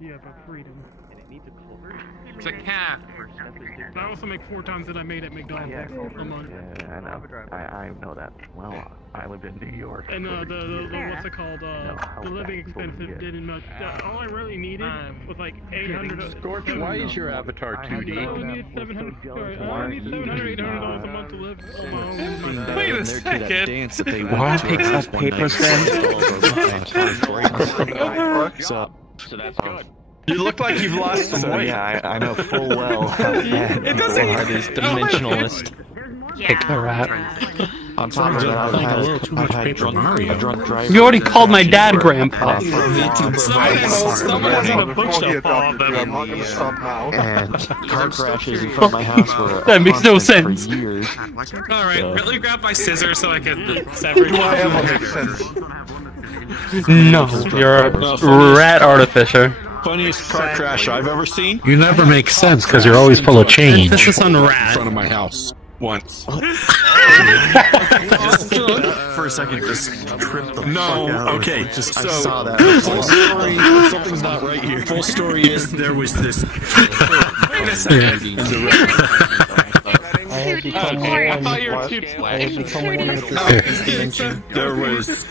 Yeah, but freedom. And it needs a culvert? It's a cat! I also make 4 times that I made at McDonald's a month. Yeah, I know. I know that. Well, I lived in New York. And the what's it called? The living expenses didn't much. All I really needed was like 800. Scorch, why is your avatar 2D? I only needed $700. I only need $800 a month to live alone. Wait a second! Why pick up paper So that's good. You look like you've lost some weight. Yeah, I know full well how bad It doesn't is dimensionalist. Pick the rat. On top of that, playing a little too much Paper Mario. You already called my dad Grandpa. Someone has a bookshelf all of them. And car crashes in front of my house were That makes no sense. for years. Alright, let me grab my scissors so I can separate No, you're a rat artificer. Funniest car crash I've ever seen. You never make sense because you're always full of change. This is on In rat. front of my house. Once. For a second, just tripped the No, fuck out. okay, Just, so, I saw that. full story, something's not right here. Full story is there was this... Wait a second. I thought you were too There was...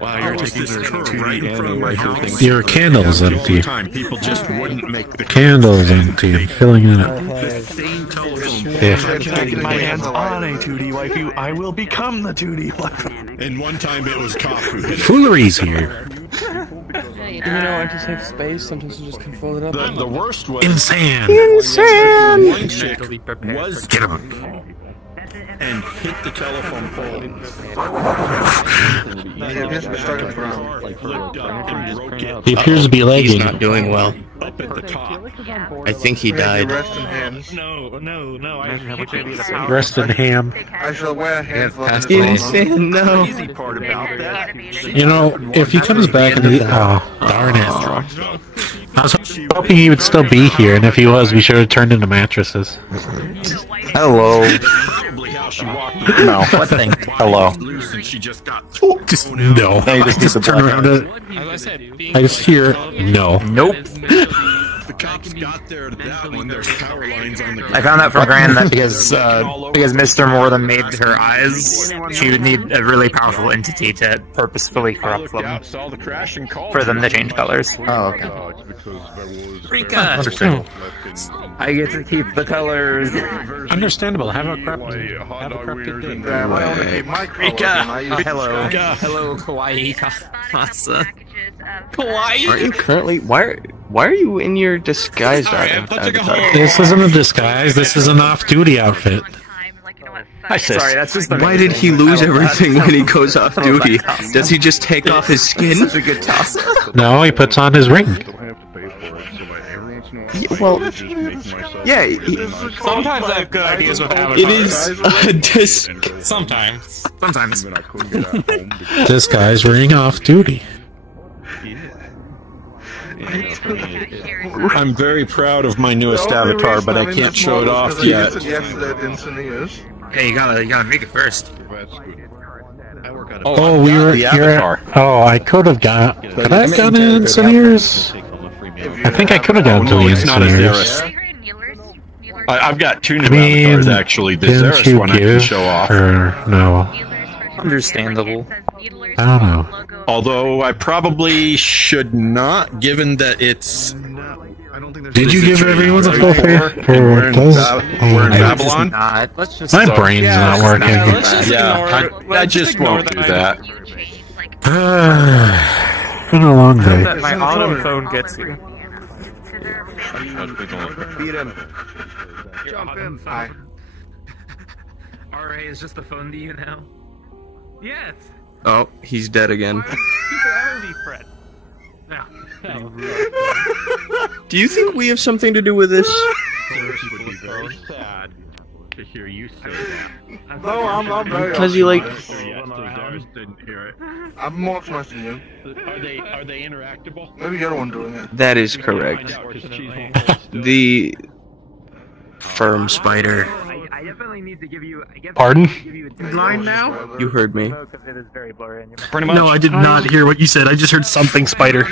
Wow, you're taking this curve right in front of my house. Your candle's empty. Time. People just wouldn't make the Candle's empty. I'm filling in it. The same telephone. Yeah. Taking my hands on a 2D waifu, I will become the 2D waifu. And one time it was Cop who hit Foolery's here. You know, I just have space, sometimes you just can fill it up. the worst was... Insane. One chick was Get him. and hit the telephone pole. He appears to be lagging. He's not doing well. Up at the top. I think he died. No, I hit it. Rest in ham. I shall wear hands No. Easy part about that. You know, if he comes back and oh, darn it. I was hoping he would still be here, and if he was, we should have turned into mattresses. Hello. Probably how she walked No, what thing? Hello. loose and she just got Just no. Hey, just Just turn around and As I said, I just hear no. Nope. the cops got there to that one. There's power lines on the ground. I found that from Gran that because Mr. Mortham made her eyes, she would need a really powerful entity to purposefully corrupt them Saw the crash and called for them to change colors. Oh, okay. Rika! Understandable. I get to keep the colors. Understandable. Have a crap day. Have a crap day. Rika! Hello. Hello, Kawaii Kasa. Kawaii? Aren't you currently... Why are you in your disguise avatar? This isn't a disguise. This is an off-duty outfit. Sorry, that's just the Why did he lose everything when he goes off duty? Does he just take off his skin? Such a good toss. No, he puts on his ring. Well, yeah, Sometimes I have good ideas with avatars. it is a disc. Sometimes. Sometimes. This guy's ring off-duty. I'm very proud of my newest avatar, but I can't show it off yet. Hey, you gotta make it first. Oh, we were. the avatar. Oh, I could have got. Could I have gotten engineers? I think I could have gotten to the It's not a engineers. Xeris. I've got two new I mean, avatars actually. The didn't Xeris you one I can give show off. or no? Understandable. I don't know. Although I probably should not, given that it's. Did you give everyone a full fair? We're Or in, does? we're in Oh, Babylon. my brain's not working. Yeah, I just won't do that. Been a long day. That my autumn phone gets you. Beat him. Jump in. Hi. RA is just the phone to you now? Yes. Oh, he's dead again. People ever be Fred? No. Do you think we have something to do with this? Would be very sad to hear you say that. No, I'm very. Because you like... Didn't hear it. I'm more nice than you. Are they interactable? Maybe you're the one doing it. That is correct. The firm spider. I definitely need Pardon? Blind now? You heard me. Pretty much. No, I did not hear what you said. I just heard something spider.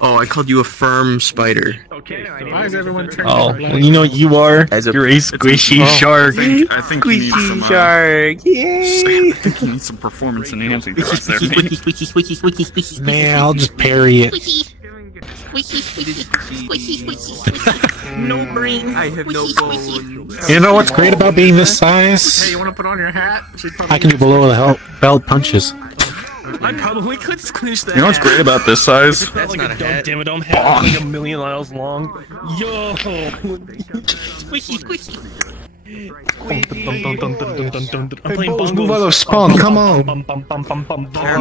Oh, I called you a firm spider. Why is everyone turning Oh, well, you know what you are? You're a squishy shark. I think you need some, shark. Yay! I think you need some performance enhancing drugs there. Man, I'll just parry it. No brain. I have no bones. You know what's great about being this size? Hey, you wanna put on your hat? I can do below the belt punches. I probably could squish that. You know what's great about this size? That's not a hat. Dimmadome hat like a million miles long. Yo! Squishy, squishy. I'm playing bongos. Move out of spawn, come on.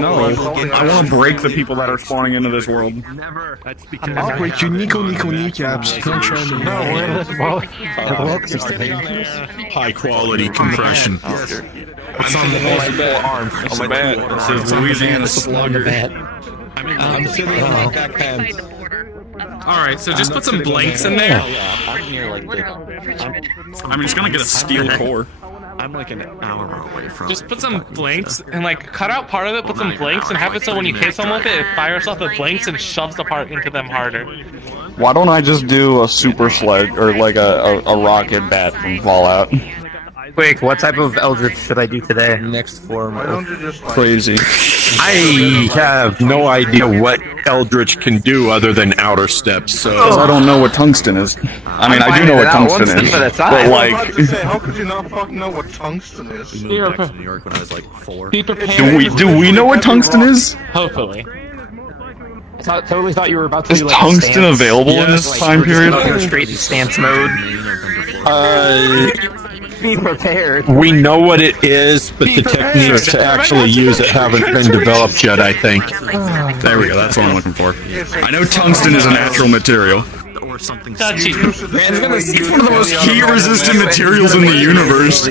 No, I want to break the people that are spawning into this world. I'll break you, Nico kneecaps. Don't try me. High quality compression. What's on the bed? It's bad. This is Louisiana Slugger. I'm sitting on my back pants. Alright, so just put some blanks in there. I'm just gonna get a steel core. I'm like an hour away from. Just put some blanks and like cut out part of it, put some blanks, and have it so when you hit someone with it, it fires off the blanks and shoves the part into them harder. Why don't I just do a super sled or like a rocket bat from Fallout? Quick, what type of Eldritch should I do today? Next form. Crazy. I have no idea what Eldritch can do other than outer steps, so... I don't know what tungsten is. I mean, I do know what tungsten is, but like... How could you not fucking know what tungsten is? We moved back to New York when I was like 4. Be prepared. Do we know what tungsten is? Hopefully. I totally thought you were about to Is do like tungsten stance. available in this time period? Go straight to stance mode. Be prepared. We know what it is, but the techniques to actually use it haven't been developed yet, I think. There we go, that's what I'm looking for. I know tungsten is a natural material. Or something. It's one of the most heat-resistant materials in the universe.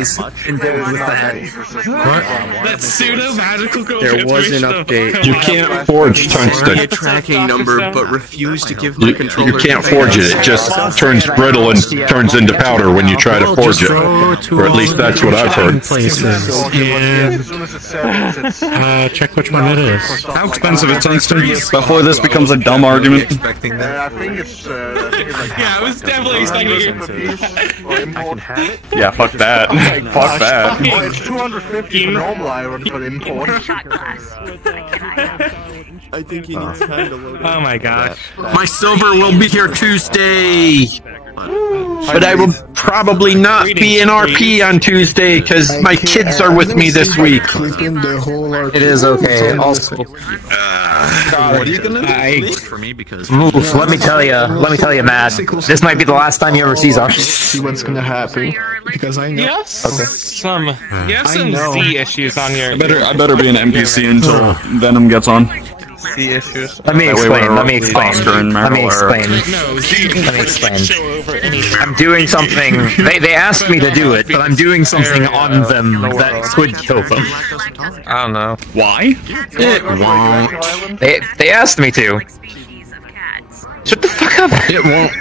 That pseudo magical go. There was an update. You can't forge tungsten. A tracking number, but refuse to give my controller. You can't forge it, it just turns brittle and turns into powder when you try to forge it. Or at least that's what I've heard. Places and check which one it is. How expensive is tungsten? Before this becomes a dumb argument. I think it's Yeah, I was definitely expecting it. Yeah, fuck that. Fuck that. Oh, it's 250 for normal iron for import. I think he needs time to load. Oh my gosh. My silver will be here Tuesday! But I will probably not be in RP on Tuesday because my kids are with me this week. It is okay. Also, What are you gonna do for me? Because let me tell you, Matt. This might be the last time you ever see Zark. See what's gonna happen. Because I know. You have some Z issues on your. I better be an NPC until Venom gets on. C issues. Let me explain. and I'm doing something. They asked me to do it, but I'm doing something on them that could kill them. I don't know. Why? It won't. They asked me to. Shut the fuck up! It won't.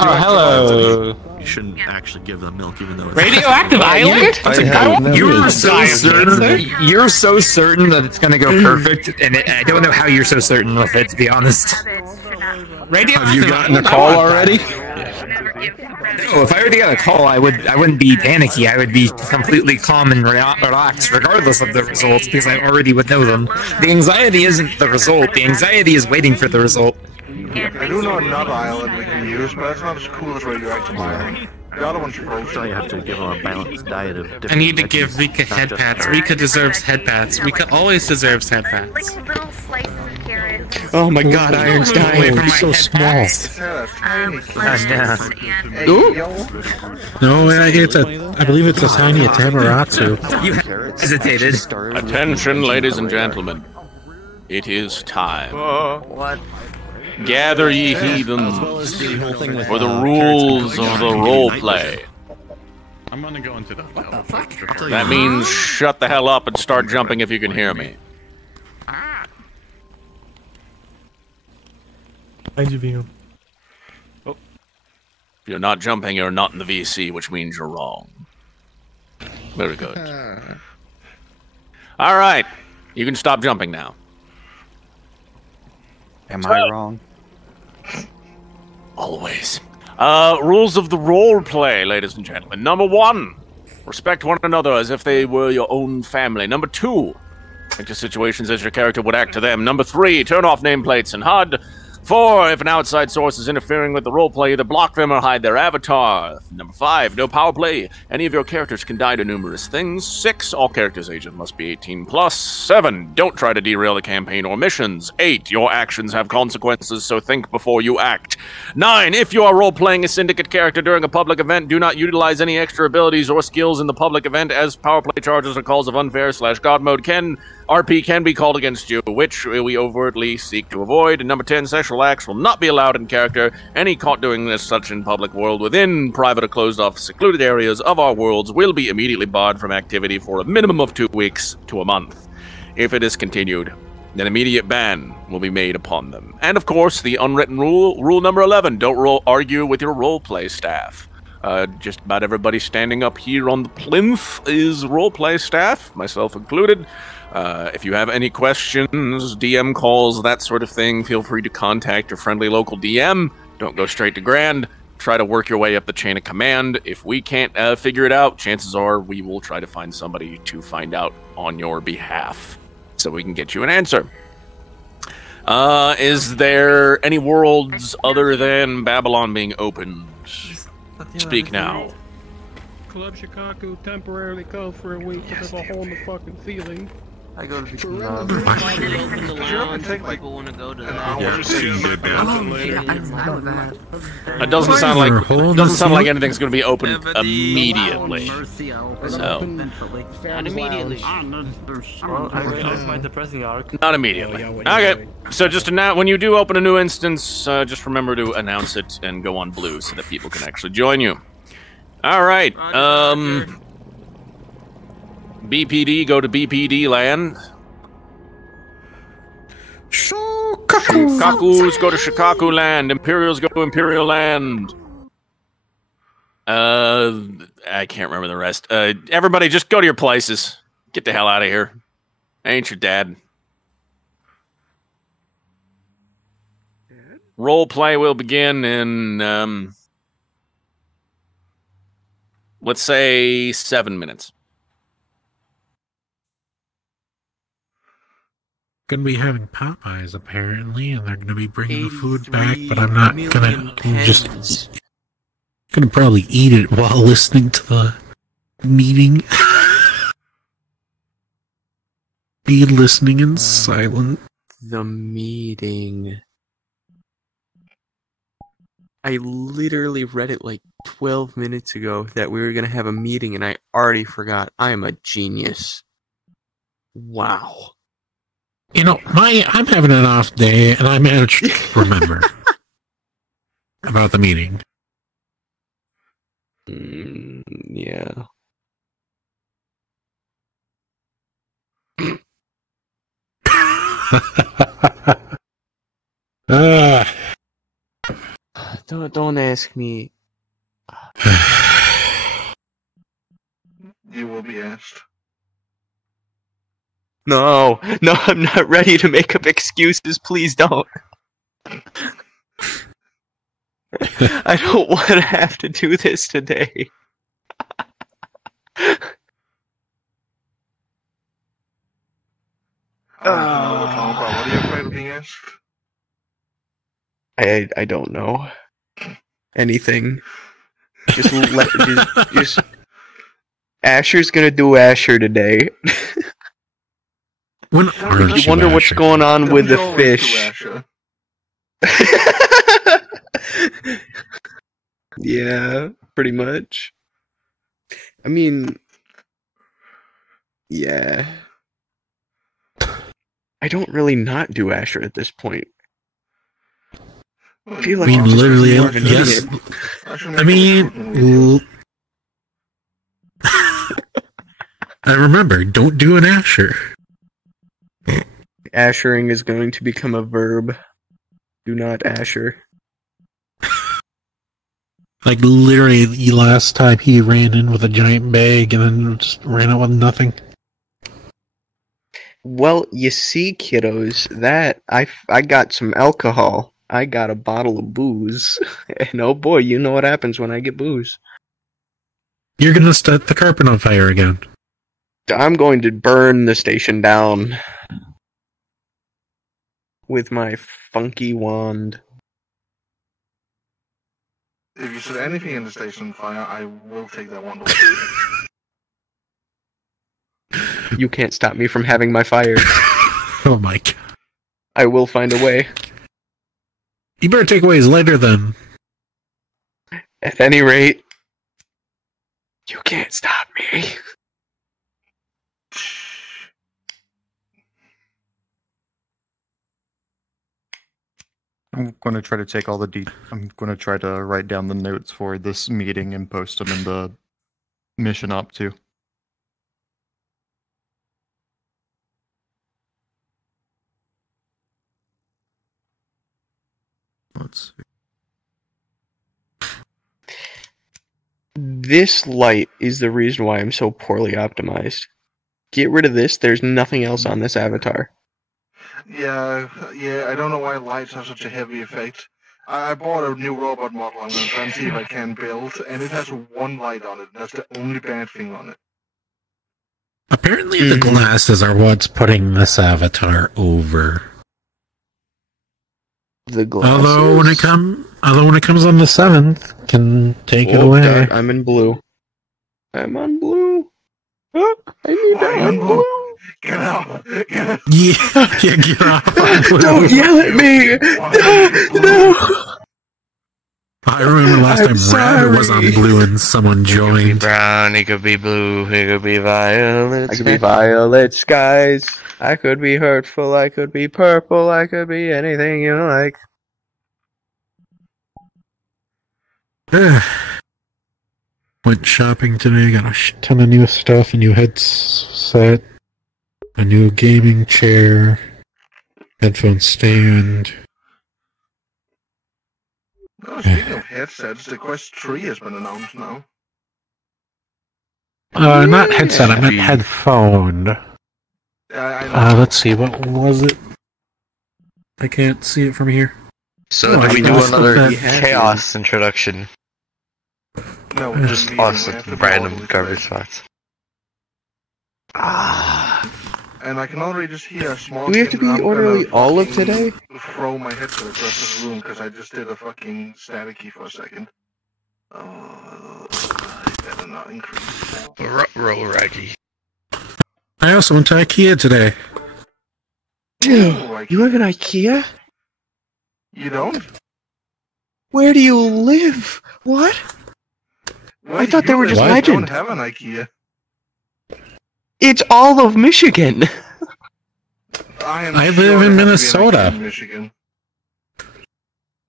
Oh, hello. you shouldn't actually give them milk, even though it's Radioactive island? You're so certain. You're so certain that it's gonna go perfect, and I don't know how you're so certain with it, to be honest. Have you gotten a call already? No, if I already got a call, I wouldn't be panicky. I would be completely calm and relaxed, regardless of the results, because I already would know them. The anxiety isn't the result. The anxiety is waiting for the result. I do know another island we can use, but it's not as cool as radioactive island. The other one's frozen. So you have to give them a balanced diet of different I need to give Rika head pats. Rika deserves head pats. Rika always deserves head pats. Oh my god, Iron's dying. From my so head small. pats. No, I believe it's a tiny Tamaratsu. You hesitated. Attention, ladies and gentlemen. It is time. What? Gather ye heathens for the rules of the roleplay. I'm gonna go into the... What the fuck? That means shut the hell up and start jumping if you can hear me. Behind you, Vino. If you're not jumping, you're not in the VC, which means you're wrong. Very good. All right. You can stop jumping now. Am I wrong? Always. Rules of the role play, ladies and gentlemen. Number 1, respect one another as if they were your own family. Number 2, act to situations as your character would act to them. Number 3, turn off nameplates and HUD. 4, if an outside source is interfering with the roleplay, either block them or hide their avatar. Number 5, no power play. Any of your characters can die to numerous things. 6, all characters' ages must be 18+. 7, don't try to derail the campaign or missions. 8, your actions have consequences, so think before you act. 9, if you are role-playing a Syndicate character during a public event, do not utilize any extra abilities or skills in the public event, as power play charges or calls of unfair/God mode RP can be called against you, which we overtly seek to avoid. And number 10, sexual acts will not be allowed in character. Any caught doing this such in public world within private or closed-off secluded areas of our worlds will be immediately barred from activity for a minimum of 2 weeks to a month. If it is continued, an immediate ban will be made upon them. And of course, the unwritten rule number 11, don't argue with your roleplay staff. Just about everybody standing up here on the plinth is roleplay staff, myself included. If you have any questions, DM calls, that sort of thing, feel free to contact your friendly local DM. Don't go straight to Grand. Try to work your way up the chain of command. If we can't figure it out, chances are we will try to find somebody to find out on your behalf so we can get you an answer. Is there any worlds other than Babylon being opened? Speak now. Club Chicago temporarily closed for a week because there's a hole in the fucking ceiling. I go to the Open the lounge. People want to go to that. It doesn't sound like anything's going to be open immediately. So, Not immediately. not immediately. Okay. So just when you do open a new instance, just remember to announce it and go on blue so that people can actually join you. All right. BPD, go to BPD land. Shikakus go to Shikaku land. Imperials go to Imperial land. I can't remember the rest. Everybody just go to your places. Get the hell out of here. I ain't your dad. Role play will begin in, let's say 7 minutes. Gonna be having Popeyes apparently, and they're gonna be bringing the food back, but I'm not gonna. I'm just gonna probably eat it while listening to the meeting. Be listening in silence. The meeting. I literally read it like 12 minutes ago that we were gonna have a meeting, and I already forgot. I am a genius. Wow. You know, I'm having an off day, and I managed to remember about the meeting. Yeah. Don't ask me. You will be asked. No, I'm not ready to make up excuses. Please don't. I don't want to have to do this today. What are you afraid of being asked? I don't know. Anything. Just Asher's gonna do Asher today. When you wonder what's going on with the fish. Yeah, pretty much. I mean, yeah. I don't really not do Asher at this point. I feel like I mean, I'm just literally, more of an yes. idiot. I mean, I remember, don't do an Asher. Ashering is going to become a verb. Do not Asher. Like, literally, the last time he ran in with a giant bag and then just ran out with nothing. Well, you see, kiddos, that I got some alcohol. I got a bottle of booze. And oh boy, you know what happens when I get booze. You're gonna set the carpet on fire again. I'm going to burn the station down with my funky wand. If you set anything in the station on fire, I will take that one away. You can't stop me from having my fire. Oh my god. I will find a way. You better take away his lighter then. At any rate, you can't stop me. I'm going to try to take all the I'm going to try to write down the notes for this meeting and post them in the mission op too. Let's see. This light is the reason why I'm so poorly optimized. Get rid of this, there's nothing else on this avatar. Yeah, I don't know why lights have such a heavy effect. I bought a new robot model I'm going to try and see if I can build, and it has one light on it, and that's the only bad thing on it. Apparently the glasses are what's putting this avatar over. The glasses? Although when it comes on the 7th, can take it away. God, I'm in blue. I'm on blue. Oh, I need that on blue. Get out! Get out! Yeah, get off on blue. Don't yell at me! No! I remember last time Rabbit was on blue and someone joined. It could be brown, it could be blue, it could be violet. I could be violet skies. I could be hurtful, I could be purple, I could be anything you like. Went shopping today, got a ton of new stuff, a new headset, a new gaming chair, headphone stand. Oh, speaking of headsets, the Quest 3 has been announced now. Not headset, I meant headphone. Let's see, what was it? I can't see it from here. So do we do another chaos introduction? No, just us with random garbage spots. And I can already just hear a small... Do we have to be orderly all of today? Throw my headset across this room because I just did a fucking static key for a second. I better not increase. Roll Raggy. I also went to IKEA today. Dude, you live in IKEA? You don't? Where do you live? What? I thought they were just legend. I don't have an IKEA. It's all of Michigan. I live in Minnesota. Michigan.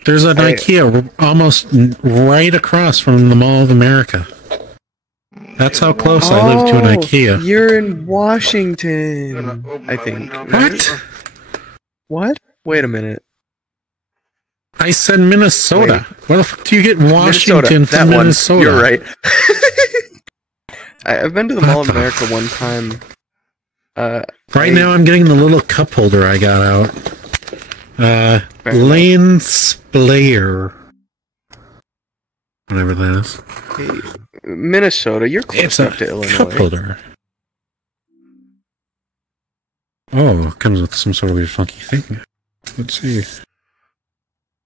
There's an IKEA almost right across from the Mall of America. That's how close I live to an IKEA. You're in Washington, I think. What? What? Wait a minute. I said Minnesota. Where the fuck do you get Washington from Minnesota? You're right. I've been to the Mall of America one time. Right now I'm getting the little cup holder I got out. Lane Splayer. Whatever that is. Hey, Minnesota, you're close enough to Illinois. Cup holder. Oh, it comes with some sort of weird funky thing. Let's see.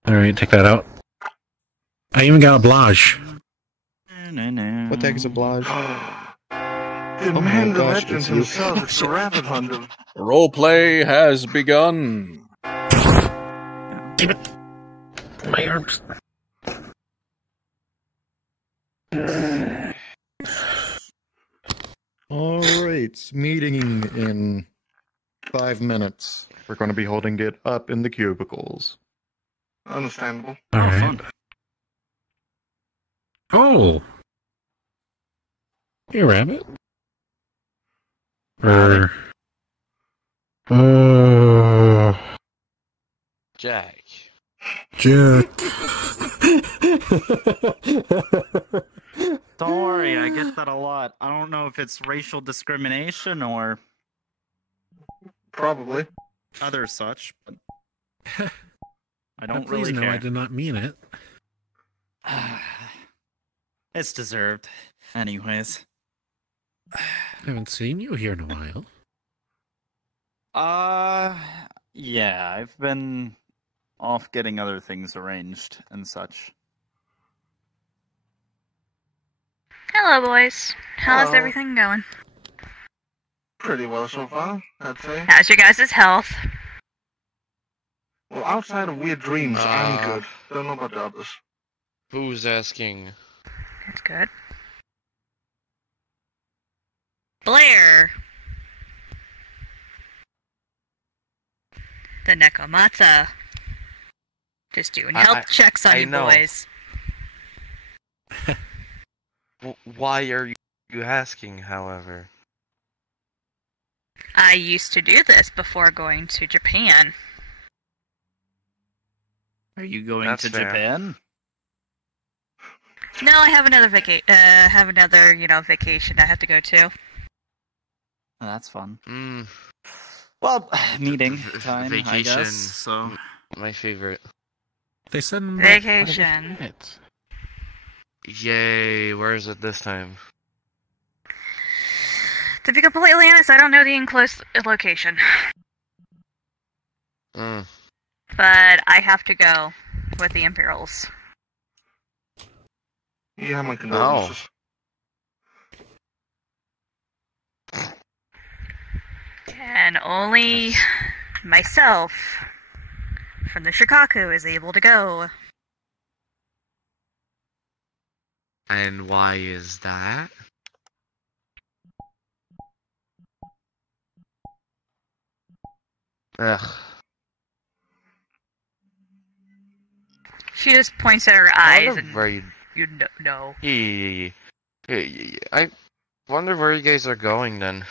Alright, take that out. I even got a blage. What the heck is a blage? The man, the legend himself, it's the rabbit hunter. Roleplay has begun. Damn it. My arms. Alright, meeting in 5 minutes. We're going to be holding it up in the cubicles. Understandable. Alright. Oh! Hey, Rabbit. Jack. Jack. Don't worry, I get that a lot. I don't know if it's racial discrimination or probably other such, but I don't Please really no, care. I did not mean it. It's deserved. Anyways. I haven't seen you here in a while. Yeah, I've been off getting other things arranged and such. Hello, boys. How's Hello. everything going? Pretty well so far, I'd say. How's your guys' health? Well, outside of weird dreams, I'm good. Don't know about the others. Who's asking? That's good. Blair! The Nekomata. Just doing health checks on I you know. boys. Why are you asking, however? I used to do this before going to Japan. Are you going That's to fair. Japan? No, I have another vacation I have to go to. Oh, that's fun. Mm. Well, meeting time, Vacation. I guess, so... My favorite. They said in Vacation. Yay, where is it this time? To be completely honest, I don't know the enclosed location. Mm. But I have to go with the Imperials. Yeah, my condolences. And only myself from the Shikaku is able to go. And why is that? Ugh. She just points at her eyes and Where you... know. Yeah. I wonder where you guys are going then.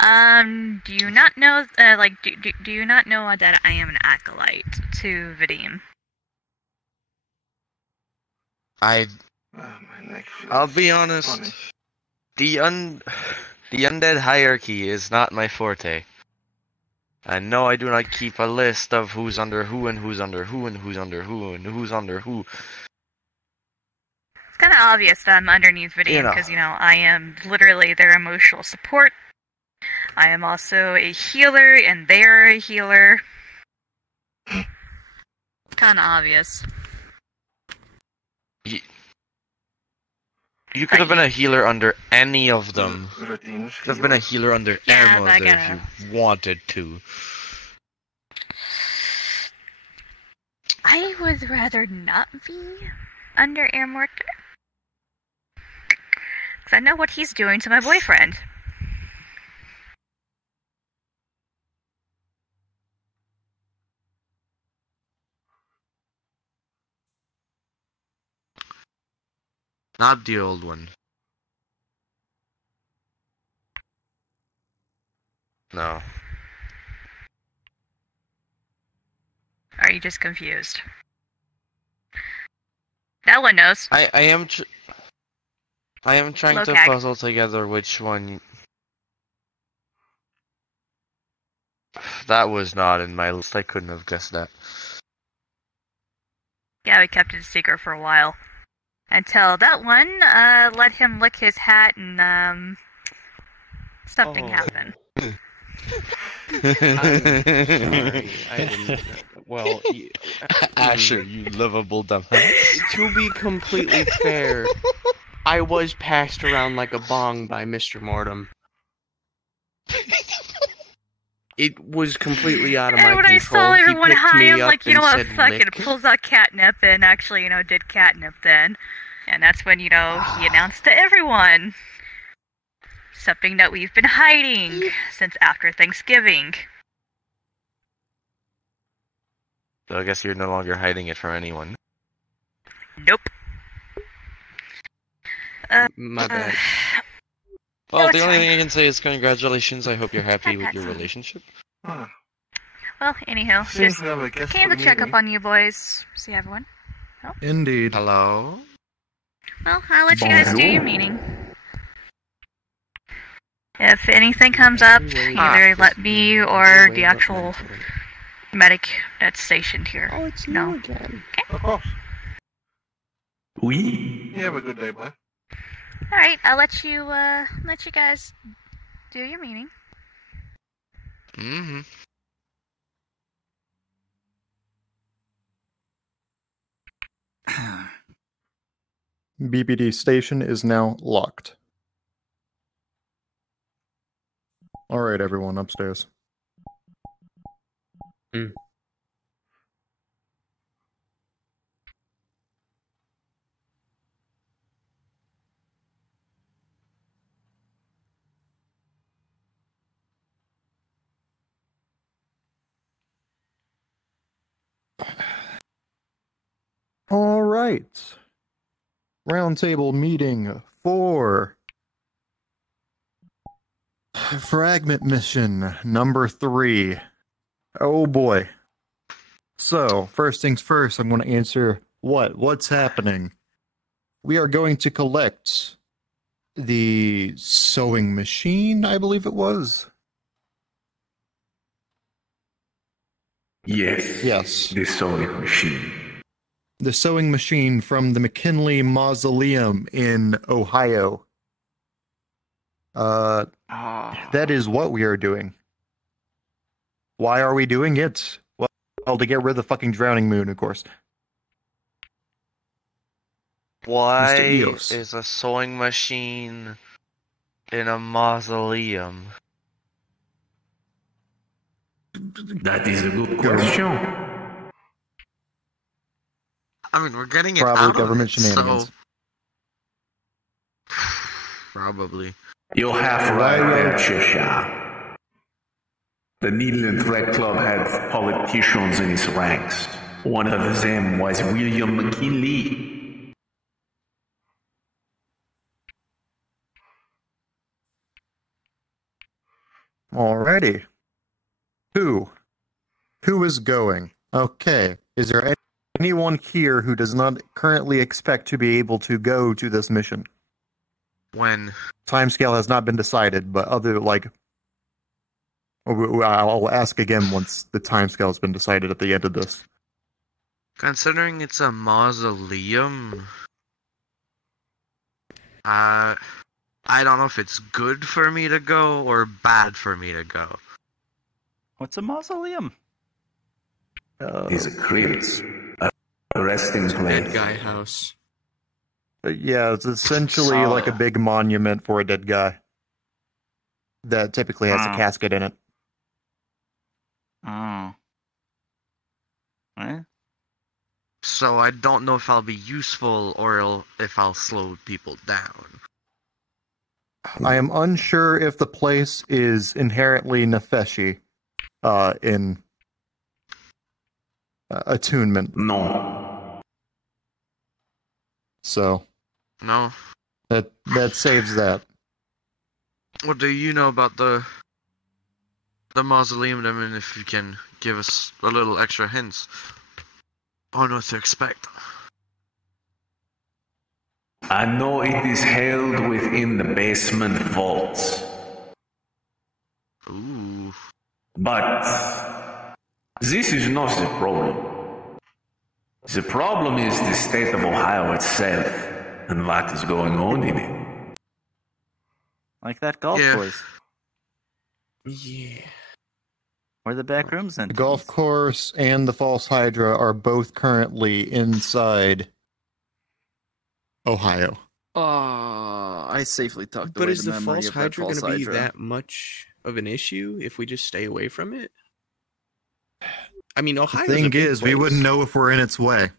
Do you not know, do you not know that I am an acolyte to Vadim? I'll be honest. The undead hierarchy is not my forte. And no, I do not keep a list of who's under who and who's under who and who's under who and who's under who. It's kind of obvious that I'm underneath Vadim because, I am literally their emotional support. I am also a healer, and they're a healer. Kind of obvious. You could have been a healer under any of them. You could have been a healer under Air Mother if you wanted to. I would rather not be under Air Mortar. Because I know what he's doing to my boyfriend. Not the old one. No. Are you just confused? That one knows. I am trying to Lokag. puzzle together which one. That was not in my list. I couldn't have guessed that. Yeah, we kept it a secret for a while. Until that one, let him lick his hat and, something happened. Sorry, I didn't. Well, Asher, you lovable dumbass. To be completely fair, I was passed around like a bong by Mr. Mortem. It was completely out of my And control. when I saw everyone He picked high, me I'm up like, you know and what, said, fuck it, "Lick." pulls out catnip and actually, did catnip then. And that's when, he announced to everyone. Something that we've been hiding since after Thanksgiving. So I guess you're no longer hiding it from anyone. Nope. My bad. Well, No, the it's only fine. thing I can say is congratulations. I hope you're happy with your relationship. Well, anyhow, Seems just to have a guest came for to check meeting. up on you boys. See everyone. Indeed. Hello? Well, I'll let you guys do your meeting. If anything comes up, either let me or the actual medic that's stationed here know. Again. Of course. Oui. You have a good day, bye. Alright, I'll let you guys do your meeting. Mm-hmm. BBD station is now locked. Alright, everyone, upstairs. Alright. Roundtable meeting for fragment mission number 3. Oh boy. So, first things first, I'm going to answer what's happening. We are going to collect the sewing machine, I believe it was. Yes. The sewing machine. The sewing machine from the McKinley Mausoleum in Ohio. That is what we are doing. Why are we doing it? Well, to get rid of the fucking drowning moon, of course. Why Mr. Eos. is a sewing machine in a mausoleum? That is a good question. I mean, we're getting it Probably out government of it, shenanigans. so... Probably. You have right there, Cheshire. The Needle and Thread Club had politicians in its ranks. One of them was William McKinley. Alrighty. Who is going? Okay. Is there anyone here who does not currently expect to be able to go to this mission? When? Timescale has not been decided, but I'll ask again once the timescale has been decided at the end of this. Considering it's a mausoleum, I don't know if it's good for me to go or bad for me to go. What's a mausoleum? It's a crypt. A resting place. Dead guy house. Yeah, it's essentially like a big monument for a dead guy. That typically has a casket in it. Oh. What? So I don't know if I'll be useful or if I'll slow people down. I am unsure if the place is inherently Nefeshi in attunement. No. So. No. That saves that. What do you know about the mausoleum? I mean, if you can give us a little extra hints on what to expect. I know it is held within the basement vaults. Ooh. But this is not the problem. The problem is the state of Ohio itself and what is going on in it. Like that golf course. Yeah. Where the back rooms The and golf course and the False Hydra are both currently inside Ohio. I safely tucked But away is the the memory false of that Hydra going false to be Hydra. that much of an issue if we just stay away from it? I mean, Ohio. The thing is, we wouldn't know if we're in its way.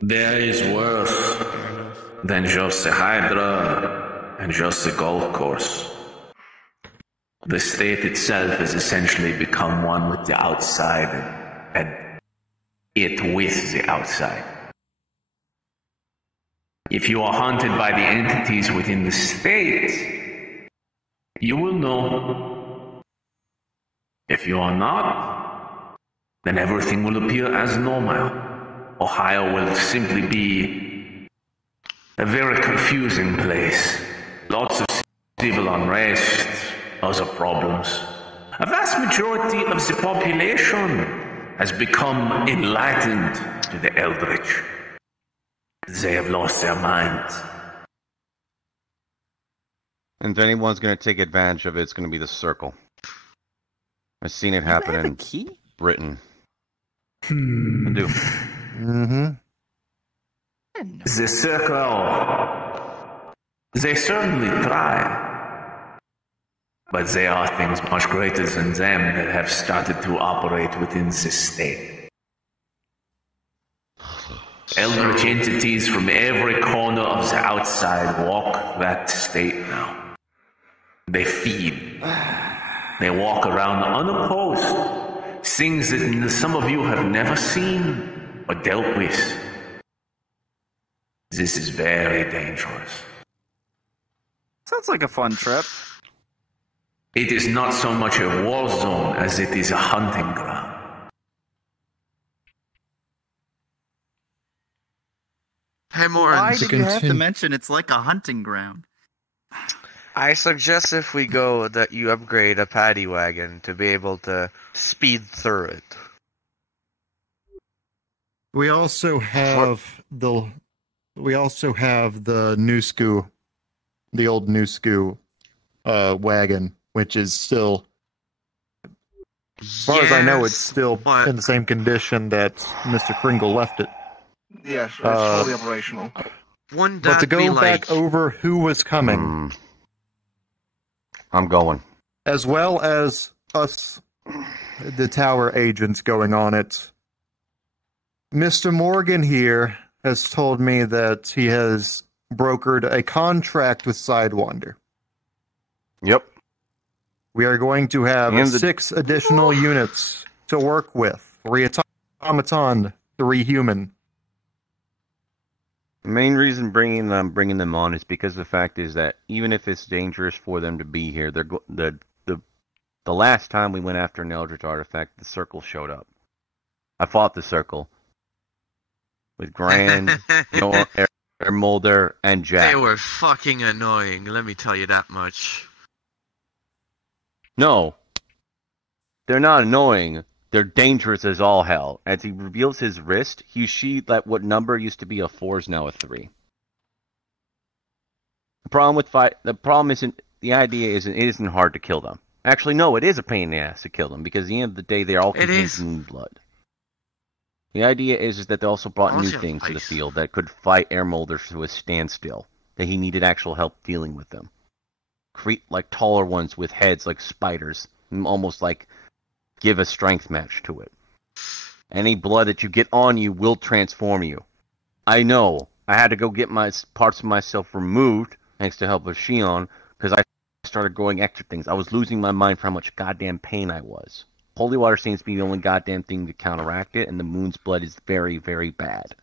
There is worse than just the Hydra and just the golf course. The state itself has essentially become one with the outside and it with the outside. If you are haunted by the entities within the state, you will know. If you are not, then everything will appear as normal. Ohio will simply be a very confusing place. Lots of civil unrest, other problems. A vast majority of the population has become enlightened to the Eldritch. They have lost their minds. And if anyone's going to take advantage of it, it's going to be the Circle. I've seen it happen in Britain. I do. Mm-hmm. The Circle, they certainly try. But there are things much greater than them that have started to operate within this state. Eldritch entities from every corner of the outside walk that state now. They feed. They walk around unopposed. Things that some of you have never seen or dealt with. This is very dangerous. Sounds like a fun trip. It is not so much a war zone as it is a hunting ground. Hey, Morin. Why did you have to mention it's like a hunting ground? I suggest if we go that you upgrade a paddy wagon to be able to speed through it. We also have the Nusku, the old Nusku wagon, which is still, as far as I know, it's still in the same condition that Mr. Kringle left it. Yes, it's fully operational. But to go back over who was coming, I'm going. as well as us, the tower agents going on it, Mr. Morgan here has told me that he has brokered a contract with Sidewinder. Yep. We are going to have 6 additional units to work with. 3 automaton, 3 human. The main reason bringing them on is because the fact is that even if it's dangerous for them to be here, the last time we went after an Eldritch artifact, the Circle showed up. I fought the Circle with Grand, Molder, and Jack. They were fucking annoying, let me tell you that much. No, they're not annoying. They're dangerous as all hell. As he reveals his wrist, you see that what number used to be a 4 is now a 3. The problem isn't, the idea isn't, it isn't hard to kill them. Actually, no, it is a pain in the ass to kill them, because at the end of the day, they all contain moon blood. The idea is that they also brought new things to the field that could fight air molders to a standstill, that he needed actual help dealing with them. Create like taller ones with heads like spiders, and almost like give a strength match to it. Any blood that you get on you will transform you. I know. I had to go get my parts of myself removed, thanks to help of Shion, because I started growing extra things. I was losing my mind for how much goddamn pain I was. Holy water seems to be the only goddamn thing to counteract it, and the moon's blood is very, very bad.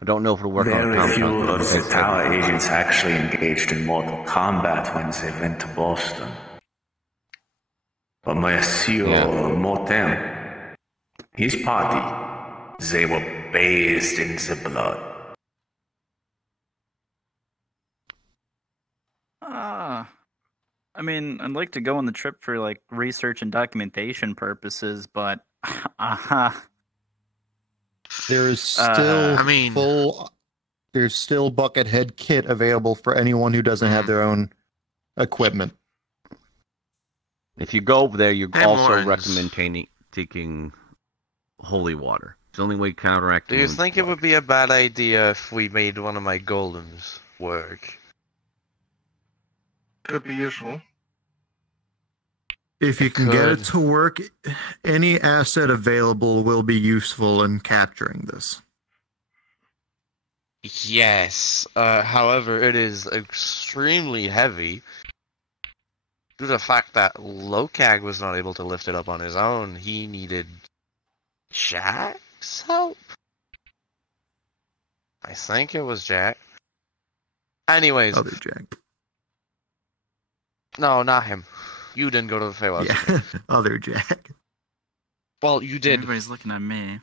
I don't know if it'll work on Very few of the tower agents actually engaged in mortal combat when they went to Boston. But Monsieur Mortem, his party, they were bathed in the blood. I mean, I'd like to go on the trip for, like, research and documentation purposes, but... There's still there's still Buckethead kit available for anyone who doesn't have their own equipment. If you go over there, you also recommend taking holy water. It's the only way to counteract. Do you think it would be a bad idea if we made one of my golems work? Could be useful. If you can get it to work, any asset available will be useful in capturing this. Yes. However, it is extremely heavy. Due to the fact that Lokag was not able to lift it up on his own, he needed Jack's help? I think it was Jack. Anyways. Other Jack. No, not him. You didn't go to the Feywild. Yeah, other Jack. Well, you did. Everybody's looking at me.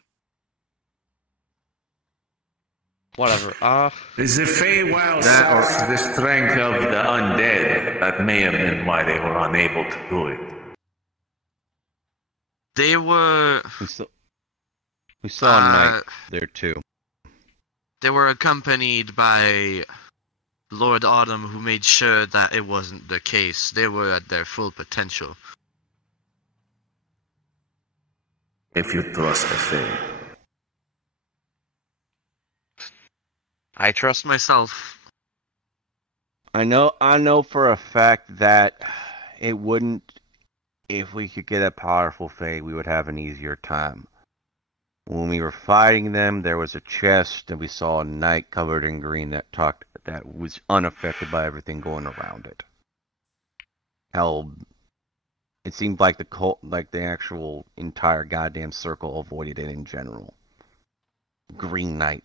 Whatever. The Feywild sought the strength of the undead. That may have been why they were unable to do it. They were. We saw a knight there too. They were accompanied by Lord Autumn, who made sure that it wasn't the case. They were at their full potential. If you trust the Fey. I trust myself. I know for a fact that it wouldn't. If we could get a powerful Fey, we would have an easier time. When we were fighting them, there was a chest, and we saw a knight covered in green that was unaffected by everything going around it. Hell, it seemed like the actual entire goddamn circle avoided it in general. Green knight,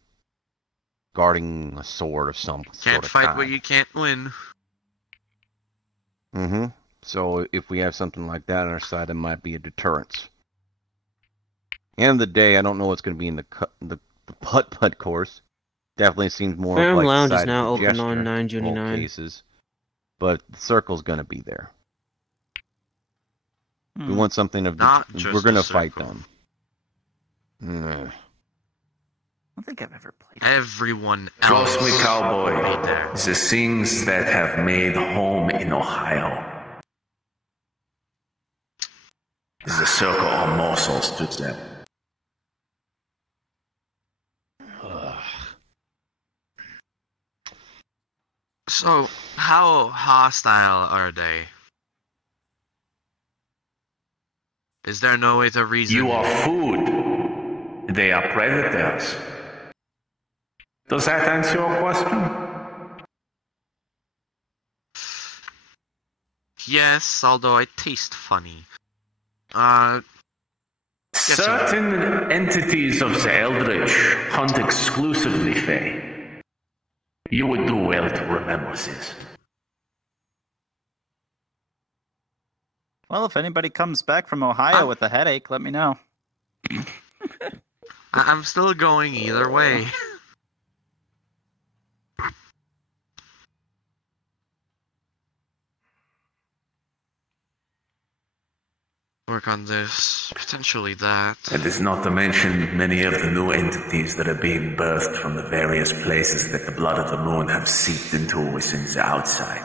guarding a sword of some sort of Can't fight kind. what you can't win. Mm-hmm. So if we have something like that on our side, it might be a deterrence. End of the day, I don't know what's going to be in the putt-putt course. Definitely seems more Phantom like Lounge is side now open gesture on in all 9/29. cases. But the circle's going to be there. We want something of Not just we're going to a fight circle. them. I don't think I've ever played. Everyone else Trust me, cowboy. will be there. The things that have made home in Ohio. The circle are morsels to them. So, how hostile are they? Is there no way to reason? You are food. They are predators. Does that answer your question? Yes, although I taste funny. Certain entities of the Eldritch hunt exclusively Fey. You would do well to remember this. Well, if anybody comes back from Ohio with a headache, let me know. I'm still going either way. Work on this, potentially that. It is not to mention many of the new entities that are being birthed from the various places that the blood of the moon have seeped into within the outside.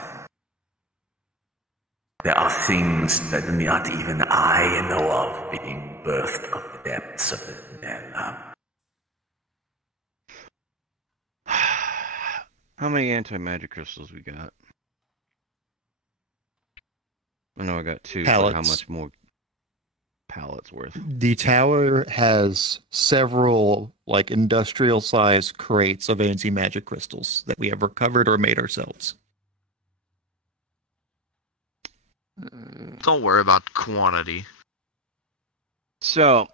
There are things that not even I know of being birthed of the depths of their love. How many anti-magic crystals we got? I know I got 2, but how Pallets. much more pallets worth? The tower has several, like, industrial-sized crates of anti-magic crystals that we have recovered or made ourselves. Don't worry about quantity. So,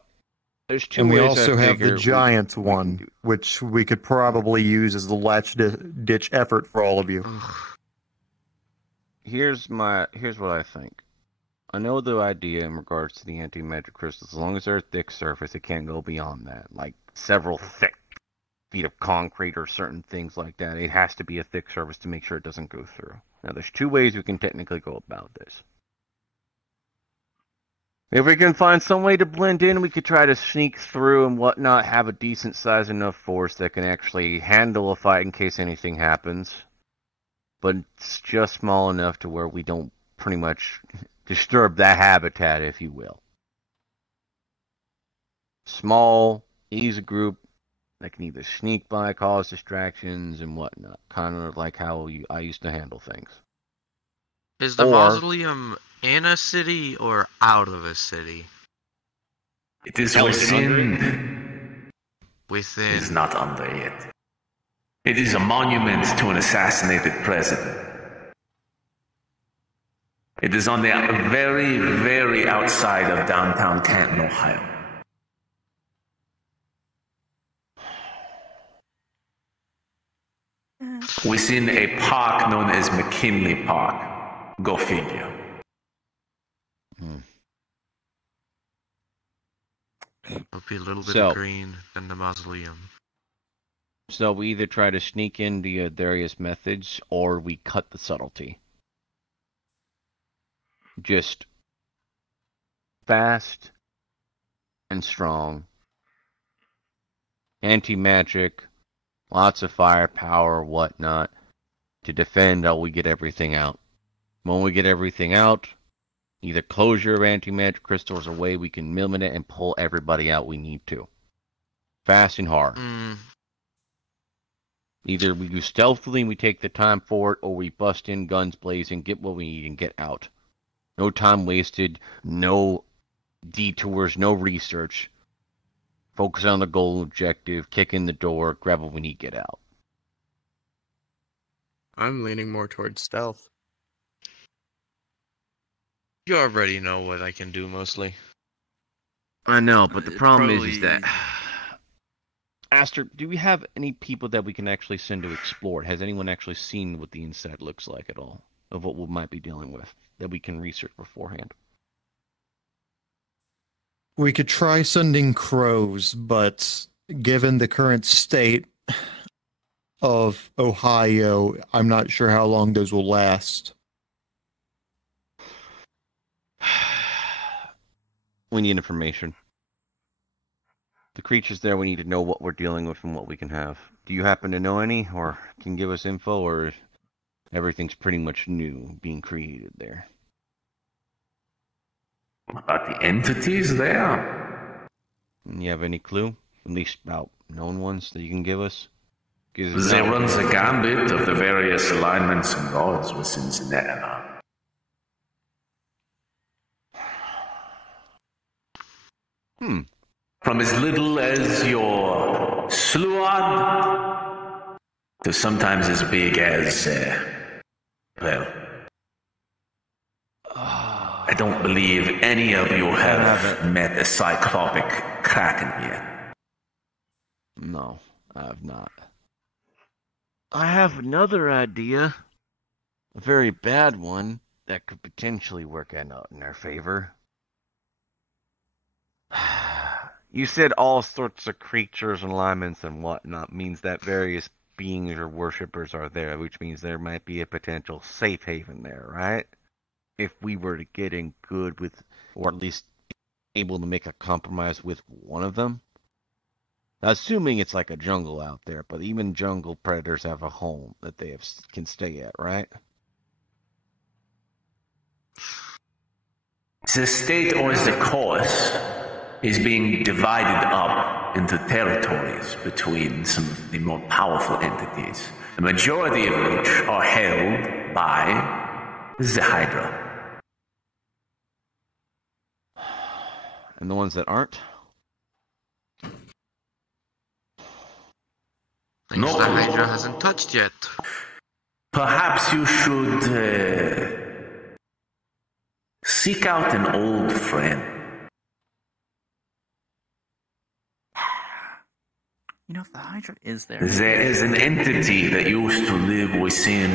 there's 2 And we ways also I have the figure giant one, which we could probably use as the latch-ditch effort for all of you. Here's what I think. I know the idea in regards to the anti-magic crystals. As long as they're a thick surface, it can't go beyond that. Like several thick feet of concrete or certain things like that. It has to be a thick surface to make sure it doesn't go through. Now, there's 2 ways we can technically go about this. If we can find some way to blend in, we could try to sneak through and whatnot, have a decent size enough force that can actually handle a fight in case anything happens. But it's just small enough to where we don't pretty much disturb that habitat, if you will. Small, easy group that can either sneak by, cause distractions, and whatnot. Kind of like how I used to handle things. Is the mausoleum in a city or out of a city? It is within. Within. It is not under it. It is a monument to an assassinated president. It is on the very, very outside of downtown Canton, Ohio. Within a park known as McKinley Park. Go figure. It'll be a little bit of green than the mausoleum. So So we either try to sneak in via various methods, or we cut the subtlety. Just fast and strong. Anti-magic, lots of firepower, whatnot, to defend while we get everything out. When we get everything out, either closure of anti-magic crystals or way we can millimit it and pull everybody out we need to. Fast and hard. Either we do stealthily and we take the time for it, or we bust in, guns blazing, get what we need, and get out. No time wasted, no detours, no research. Focus on the goal and objective, kick in the door, grab what we need, get out. I'm leaning more towards stealth. You already know what I can do mostly. I know, but the problem is probably- that... Aster, do we have any people that we can actually send to explore? Has anyone actually seen what the inside looks like at all? Of what we might be dealing with, that we can research beforehand? We could try sending crows, but given the current state of Ohio, I'm not sure how long those will last. We need information. The creatures there, we need to know what we're dealing with and what we can have. Do you happen to know any, or can give us info, or everything's pretty much new, being created there? About the entities there? You have any clue? At least about known ones that you can give us? They runs the gambit of the various alignments and gods within Cincinnati. From as little as your Sluad to sometimes as big as, well, I don't believe any of you have met a cyclopic kraken yet. No, I have not. I have another idea. A very bad one that could potentially work out in our favor. You said all sorts of creatures and alignments and whatnot means that various beings or worshippers are there, which means there might be a potential safe haven there, right? If we were to get in good with, or at least able to make a compromise with one of them. Assuming it's like a jungle out there, but even jungle predators have a home that they can stay at, right? The state or the course is being divided up into territories between some of the more powerful entities, the majority of which are held by the Hydra. And the ones that aren't? Things the Hydra hasn't touched yet. Perhaps you should seek out an old friend. You know, if the Hydra is there... There is an entity that used to live within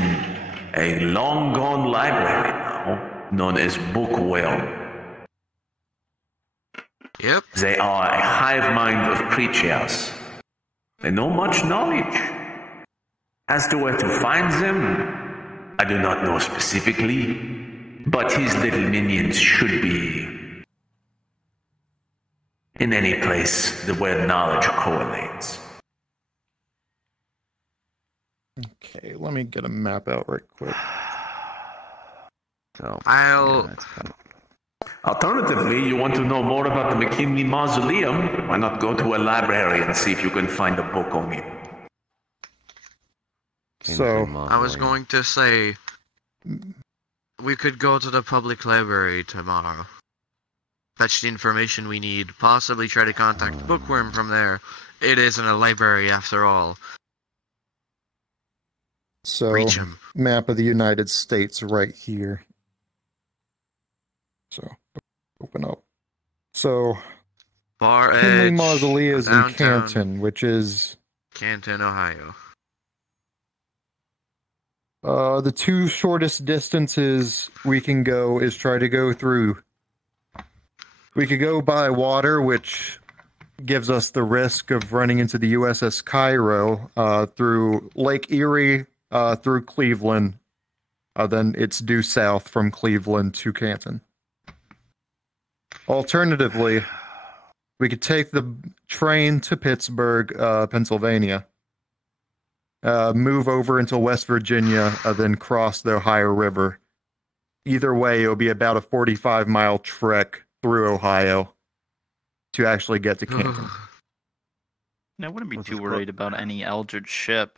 a long-gone library now, known as Bookworm. Yep. They are a hive mind of creatures. They know much knowledge. As to where to find them, I do not know specifically, but his little minions should be in any place where knowledge correlates. Okay, let me get a map out right quick. So Alternatively, you want to know more about the McKinley Mausoleum? Why not go to a library and see if you can find a book on it? So I was going to say we could go to the public library tomorrow. Fetch the information we need, possibly try to contact the Bookworm from there. It isn't a library after all. So, Reach 'em. map of the United States right here. So, open up. So, Far Henry Edge, Mausoleum is in downtown. Canton, which is Canton, Ohio. the two shortest distances we can go is try to go through. We could go by water, which gives us the risk of running into the USS Cairo through Lake Erie, through Cleveland. Then it's due south from Cleveland to Canton. Alternatively, we could take the train to Pittsburgh, Pennsylvania, move over into West Virginia, then cross the Ohio River. Either way, it'll be about a 45-mile trek through Ohio to actually get to Canton. I wouldn't be too worried about any Eldritch ship.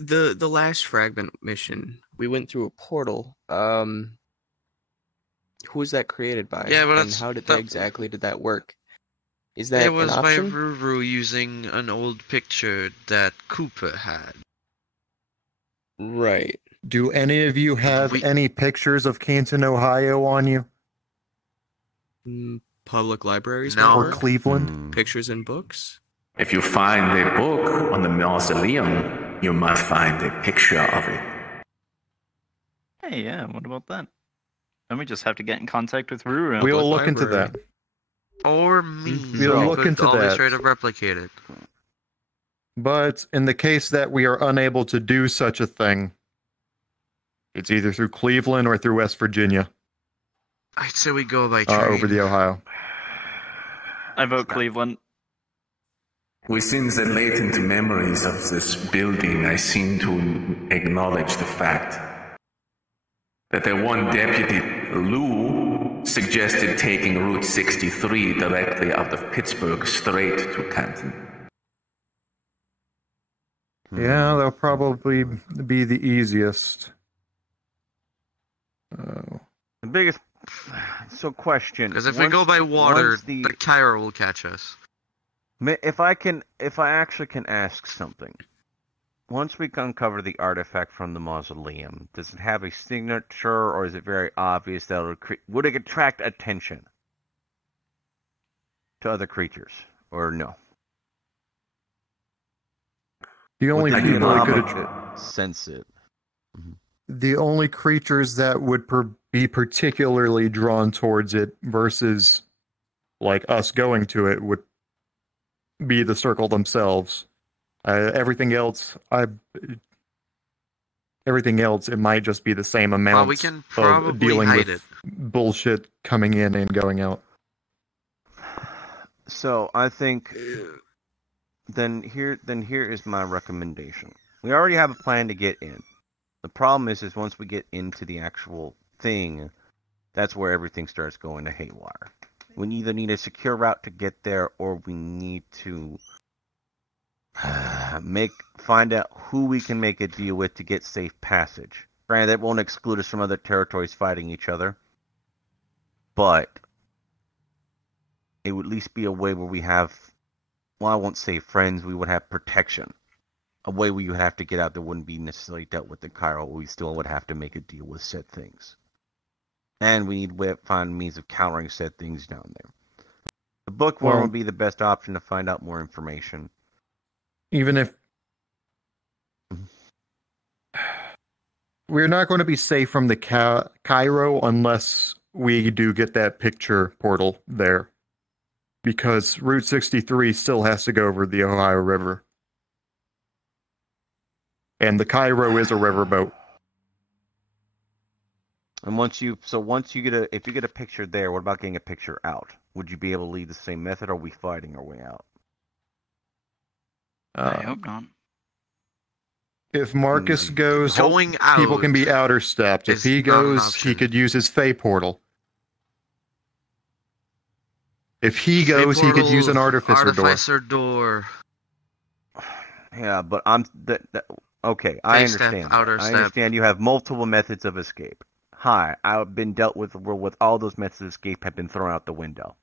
The last fragment mission, we went through a portal. Who was that created by? Yeah, but and how did that work? Is that it was an by option? Ruru using an old picture that Cooper had. Right. Do any of you have any pictures of Canton, Ohio on you? Public libraries? Or Cleveland? Pictures and books? If you find a book on the mausoleum, you must find a picture of it. Hey, yeah, what about that? Then we just have to get in contact with Ruru. We will look into that. Or me. We'll look into always that. try to replicate it. But in the case that we are unable to do such a thing, it's either through Cleveland or through West Virginia. I'd say we go by train. Over the Ohio. I vote Cleveland. Within the latent memories of this building, I seem to acknowledge the fact that the one Deputy Lou suggested taking Route 63 directly out of Pittsburgh straight to Canton. Yeah, that'll probably be the easiest. The biggest... So, question. Because if we go by water, the Cairo will catch us. If I actually can ask something. Once we uncover the artifact from the mausoleum, does it have a signature, or is it very obvious that would it attract attention to other creatures, or no? The only people that could sense it. The only creatures that would be particularly drawn towards it versus like us going to it would be the circle themselves. Everything else, it might just be the same amount we can probably of dealing hide with bullshit coming in and going out. So I think then here is my recommendation. We already have a plan to get in. The problem is once we get into the actual thing, that's where everything starts going to haywire. We either need a secure route to get there, or we need to find out who we can make a deal with to get safe passage. Granted, that won't exclude us from other territories fighting each other, but it would at least be a way where we have, well, I won't say friends, we would have protection. A way where you have to get out that wouldn't be necessarily dealt with in Cairo, we still would have to make a deal with said things. And we need to find means of countering said things down there. The bookworm would be the best option to find out more information. Even if we're not going to be safe from the Cairo unless we do get that picture portal there. Because Route 63 still has to go over the Ohio River. And the Cairo is a riverboat. And if you get a picture there, what about getting a picture out? Would you be able to lead the same method, or are we fighting our way out? I hope not. If Marcus goes, going out, people can be outer stepped. If he goes, he could use his Fey portal. If he goes, he could use an Artificer door. Yeah, but okay, I understand. I understand you have multiple methods of escape. Hi, I've been dealt with all those methods of escape have been thrown out the window.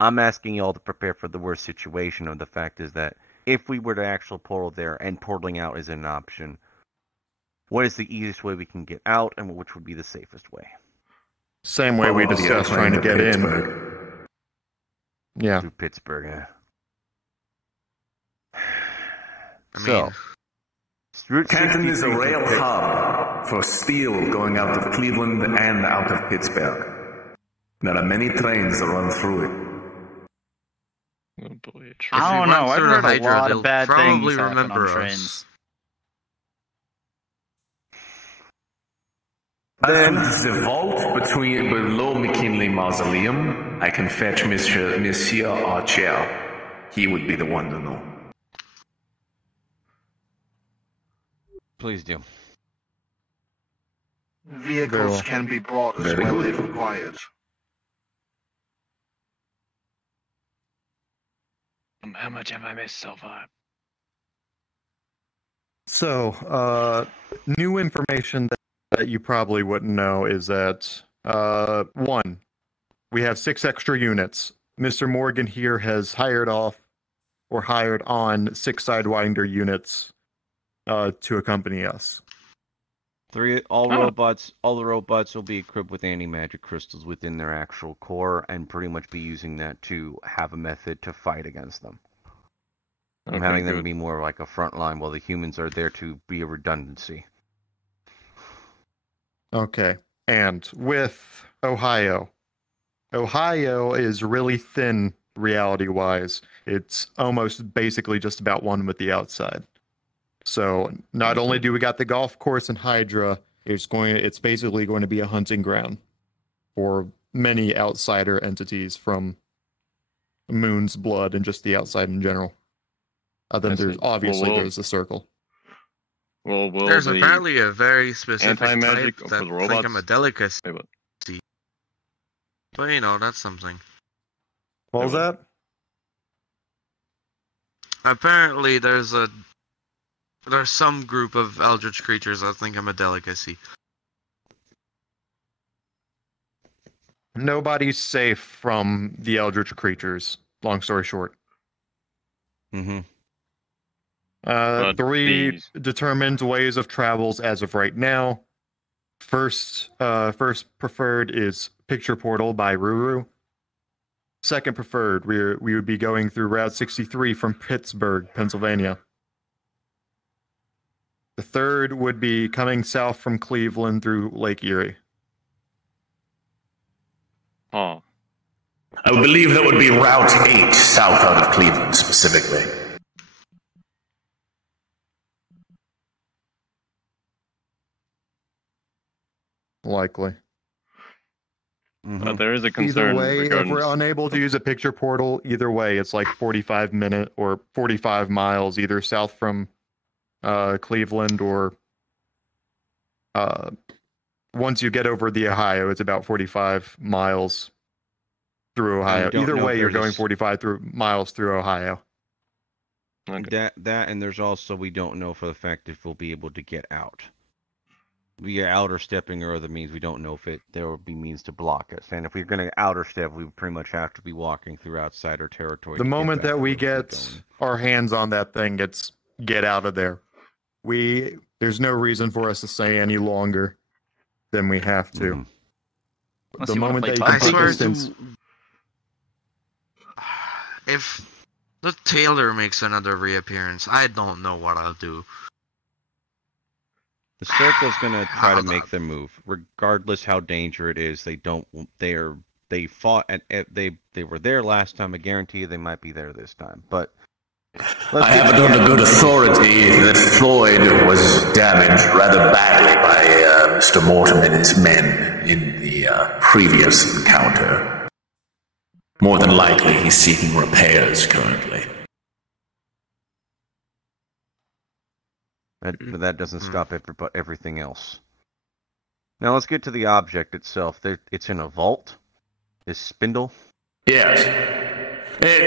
I'm asking you all to prepare for the worst situation, and the fact is that if we were to actually portal there and portaling out is an option, what is the easiest way we can get out, and which would be the safest way? Same way we discussed trying to get in. Yeah. Through Pittsburgh, yeah. Canton is a rail hub for steel going out of Cleveland and out of Pittsburgh. There are many trains that run through it. I don't know. I've heard a lot of bad things happen on trains. Then the vault below McKinley Mausoleum, I can fetch Monsieur Archer. He would be the one to know. Please do. Vehicles can be brought as well if required. How much have I missed so far? So, new information that you probably wouldn't know is that, 1, we have 6 extra units. Mr. Morgan here has hired on 6 Sidewinder units to accompany us. 3, all the robots will be equipped with anti-magic crystals within their actual core, and pretty much be using that to have a method to fight against them. I'm having them be more like a front line, while the humans are there to be a redundancy. Okay, and with Ohio is really thin reality-wise. It's almost basically just about one with the outside. So not only do we got the golf course and Hydra, it's basically going to be a hunting ground for many outsider entities from Moon's Blood and just the outside in general. Then there's there's the circle. Well, there's apparently a very specific anti-magic type for that the robots? think I'm a delicacy. But you know, that's something. What was that? Apparently there's some group of eldritch creatures that think I'm a delicacy. Nobody's safe from the eldritch creatures, long story short. Mm-hmm. 3 determined ways of travels as of right now. First preferred is Picture Portal by Ruru. Second preferred, we would be going through Route 63 from Pittsburgh, Pennsylvania. The third would be coming south from Cleveland through Lake Erie. Oh. I believe that would be Route 8 south out of Cleveland specifically. Likely. But there is a concern. Either way, if we're unable to use a picture portal, either way, it's like 45 minute or 45 miles either south from Cleveland or once you get over the Ohio, it's about 45 miles through Ohio. Either way, you're going 45 miles through Ohio. Okay. That and there's also, we don't know for the fact if we'll be able to get out. Via outer stepping or other means, we don't know if there will be means to block us. And if we're going to outer step, we pretty much have to be walking through outsider territory. The moment that we get our hands on that thing, it's get out of there. There's no reason for us to stay any longer than we have to. The moment that you can take distance. If the Tailor makes another reappearance, I don't know what I'll do. The circle's gonna try to make their move, regardless how dangerous it is. They fought and they were there last time. I guarantee you they might be there this time. But I have it under good authority that Floyd was damaged rather badly by Mr. Mortimer and his men in the previous encounter. More than likely, he's seeking repairs currently. But that doesn't stop everything else. Now let's get to the object itself. It's in a vault. This spindle? Yes.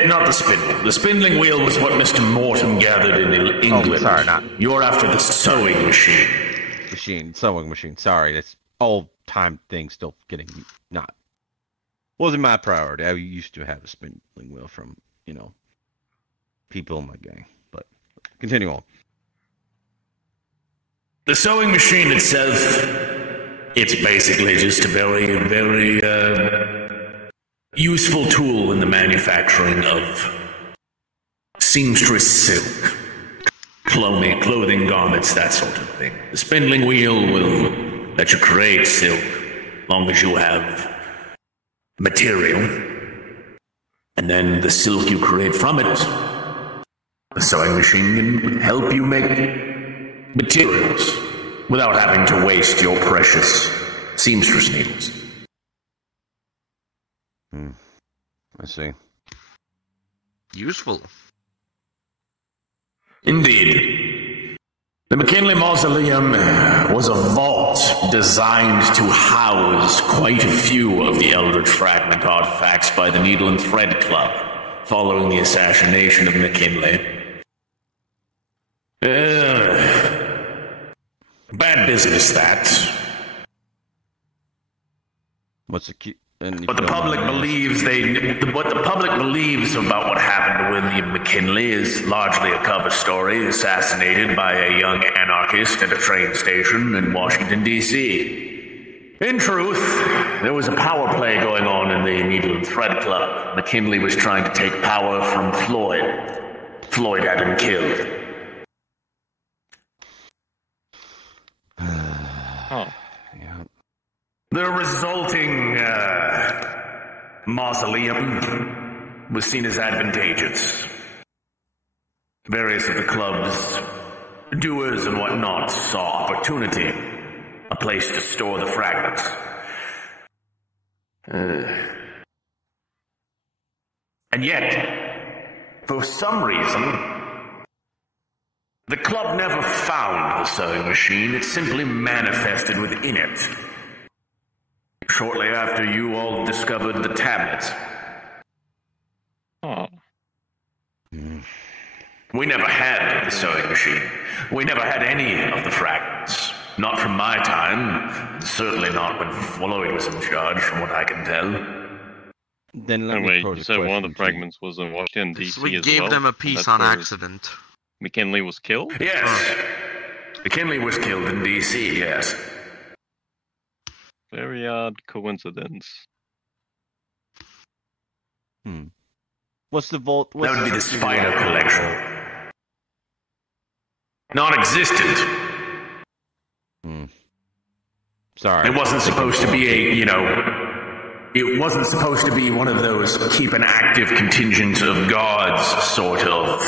Not the spindle. The spindling wheel was what Mr. Morton gathered in England. Oh, sorry, not. You're after the sewing machine. Sewing machine. Sorry, that's all time thing still getting not. Wasn't my priority. I used to have a spindling wheel from, people in my gang. But continue on. The sewing machine itself, it's basically just a very, very useful tool in the manufacturing of seamstress silk, clothing, garments, that sort of thing. The spindling wheel will let you create silk as long as you have material And then the silk you create from it, the sewing machine can help you make materials without having to waste your precious seamstress needles. I see. Useful. Indeed. The McKinley Mausoleum was a vault designed to house quite a few of the Eldritch Fragment artifacts by the Needle and Thread Club following the assassination of McKinley. Bad business, that. What's the key? But the public believes what the public believes about what happened to William McKinley is largely a cover story assassinated by a young anarchist at a train station in Washington, D.C. In truth, there was a power play going on in the Needle and Thread Club. McKinley was trying to take power from Floyd. Floyd had him killed. The resulting mausoleum was seen as advantageous. Various of the club's doers and whatnot saw opportunity, a place to store the fragments. And yet, for some reason, the club never found the sewing machine. It simply manifested within it. Shortly after you all discovered the tablets. Oh. We never had the sewing machine. We never had any of the fragments. Not from my time. Certainly not when Floyd was in charge, from what I can tell. Then let anyway, you said one of the fragments was in Washington, D.C. as well. We gave them a piece on accident. McKinley was killed? Yes. McKinley was killed in D.C., yes. Very odd coincidence. What's the vault? That would be the Spider Collection. Non-existent. Sorry. It wasn't supposed to be it wasn't supposed to be one of those keep an active contingent of guards sort of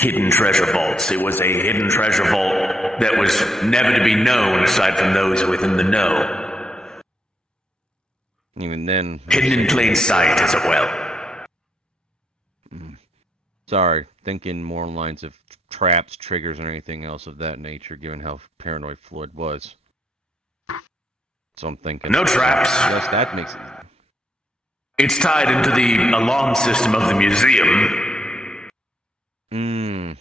hidden treasure vaults. It was a hidden treasure vault that was never to be known aside from those within the know. Even then... Hidden in plain sight, as well. Sorry, thinking more on lines of traps, triggers, or anything else of that nature, given how paranoid Floyd was. So I'm thinking... No traps. Yes, that makes it... It's tied into the alarm system of the museum.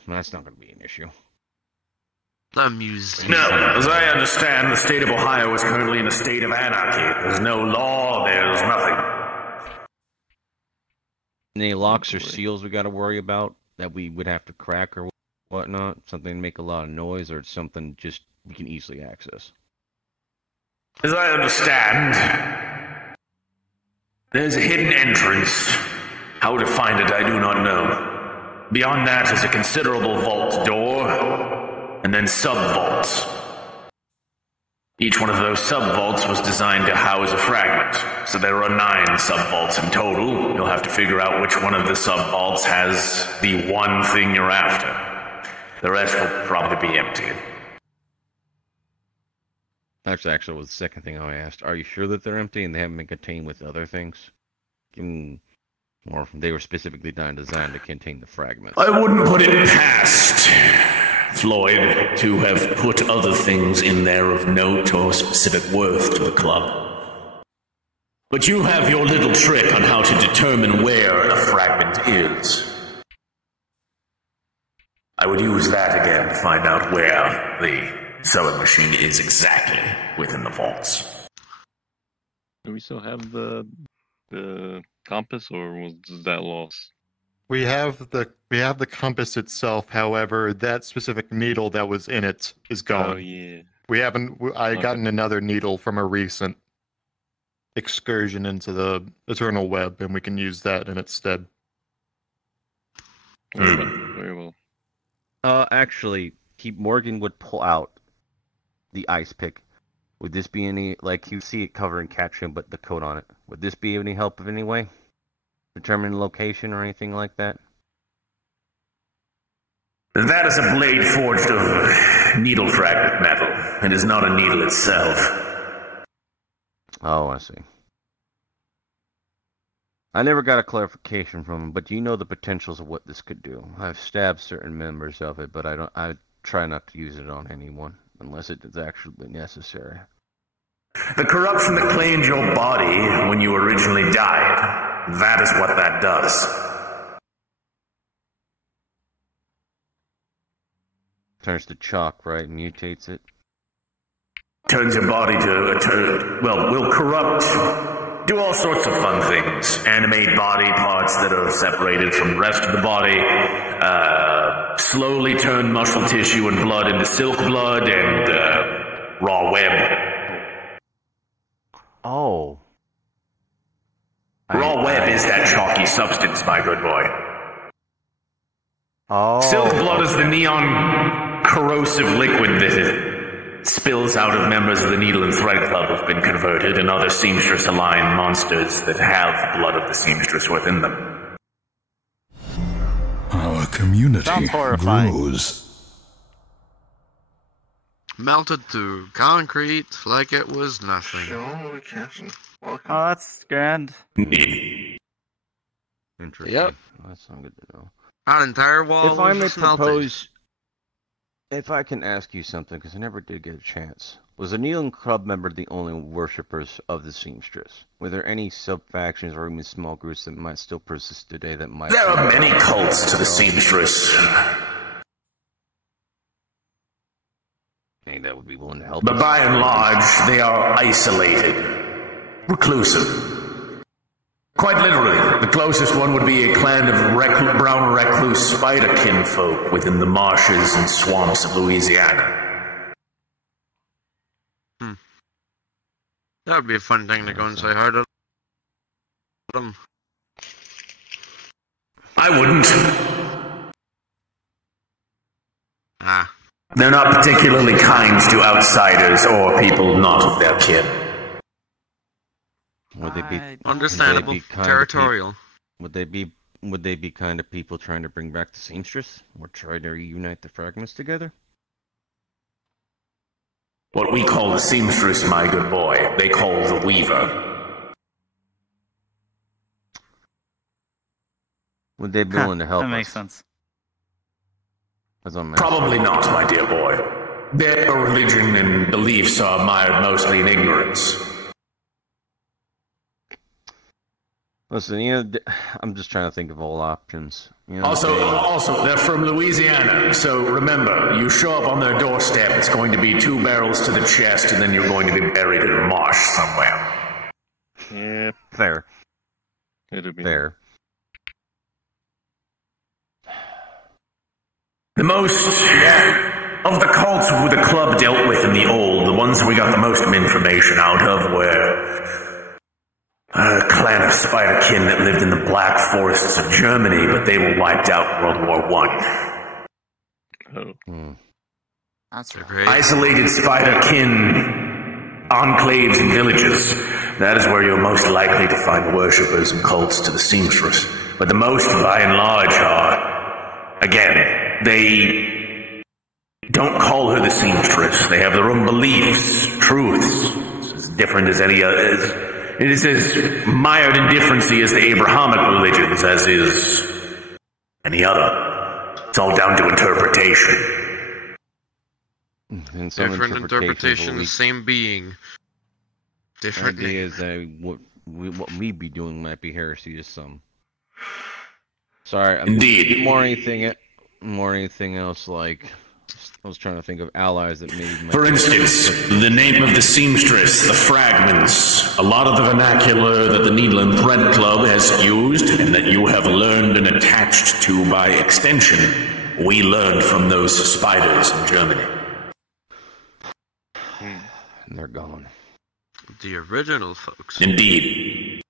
That's not going to be an issue. The museum. No, as I understand, the state of Ohio is currently in a state of anarchy. There's no law, there's nothing. Any locks or seals we got to worry about that we would have to crack or whatnot? Something to make a lot of noise, or something just we can easily access? As I understand, there's a hidden entrance. How to find it, I do not know. Beyond that is a considerable vault door, and then sub-vaults. Each one of those sub-vaults was designed to house a fragment, so there are 9 sub-vaults in total. You'll have to figure out which one of the sub-vaults has the one thing you're after. The rest will probably be empty. Actually, was the second thing I asked. Are you sure that they're empty and they haven't been contained with other things? Or they were specifically designed to contain the fragments? I wouldn't put it past Floyd to have put other things in there of note or specific worth to the club. But you have your little trick on how to determine where a fragment is. I would use that again to find out where the sewing machine is exactly within the vaults. Do we still have the compass, or was that lost? We have the compass itself. However, that specific needle that was in it is gone. Oh yeah. We haven't. I gotten another needle from a recent excursion into the Eternal Web, and we can use that in its stead. Very well. Actually, Morgan would pull out the ice pick. Would this be any, like, you see it cover and caption, but the code on it. Would this be any help of any way? determine location or anything like that? That is a blade forged of needle fragment metal. It is not a needle itself. Oh, I see. I never got a clarification from him, but do you know the potentials of what this could do? I've stabbed certain members of it, but I try not to use it on anyone, unless it is actually necessary. The corruption that claimed your body when you originally died, that is what that does. Turns to chalk, right? Mutates it? Turns your body to will corrupt, do all sorts of fun things. Animate body parts that are separated from the rest of the body, slowly turn muscle tissue and blood into silk blood and raw web. Oh. Raw web is that chalky substance, my good boy. Oh. Silk blood is the neon corrosive liquid that spills out of members of the Needle and Thread Club have been converted, and other seamstress-aligned monsters that have blood of the seamstress within them. Our community grows. Melted through concrete like it was nothing. Oh, that's grand. Indeed. Interesting. Yep. That's not good to know. An entire wall If I may was melted. propose, if I can ask you something, because I never did get a chance. Was the Needle Club member the only worshippers of the seamstress? Were there any sub-factions or even small groups that might still persist today that might... There are many cults to the seamstress. Any that would be willing to help But us? by and large, they are isolated, reclusive. Quite literally, the closest one would be a clan of brown recluse spider kinfolk within the marshes and swamps of Louisiana. That would be a fun thing to go and say hi to them. I wouldn't. Ah. They're not particularly kind to outsiders or people not of their kin. Would they be understandable? Would they be kind Territorial. Would they be kind of people trying to bring back the seamstress or try to reunite the fragments together? What we call the seamstress, my good boy, they call the weaver. Would they be willing to help That us? makes sense. Probably not, my dear boy. Their religion and beliefs are mired mostly in ignorance. Listen, I'm just trying to think of all options. Also, they're from Louisiana, so remember, you show up on their doorstep, it's going to be 2 barrels to the chest, and then you're going to be buried in a marsh somewhere. Yeah. Fair. It'll be fair. The most of the cults who the club dealt with in the old, the ones we got the most information out of were a clan of spiderkin that lived in the black forests of Germany, but they were wiped out in World War I. Oh. That's right. Isolated spiderkin enclaves and villages. That is where you're most likely to find worshippers and cults to the seamstress. But the most, by and large, are, again, they don't call her the seamstress. They have their own beliefs, truths. It's as different as any other. It is as mired in differency as the Abrahamic religions, as is any other. It's all down to interpretation. And some Different interpretation, of same being. Different ideas that what we be doing might be heresy to some. Sorry, Indeed. More anything else, like I was trying to think of allies that maybe might For instance, the name of the seamstress, the fragments, a lot of the vernacular that the Needle and Thread Club has used and that you have learned and attached to by extension, we learned from those spiders in Germany. And they're gone. The original folks. Indeed.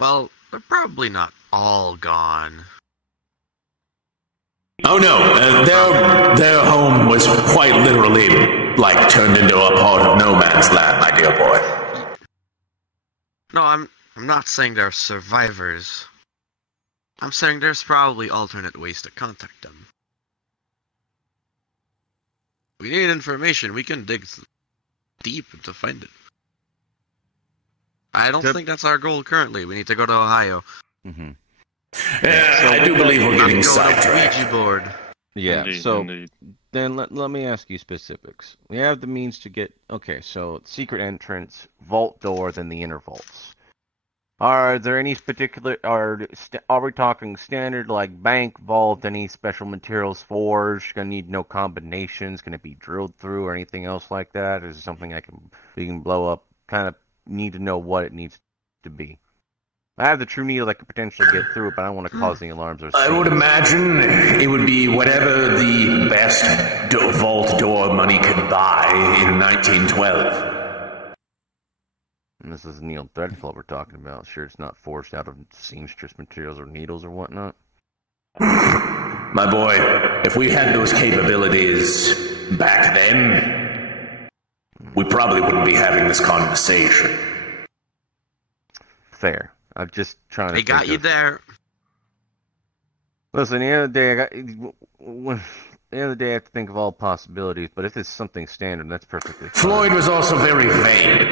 Well, they're probably not all gone. Oh no, their home was quite literally, like, turned into a part of no man's land, my dear boy. No, I'm not saying they're survivors. I'm saying there's probably alternate ways to contact them. We need information. We can dig deep to find it. I don't think that's our goal currently. We need to go to Ohio. Mm-hmm. Yeah, so I do believe we're getting sidetracked. Ouija board. Yeah, then let me ask you specifics. We have the means to get... Okay, so secret entrance, vault door, then the inner vaults. Are there any particular... Are we talking standard, like bank, vault, any special materials forged? Gonna need no combinations? Gonna be drilled through or anything else like that? Is it something we can blow up? Kind of need to know what it needs to be. I have the true needle that could potentially get through it, but I don't want to cause any alarms or I would imagine it would be whatever the best vault door money could buy in 1912. And this is Neil Threadful we're talking about. Sure, it's not forged out of seamstress materials or needles or whatnot. My boy, if we had those capabilities back then, we probably wouldn't be having this conversation. Fair. I'm just trying to. They got you there. Listen, at the end of the day, at the end of the day, I have to think of all possibilities. But if it's something standard, that's perfectly fine. Floyd was also very vague.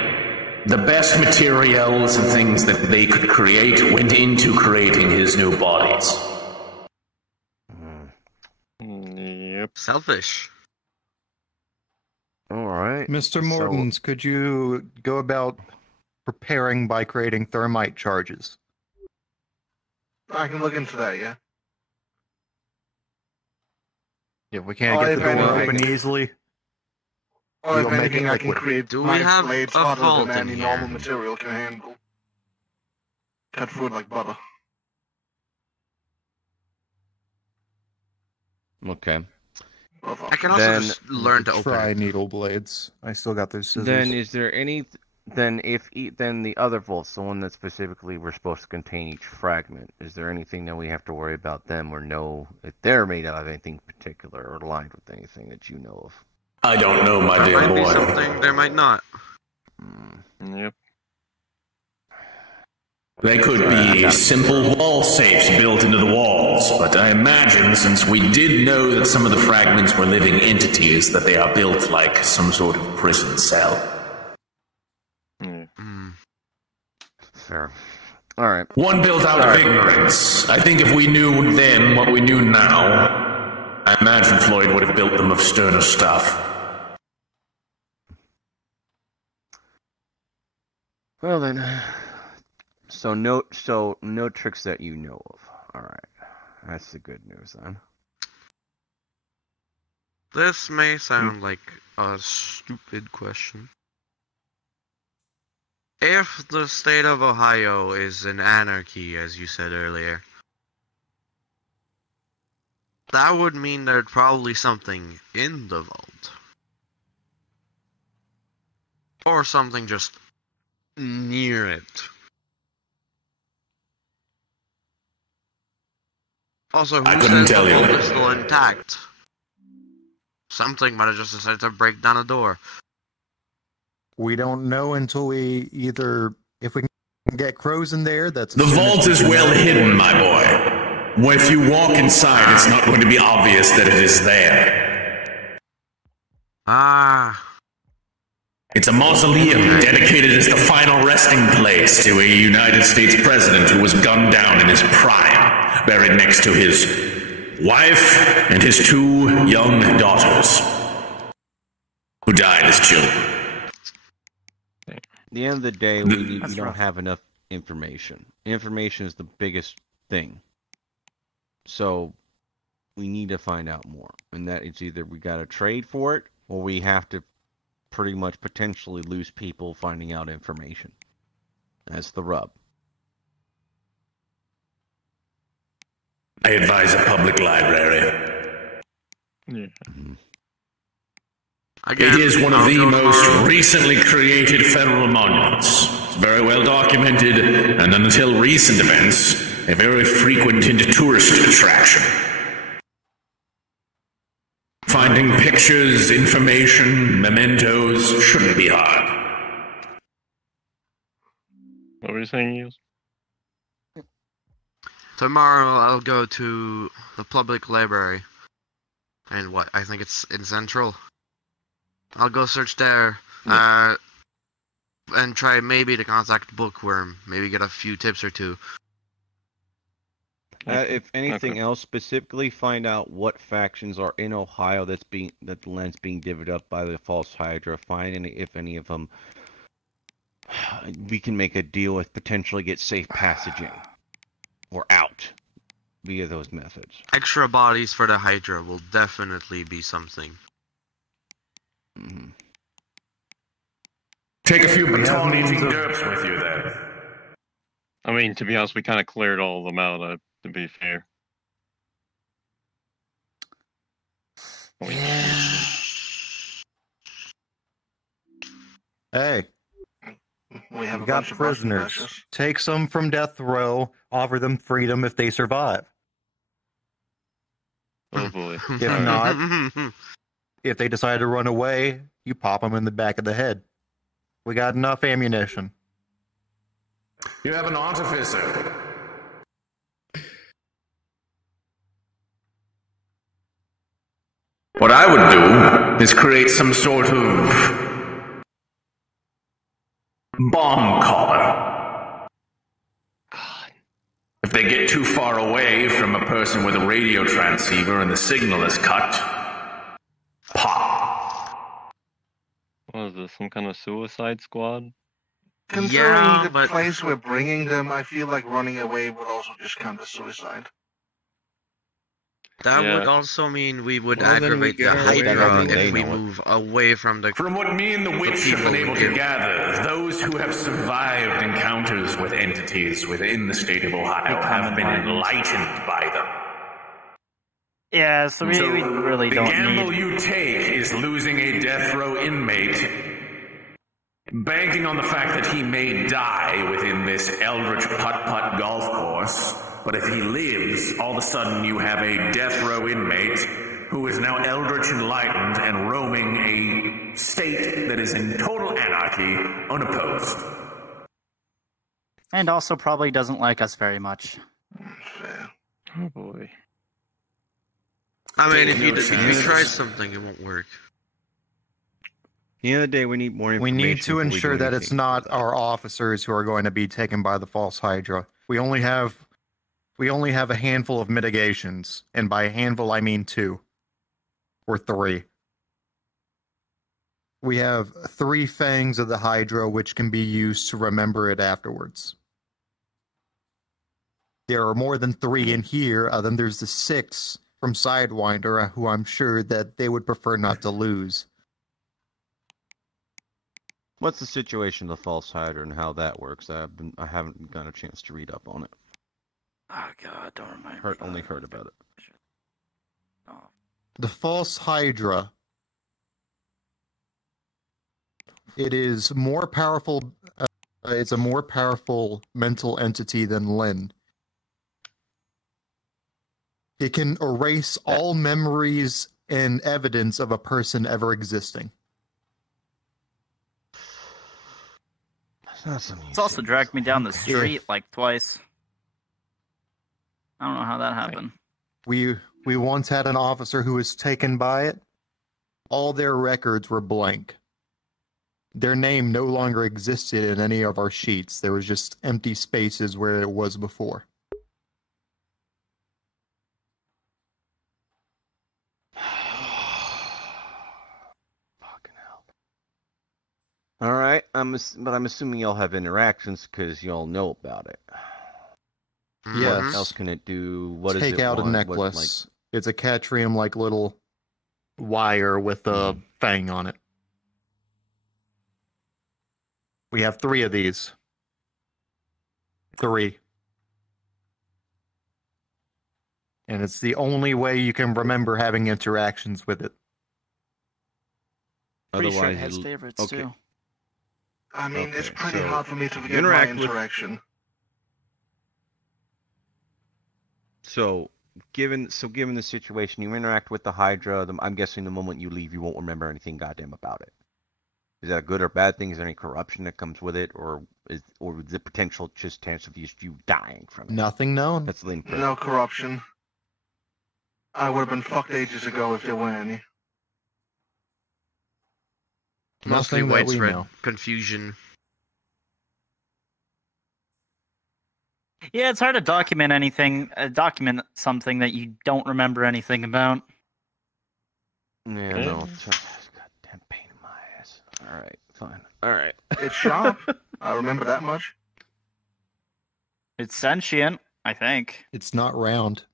The best materials and things that they could create went into creating his new bodies. Yep. Selfish. All right. Mr. Mortons, could you go about preparing by creating thermite charges? I can look into that, yeah. If we can't get the door open easily, or if we'll make anything, it I can liquid. create Do we knife have blades a hotter vault than in any here? normal material can handle. Cut food like butter. Okay. I can also just learn to open try it. needle blades. I still got those scissors. Then is there any? Then the other vaults, the one that specifically we're supposed to contain each fragment, is there anything that we have to worry about them or know if they're made out of anything particular or aligned with anything that you know of? I don't know, my dear There might be boy. something, there might not. Yep. They could be simple wall safes built into the walls, but I imagine, since we did know that some of the fragments were living entities, that they are built like some sort of prison cell. Fair. Alright. One built out of ignorance. I think if we knew then what we knew now, I imagine Floyd would have built them of sterner stuff. Well then, so no tricks that you know of. Alright. That's the good news then. This may sound like a stupid question. If the state of Ohio is in anarchy, as you said earlier, that would mean there'd probably something in the vault. Or something just near it. Also, who says the vault is still intact? Something might have just decided to break down a door. We don't know until we either, if we can get crows in there, that's... The vault is well hidden, my boy. If you walk inside, it's not going to be obvious that it is there. Ah. It's a mausoleum dedicated as the final resting place to a United States president who was gunned down in his prime, buried next to his wife and his 2 young daughters, who died as children. At the end of the day, we don't have enough information. Information is the biggest thing. So, we need to find out more. And that it's either we gotta trade for it, or we have to pretty much potentially lose people finding out information. That's the rub. I advise a public library. Yeah. It is one of the most recently created federal monuments. It's very well documented, and until recent events, a very frequent tourist attraction. Finding pictures, information, mementos shouldn't be hard. what you're saying, Eels? Tomorrow I'll go to the public library. And what? I think it's in Central. I'll go search there. And try maybe to contact Bookworm. Maybe get a few tips or two. If anything else, specifically find out what factions are in Ohio that the land's being divvied up by the False Hydra. Find if any of them we can make a deal with, potentially get safe passaging or out via those methods. Extra bodies for the Hydra will definitely be something. Mm-hmm. Take a few baton-eating derps with you, then. I mean, to be honest, we kind of cleared all of them out, to be fair. Hey. We have You got prisoners. Take some from death row, offer them freedom if they survive. Oh boy. If not, if they decide to run away, you pop them in the back of the head. We got enough ammunition. You have an artificer. What I would do is create some sort of bomb collar. If they get too far away from a person with a radio transceiver and the signal is cut, pop. What is this, some kind of suicide squad? Considering the place we're bringing them, I feel like running away would also just count as suicide. That would also mean we would aggravate the Hydra if we move away from the. From what me and the witch have been able to gather, those who have survived encounters with entities within the state of Ohio have been enlightened by them. Yeah, so we really don't need... The gamble you take is losing a death row inmate, banking on the fact that he may die within this eldritch putt-putt golf course. But if he lives, all of a sudden you have a death row inmate who is now eldritch enlightened and roaming a state that is in total anarchy, unopposed. And also probably doesn't like us very much. Oh boy. I mean, if you try something, it won't work. At the end of the day, we need more information. We need to ensure that it's not our officers who are going to be taken by the False Hydra. We only have a handful of mitigations, and by a handful I mean 2 or 3. We have 3 fangs of the Hydra which can be used to remember it afterwards. There are more than 3 in here, then there's the 6 from Sidewinder, who I'm sure that they would prefer not to lose. What's the situation of the False Hydra and how that works? I haven't got a chance to read up on it. Oh god, don't remind me. Only heard about it. The False Hydra. It is more powerful. It's a more powerful mental entity than Lin. It can erase all memories and evidence of a person ever existing. It's also dragged me down the street like twice. I don't know how that happened. We once had an officer who was taken by it. All their records were blank. Their name no longer existed in any of our sheets. There was just empty spaces where it was before. All right, but I'm assuming y'all have interactions because y'all know about it. Yes. What else can it do? What does it Take out a want? necklace. It's a Catrium-like little wire with a fang on it. We have 3 of these. 3. And it's the only way you can remember having interactions with it. Pretty sure it has favorites too. I mean, it's pretty hard for me to forget my interaction. So, given the situation, you interact with the Hydra. I'm guessing the moment you leave, you won't remember anything goddamn about it. Is that a good or bad thing? Is there any corruption that comes with it, or the potential just chance of you dying from it? Nothing known. That's the No corruption. I would have been fucked ages ago if there were any. Mostly Nothing that we widespread know. confusion. Yeah, it's hard to document anything. Document something that you don't remember anything about. Yeah, no. Goddamn pain in my ass. Alright, fine. Alright. It's sharp. I remember that much. It's sentient, I think. It's not round.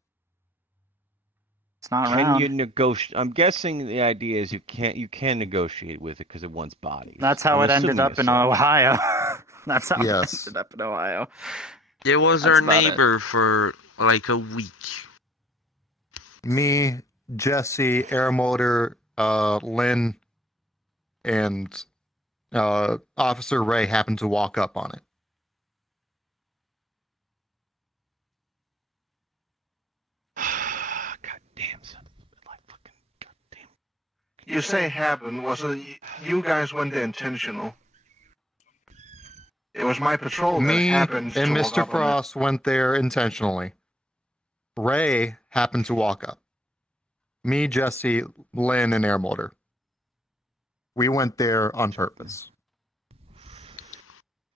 It's not Can round. you negotiate? I'm guessing the idea is you can negotiate with it because of one's body. That's how it ended up in Ohio. That's how Yes. it ended up in Ohio. It was That's our about neighbor for like a week. Me, Jesse, Air Motor, Lynn, and Officer Ray happened to walk up on it. You say happened. Was it you guys went there intentional? It was my patrol that Me happened and to walk Mr. up on it. Frost went there intentionally. Ray happened to walk up. Me, Jesse, Lynn, and Air Motor. We went there on purpose.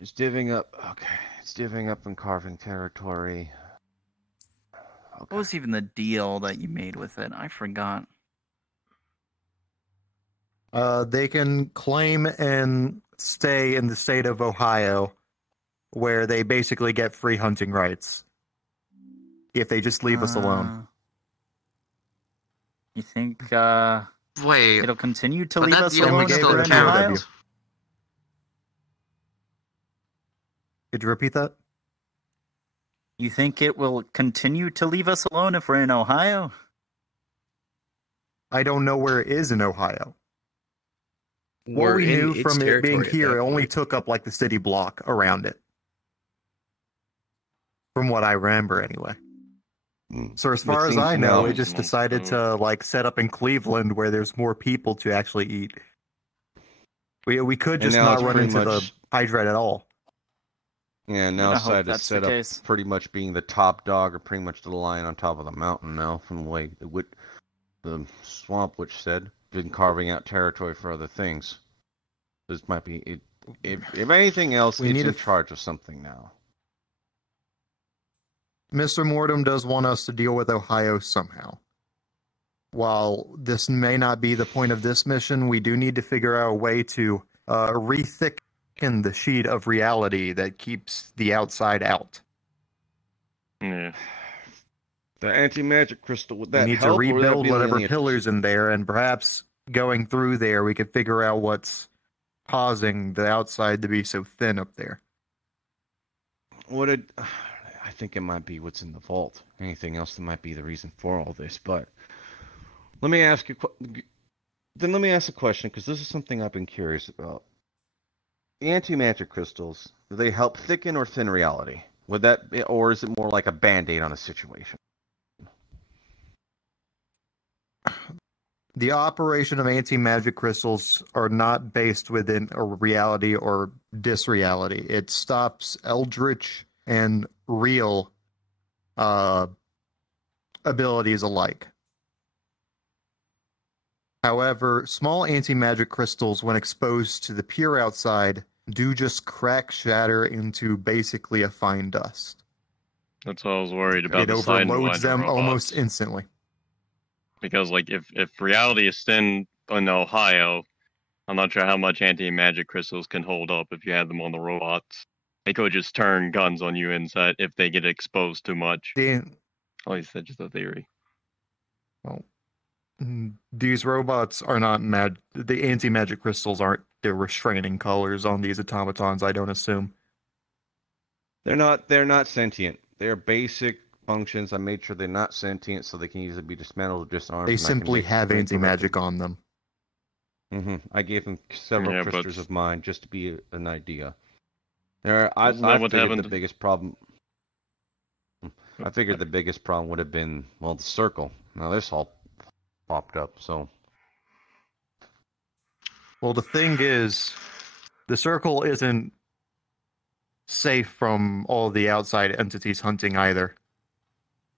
It's divvying up. Okay, it's divvying up and carving territory. What was even the deal that you made with it? I forgot. They can claim and stay in the state of Ohio, where they basically get free hunting rights if they just leave us alone. You think Wait, it'll continue to but leave that us deal alone would if still we're in count. Ohio? Could you repeat that? You think it will continue to leave us alone if we're in Ohio? I don't know where it is in Ohio. What We're we in knew its from it being territory at here, that it only point. took up like the city block around it. From what I remember, anyway. So as far as I know, we just decided to like set up in Cleveland where there's more people to actually eat. We could And just now not it's run pretty into the much- hydrate at all. Yeah, now I it's hope decided to that's set the up case. pretty much being the top dog or pretty much the lion on top of the mountain now, from the way the Swamp Witch said, been carving out territory for other things. This might be it. If anything else, We it's need in to- charge of something now. Mr. Mortem does want us to deal with Ohio somehow. While this may not be the point of this mission, we do need to figure out a way to re-thicken the sheet of reality that keeps the outside out. Yeah. The anti-magic crystal, would We that need to help, or would that rebuild be whatever only a- pillars in there, and perhaps going through there, we could figure out what's causing the outside to be so thin up there. I think it might be what's in the vault. Anything else that might be the reason for all this, but let me ask you. Then let me ask a question, because this is something I've been curious about. The anti-magic crystals, do they help thicken or thin reality? Would that be, or is it more like a band-aid on a situation? The operation of anti-magic crystals are not based within a reality or disreality. It stops eldritch and real abilities alike. However, small anti-magic crystals, when exposed to the pure outside, do just crack, shatter into basically a fine dust. That's what I was worried about. It the overloads them robots. almost instantly. Because, like, if reality is thin in Ohio, I'm not sure how much anti-magic crystals can hold up if you had them on the robots. They could just turn guns on you inside if they get exposed too much. At least that's just a theory. Well, these robots are not mad. The anti-magic crystals aren't the restraining colors on these automatons, I don't assume. They're not sentient. They're basic functions. I made sure they're not sentient, so they can easily be dismantled or disarmed. They and I can simply make- have make anti-magic on them. I gave them several Yeah, but- crystals of mine just to be an idea. I Isn't that what figured happened the biggest problem. I figured the biggest problem would have been, well, the circle. Now this all popped up, so Well, the thing is, the circle isn't safe from all the outside entities hunting either.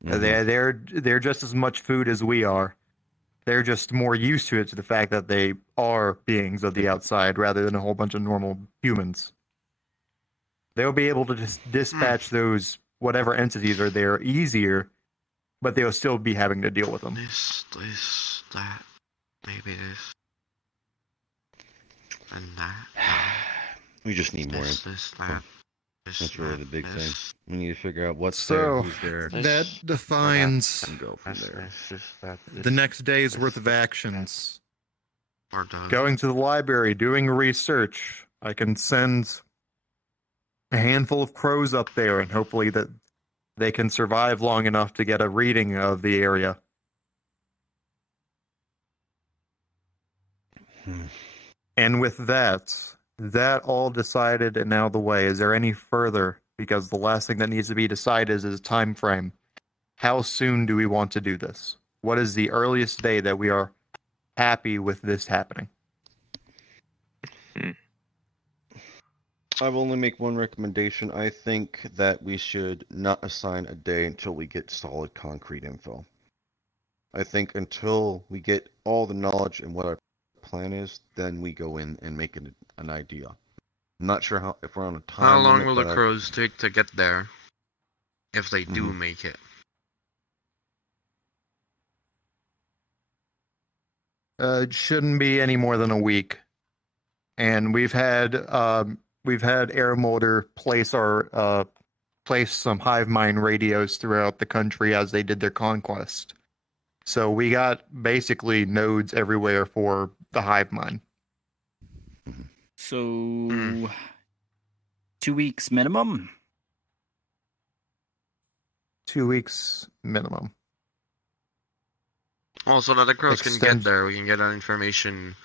They're just as much food as we are. They're just more used to it, to the fact that they are beings of the outside rather than a whole bunch of normal humans. They'll be able to just dispatch those whatever entities are there easier, but they'll still be having to deal with them. This, that, maybe this, and that. We just need more info. That's really the big thing. We need to figure out what's there, who's there. That defines and go from there. the next day's worth of actions. We're done. Going to the library, doing research. I can send a handful of crows up there, and hopefully that they can survive long enough to get a reading of the area. And with that all decided and out of the way, is there any further? Because the last thing that needs to be decided is time frame. How soon do we want to do this? What is the earliest day that we are happy with this happening? I will only make one recommendation. I think that we should not assign a day until we get solid concrete info. I think until we get all the knowledge and what our plan is, then we go in and make it an idea. I'm not sure if we're on a time How long limit, will the crows take to get there? If they do make it. It shouldn't be any more than a week. And we've had Air Molder place some hive mind radios throughout the country as they did their conquest. So we got basically nodes everywhere for the hive mind. So 2 weeks minimum? 2 weeks minimum. Also, that the crows can get there, we can get that information.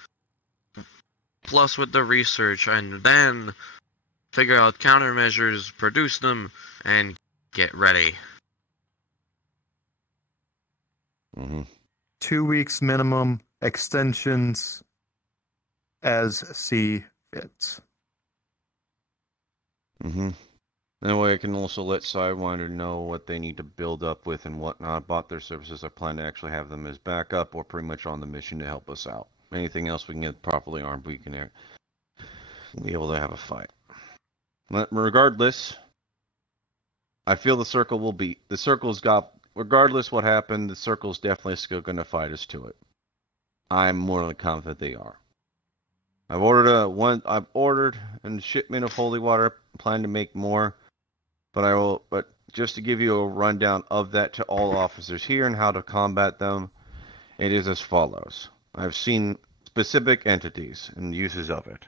Plus with the research, and then figure out countermeasures, produce them, and get ready. 2 weeks minimum, extensions as see fit. That way I can also let Sidewinder know what they need to build up with and whatnot. Bought their services. I plan to actually have them as backup or pretty much on the mission to help us out. Anything else we can get properly armed, we can be able to have a fight. But regardless, I feel the circle's got, regardless what happened, the circle's definitely still going to fight us to it. I'm more than confident they are. I've ordered a shipment of holy water, plan to make more, but just to give you a rundown of that to all officers here and how to combat them, it is as follows. I've seen specific entities and uses of it.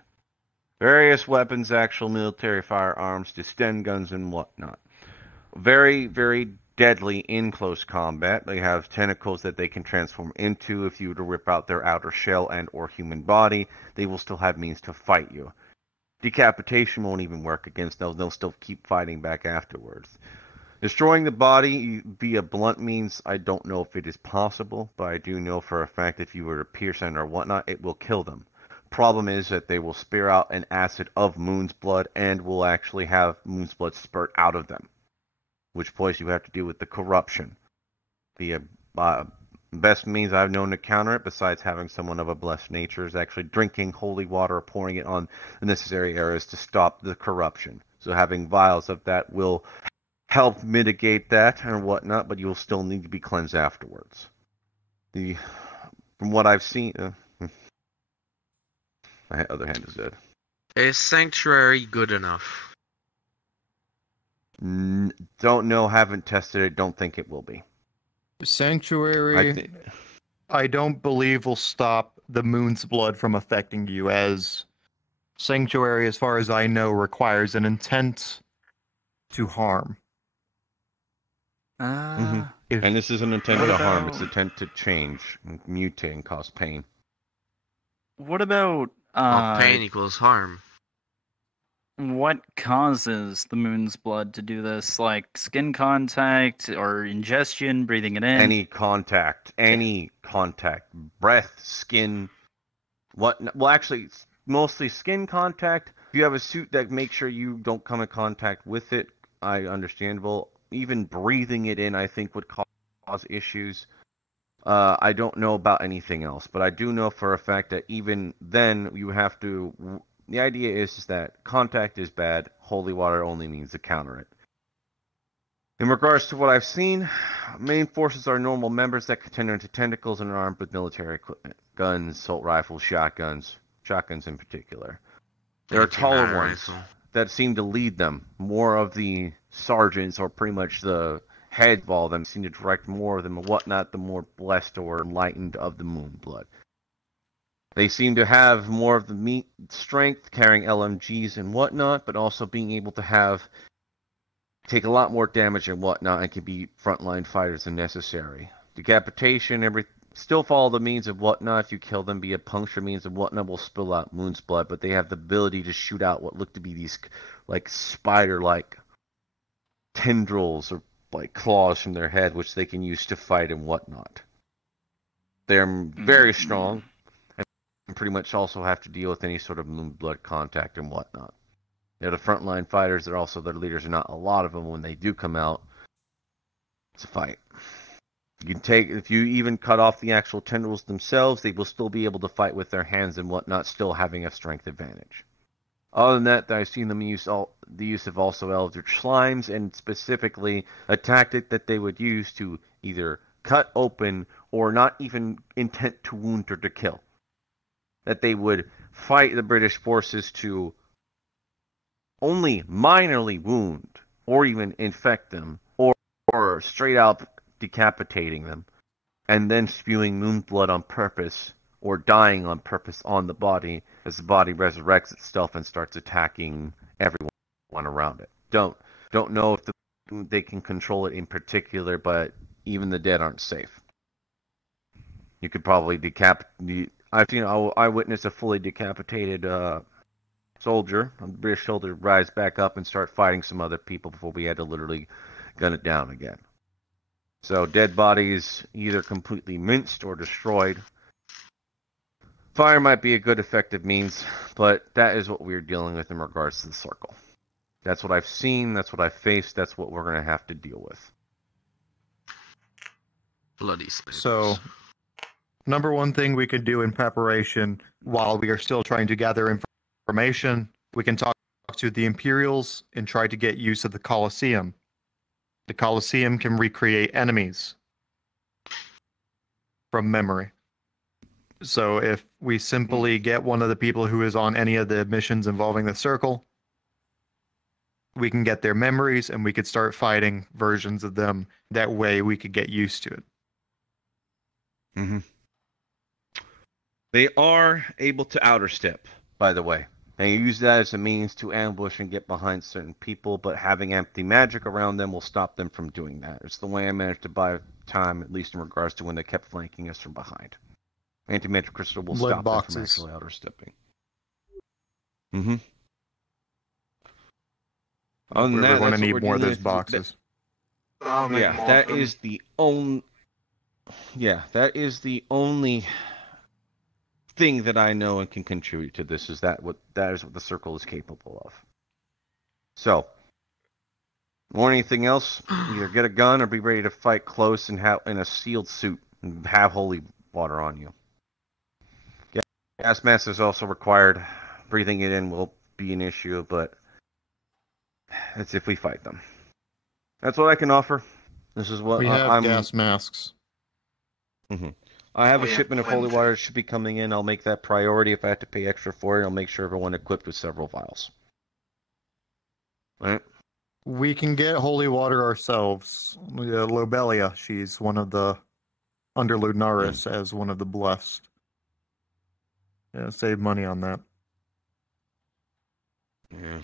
Various weapons, actual military firearms, distend guns and whatnot. Very, very deadly in close combat. They have tentacles that they can transform into. If you were to rip out their outer shell and or human body, they will still have means to fight you. Decapitation won't even work against them. They'll still keep fighting back afterwards. Destroying the body via blunt means, I don't know if it is possible, but I do know for a fact if you were to pierce them or whatnot, it will kill them. Problem is that they will spew out an acid of Moon's blood and will actually have Moon's blood spurt out of them. Which place you have to deal with the corruption. The best means I've known to counter it, besides having someone of a blessed nature, is actually drinking holy water or pouring it on the necessary areas to stop the corruption. So having vials of that will help mitigate that and whatnot, but you'll still need to be cleansed afterwards. From what I've seen, my other hand is dead. Is Sanctuary good enough? Don't know, haven't tested it, don't think it will be. Sanctuary, I don't believe will stop the Moon's blood from affecting you, as Sanctuary, as far as I know, requires an intent to harm. And this isn't intent to harm, it's intent to change, mutate, and cause pain. What about pain equals harm. What causes the Moon's blood to do this? Like skin contact or ingestion, breathing it in? Any contact. Breath, skin, Well, actually, mostly skin contact. If you have a suit that makes sure you don't come in contact with it, understandable. Even breathing it in, I think, would cause issues. I don't know about anything else, but I do know for a fact that even then, you have to... The idea is that contact is bad, holy water only means to counter it. In regards to what I've seen, main forces are normal members that can turn into tentacles and are armed with military equipment. Guns, assault rifles, shotguns in particular. There are taller ones that seem to lead them. More of the sergeants, or pretty much the head of all of them, seem to direct more of them and whatnot, the more blessed or enlightened of the Moonblood. They seem to have more of the meat strength, carrying LMGs and whatnot, but also being able to take a lot more damage and whatnot, and can be frontline fighters if necessary. Decapitation, still follow the means of whatnot. If you kill them, be it puncture means of whatnot, will spill out Moon's blood, but they have the ability to shoot out what look to be these like spider-like tendrils or like claws from their head, which they can use to fight and whatnot. They're very strong, and pretty much also have to deal with any sort of Moonblood contact and whatnot. They're the frontline fighters. They're also their leaders. Are not a lot of them. When they do come out, it's a fight. If you even cut off the actual tendrils themselves, they will still be able to fight with their hands and whatnot, still having a strength advantage. Other than that, I've seen them use the use of also Eldritch Slimes, and specifically a tactic that they would use to either cut open or not even intent to wound or to kill. That they would fight the British forces to only minorly wound or even infect them, or straight out decapitating them, and then spewing moon blood on purpose, or dying on purpose on the body as the body resurrects itself and starts attacking everyone around it. Don't know if they can control it in particular, but even the dead aren't safe. You could probably I've seen I witnessed a fully decapitated soldier on the British shoulder rise back up and start fighting some other people before we had to literally gun it down again. So dead bodies either completely minced or destroyed. Fire might be a good effective means, but that is what we're dealing with in regards to the circle. That's what I've seen, that's what I've faced, that's what we're going to have to deal with. Bloody spiders. So, number one thing we could do in preparation while we are still trying to gather information, we can talk to the Imperials and try to get use of the Colosseum. The Colosseum can recreate enemies from memory. So if we simply get one of the people who is on any of the missions involving the circle, we can get their memories and we could start fighting versions of them. That way we could get used to it. Mm-hmm. They are able to outer step, by the way. They use that as a means to ambush and get behind certain people, but having empty magic around them will stop them from doing that. It's the way I managed to buy time, at least in regards to when they kept flanking us from behind. Anti-magic crystal will stop them from actually outer stepping. Mm-hmm. Other than that, we're going to need more of those boxes. That is the only... Yeah, that is the only thing that I know and can contribute to this, is that is what the circle is capable of. So, more anything else, either get a gun or be ready to fight close and have in a sealed suit and have holy water on you. Gas mask is also required. Breathing it in will be an issue, but that's if we fight them. That's what I can offer. This is what we have gas masks. Mm-hmm. I have a shipment of holy water that should be coming in. I'll make that priority. If I have to pay extra for it, I'll make sure everyone equipped with several vials. All right. We can get holy water ourselves. Lobelia, she's one of the under Lunaris as one of the blessed. Yeah, save money on that. Yeah.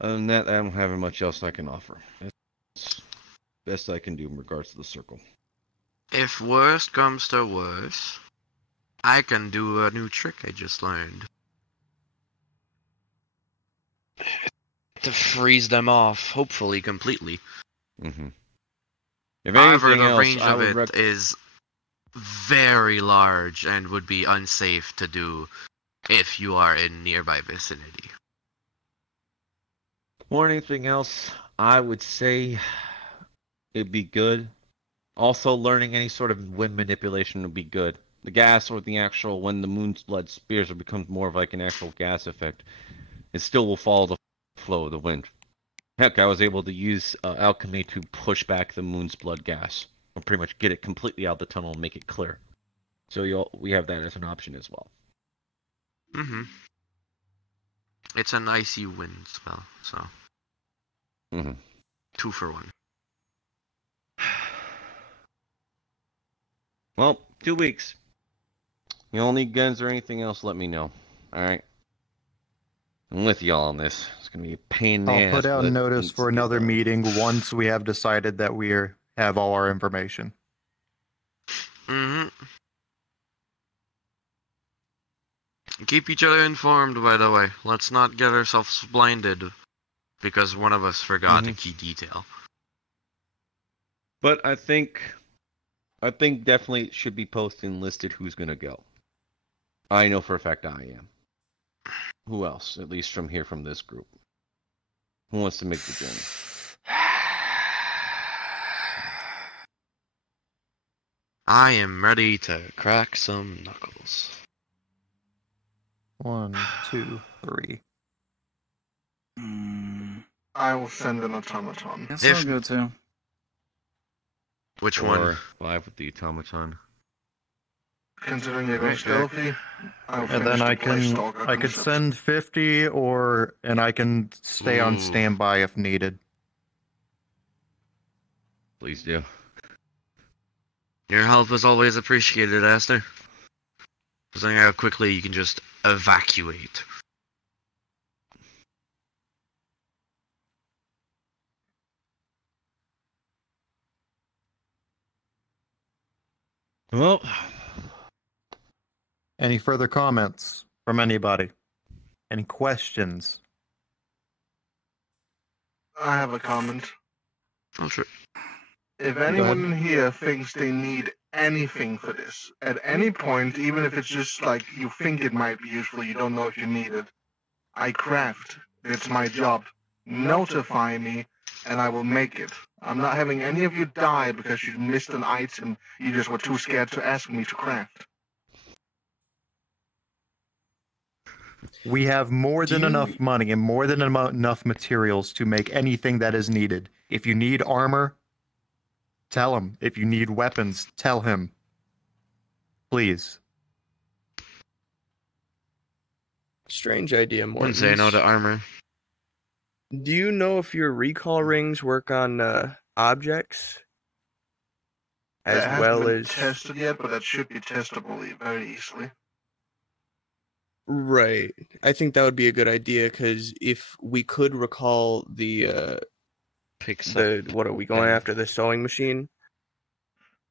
Other than that, I don't have much else I can offer. That's the best I can do in regards to the circle. If worst comes to worst, I can do a new trick I just learned. To freeze them off, hopefully completely. Mm-hmm. However, the range of it is very large and would be unsafe to do if you are in nearby vicinity. Or anything else, I would say it'd be good. Also, learning any sort of wind manipulation would be good. The gas or the actual, when the moon's blood spears or becomes more of like an actual gas effect, it still will follow the flow of the wind. Heck, I was able to use alchemy to push back the moon's blood gas, or pretty much get it completely out of the tunnel and make it clear. So we have that as an option as well. Mm-hmm. It's an icy wind spell, so. Mm-hmm. 2 for 1. Well, 2 weeks. You all need guns or anything else, let me know. Alright? I'm with y'all on this. It's gonna be a pain in the ass. I'll put out a but notice it's for good another done. meeting once we have decided that we have all our information. Mm-hmm. Keep each other informed, by the way. Let's not get ourselves blinded because one of us forgot a key detail. But I think definitely it should be posted and listed who's gonna go. I know for a fact I am. Who else? At least from this group. Who wants to make the journey? I am ready to crack some knuckles. 1, 2, 3. I will send an automaton. Guess I'll go too. Which one? 5 with the automaton. Considering you're going stealthy, I'll And finish then the I Planestalker could concept. send 50 and I can stay on standby if needed. Please do. Your help is always appreciated, Aster. Considering how quickly you can just evacuate. Well, any further comments from anybody? Any questions? I have a comment. Oh, sure. If anyone in here thinks they need anything for this, at any point, even if it's just like you think it might be useful, you don't know if you need it, I craft. It's my job. Notify me, and I will make it. I'm not having any of you die because you missed an item you just were too scared to ask me to craft. We have more than enough money and more than enough materials to make anything that is needed. If you need armor, tell him. If you need weapons, tell him. Please. Strange idea, Morton. Wouldn't say no to armor. Do you know if your recall rings work on objects? As It well hasn't been as... tested yet, but that should be testable very easily. Right. I think that would be a good idea, because if we could recall the what are we going after, the sewing machine?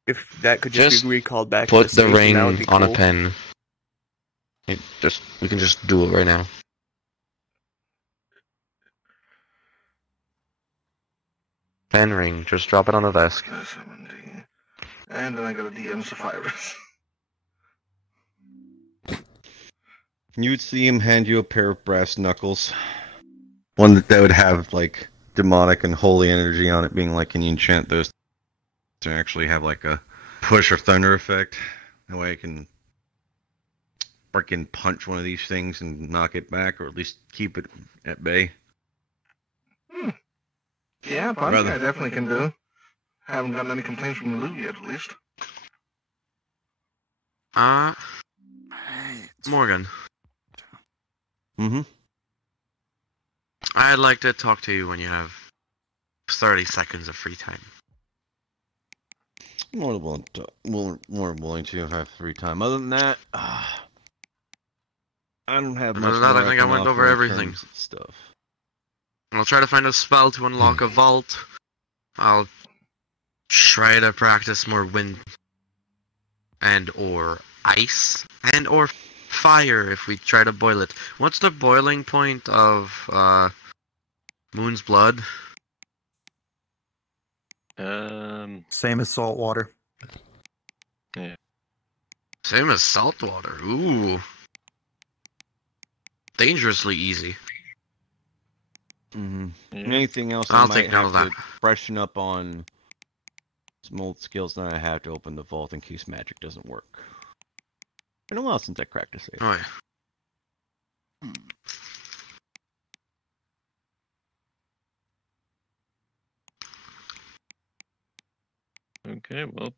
If that could just be recalled back put to the the station, ring that would be on cool. a pen. We can just do it right now. Pen ring, just drop it on the desk. And then I got a DM Sapphirus. You'd see him hand you a pair of brass knuckles. One that would have, like, demonic and holy energy on it, being like, can you enchant those to actually have, like, a push or thunder effect? That way I can freaking punch one of these things and knock it back, or at least keep it at bay. Yeah, punching I definitely can do. Haven't gotten any complaints from Lou yet, at least. Morgan. Mm-hmm. I'd like to talk to you when you have 30 seconds of free time. More willing to have free time. Other than that, I don't have much. Other than that, I think I went offer over in everything. terms of stuff. I'll try to find a spell to unlock a vault. I'll try to practice more wind and or ice and or fire if we try to boil it. What's the boiling point of Moon's Blood? Same as salt water. Yeah. Same as saltwater. Ooh. Dangerously easy. Anything else I'll I might take note have of to freshen up on some old skills that I have to open the vault in case magic doesn't work. Been a while since I cracked a save. Oh, yeah. Okay, well,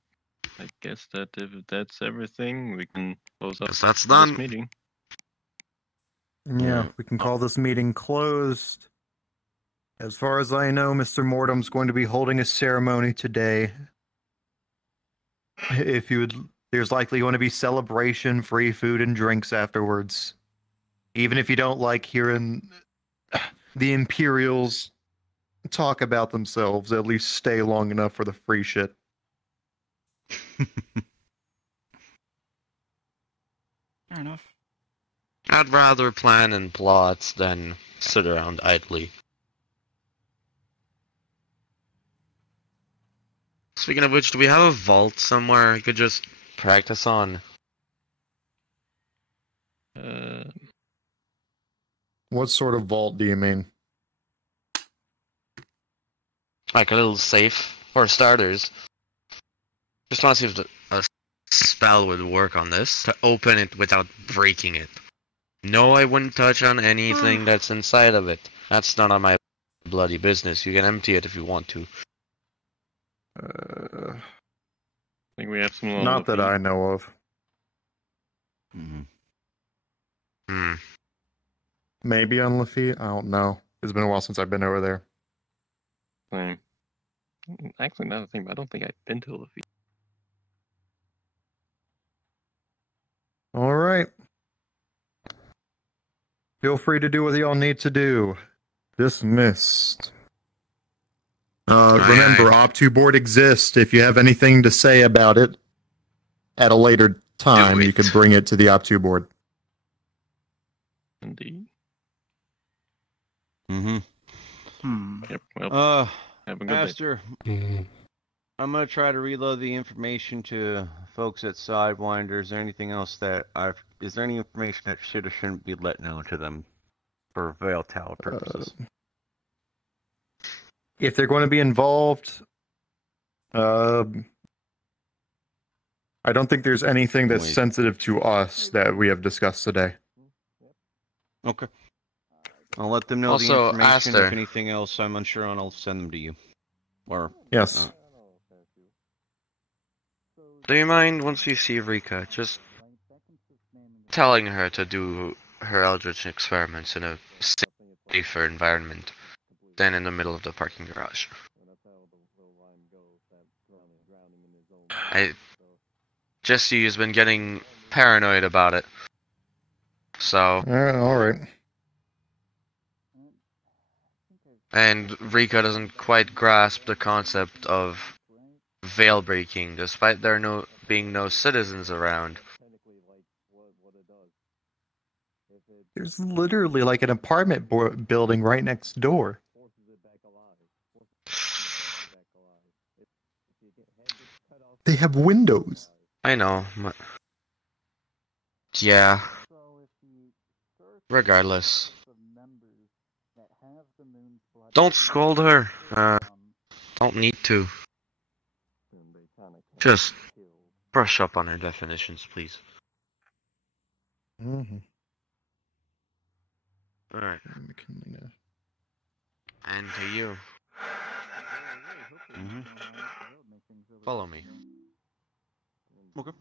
I guess that if that's everything, we can close up that's this done. meeting. Yeah, we can call this meeting closed. As far as I know, Mr. Mortem's going to be holding a ceremony today. If you would, there's likely going to be celebration, free food and drinks afterwards. Even if you don't like hearing the Imperials talk about themselves, at least stay long enough for the free shit. Fair enough. I'd rather plan and plot than sit around idly. Speaking of which, do we have a vault somewhere I could just practice on? What sort of vault do you mean? Like a little safe, for starters. Just want to see if a spell would work on this, to open it without breaking it. No, I wouldn't touch on anything that's inside of it. That's none of my bloody business. You can empty it if you want to. I think we have some. Not that I know of. Maybe on Lafitte? I don't know. It's been a while since I've been over there. Same. Actually, another thing, but I don't think I've been to Lafitte. All right. Feel free to do what y'all need to do. Dismissed. Remember, Op2 board exists. If you have anything to say about it at a later time, you can bring it to the Op2 board. Indeed. Yep. Well, have a good Master, I'm gonna try to reload the information to folks at Sidewinder. Is there anything else that is there any information that should or shouldn't be let known to them for Veil Tower purposes? If they're going to be involved, I don't think there's anything that's sensitive to us that we have discussed today. Okay. I'll let them know Also, the information. Aster. If anything else I'm unsure on, I'll send them to you. Or yes. Do you mind, once you see Rika, just telling her to do her Eldritch experiments in a safer environment than in the middle of the parking garage? Jesse has been getting paranoid about it. So. Alright. And Rika doesn't quite grasp the concept of veil breaking, despite there being no citizens around. There's literally like an apartment building right next door. They have windows. I know. Yeah. Regardless. Don't scold her. Don't need to. Just brush up on her definitions, please. Mm-hmm. Alright. And to you. Follow me. Okay.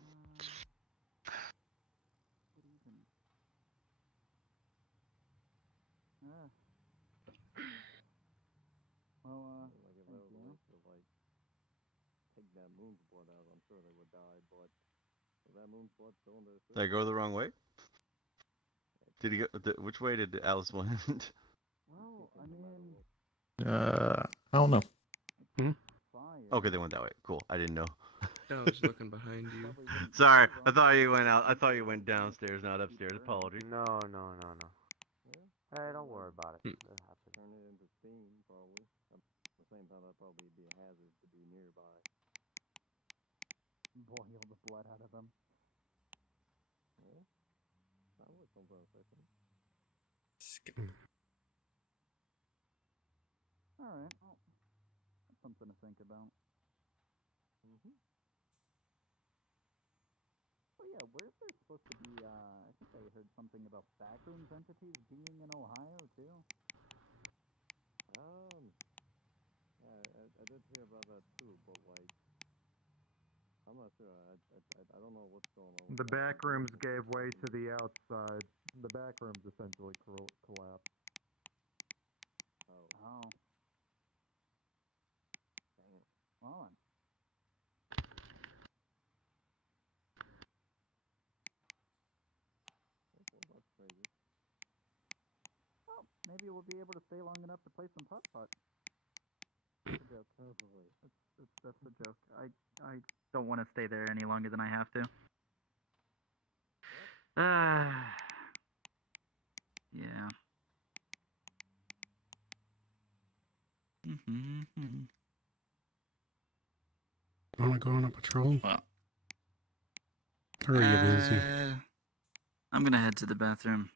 Did I go the wrong way? Did he go? Which way did Alice went? I don't know. Okay, they went that way. Cool. I didn't know. I was looking behind you. Sorry, I thought you went out. I thought you went downstairs, not upstairs. Apologies. No. Hey, don't worry about it. It happens. Turn it into steam, probably. At the same time, that'd probably be a hazard to be nearby. Boil the blood out of them. Hold on a second. Alright, well, that's something to think about. Oh yeah, where's there supposed to be, I think I heard something about backrooms entities being in Ohio, too? Yeah, I did hear about that too, but like, I'm not sure. I don't know what's going on. The back rooms gave way to the outside. The back rooms essentially collapsed. Oh. Dang it. Hold on. Well, that's crazy. Well, maybe we'll be able to stay long enough to play some putt-putt. That's a joke. Probably. That's a joke. I don't want to stay there any longer than I have to. Yeah. Want to go on a patrol? Well. Or are you busy? I'm gonna head to the bathroom.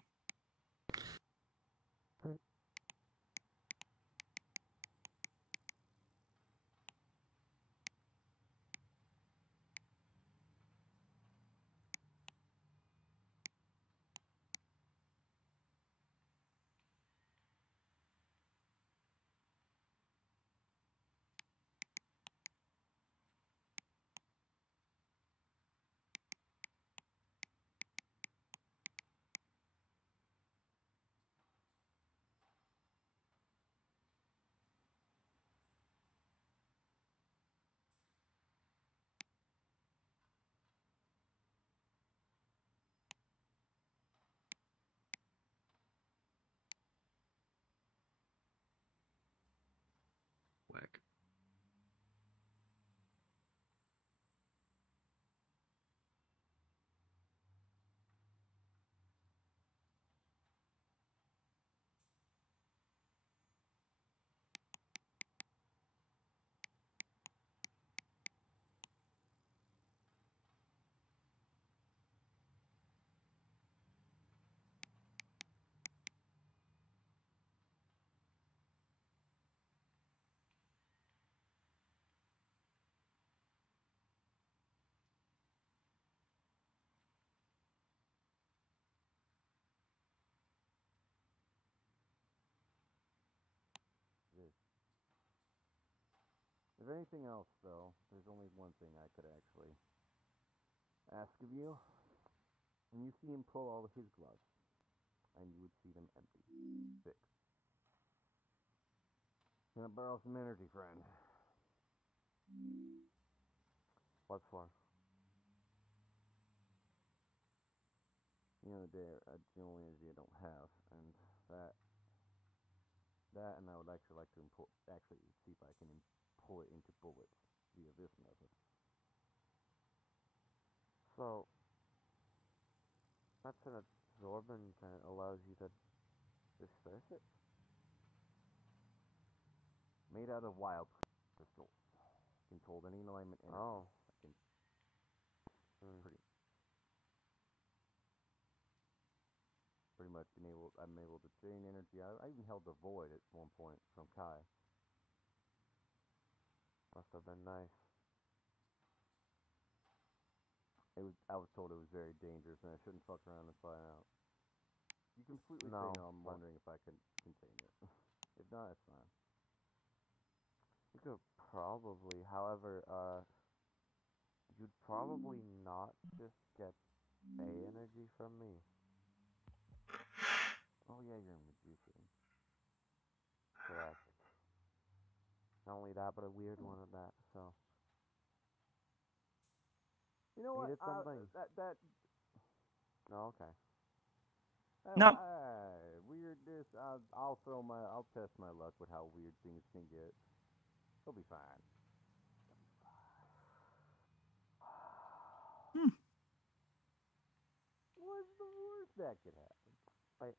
Whack. If anything else, though, there's only one thing I could actually ask of you. When you see him pull all of his gloves, and you would see them empty. 6. Can I borrow some energy, friend? What for? The other day, it's the only energy I don't have, and that, and I would actually like to see if I can pull it into bullets via this method. So, that's an absorbent that allows you to disperse it? Made out of wild crystals. Can hold any alignment energy. Oh. I can pretty much I'm able to drain energy. I even held the void at one point from Kai. Must have been nice. I was told it was very dangerous and I shouldn't fuck around and find out. You completely say no, I'm wondering if I can contain it. If not, it's fine. You could probably, however, you'd probably not just get A energy from me. Oh yeah, you're a magician. Correct. Not only that, but a weird one at that, so. You know what? That. No, okay. No. Weirdness. I'll test my luck with how weird things can get. He'll be fine. What's the worst that could happen?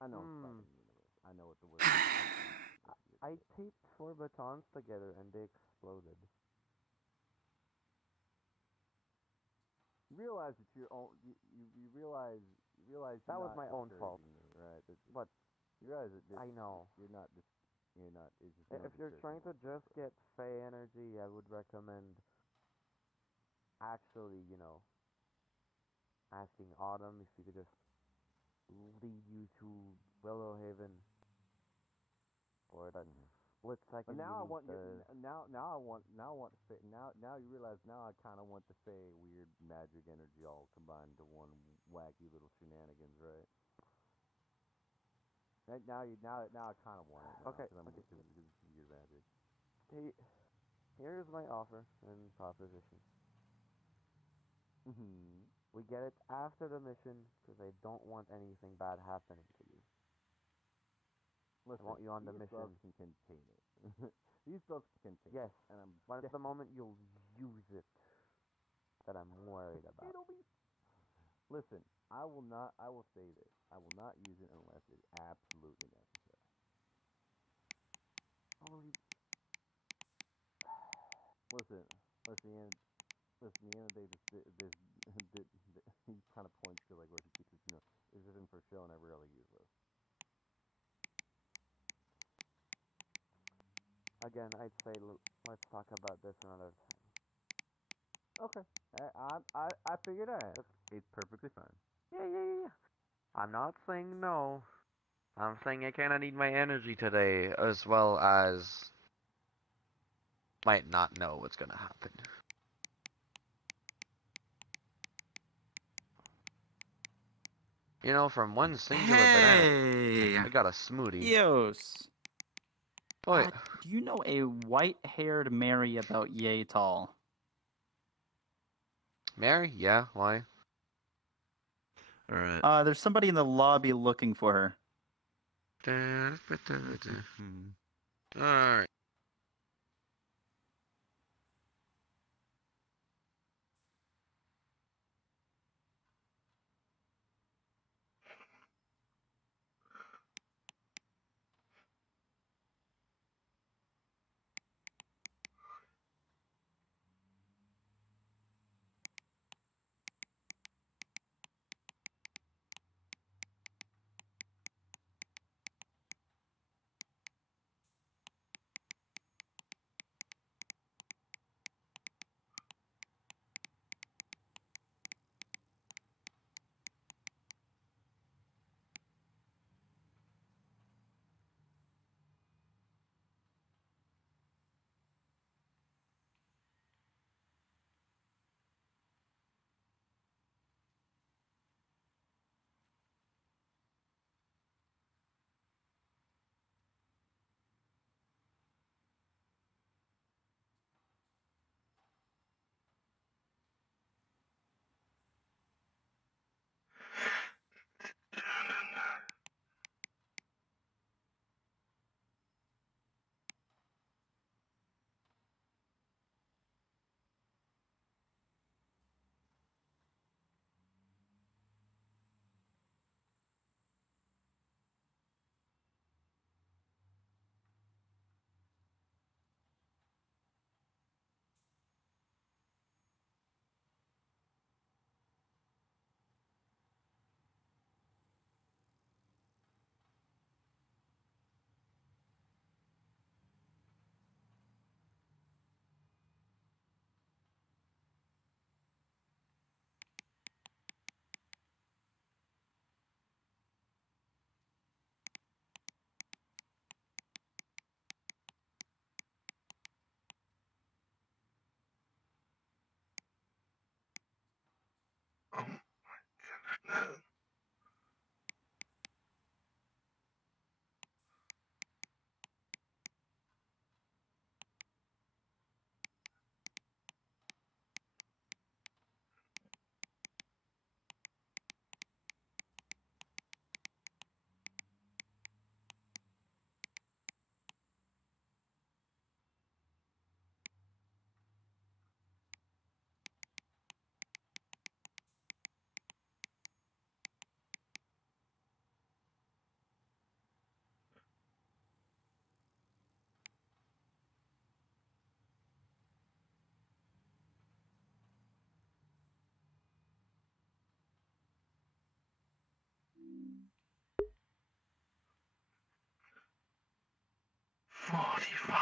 I know it's fighting the universe. I know what the worst. I taped 4 batons together and they exploded. You realize that you're you realize That was my own fault. Right? But you realize that I know you're not just It's just if you're trying to just get Fey energy, I would recommend actually, asking Autumn if you could just lead you to Willowhaven for that split second. But now I you want need you. Now I want to say now you realize now I kind of want to say weird magic energy all combined into one wacky little shenanigans, right? Now I kind of want it. Now, Okay. Because it's weird magic. Here's my offer and proposition. We get it after the mission because I don't want anything bad happening to you. Listen, I want you on the these mission. spells can contain it. These spells can contain Yes, it. And but it's the moment you'll use it that I'm worried about. Listen, I will say this. I will not use it unless it's absolutely necessary. Listen, at the end of the day, he kind of points to like where he keeps it. This isn't for show, and I rarely use this. Again, I'd say let's talk about this another time. Okay, I figured out. It's perfectly fine. Yeah. I'm not saying no. I'm saying I kinda need my energy today, as well as might not know what's gonna happen. From one singular banana, I got a smoothie. Eos. What? Do you know a white-haired Mary about yay tall? Mary? Yeah, why? Alright. There's somebody in the lobby looking for her. Alright. 45.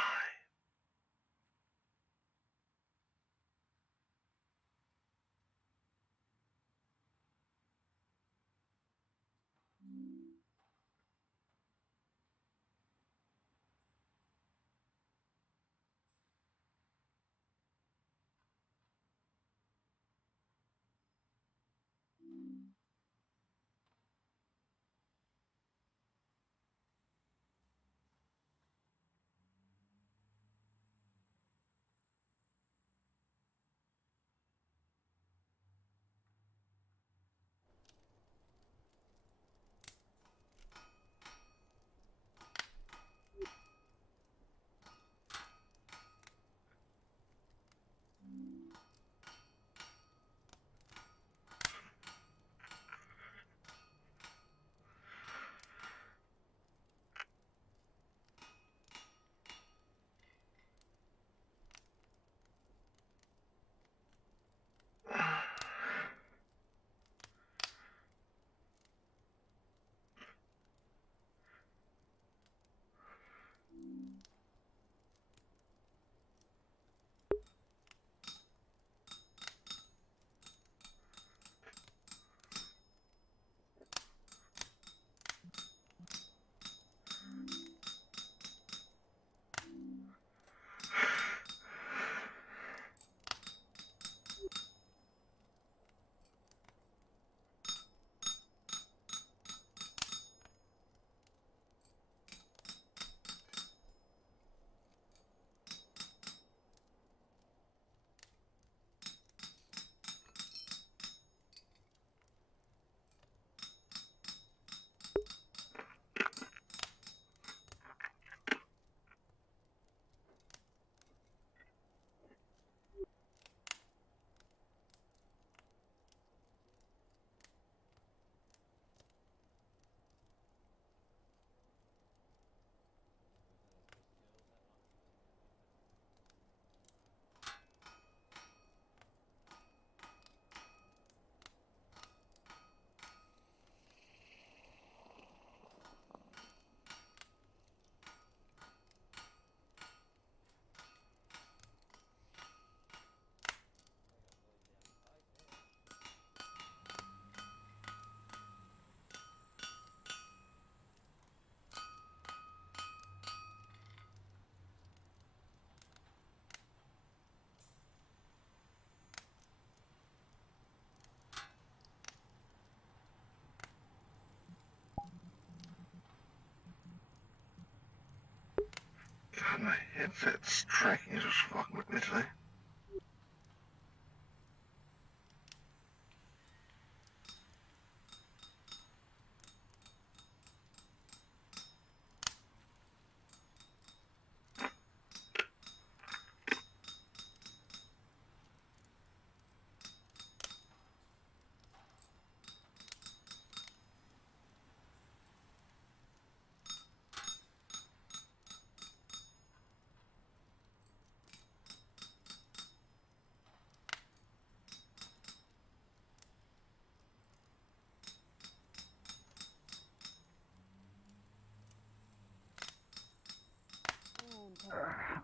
God, my headset's tracking is just fucking with me today.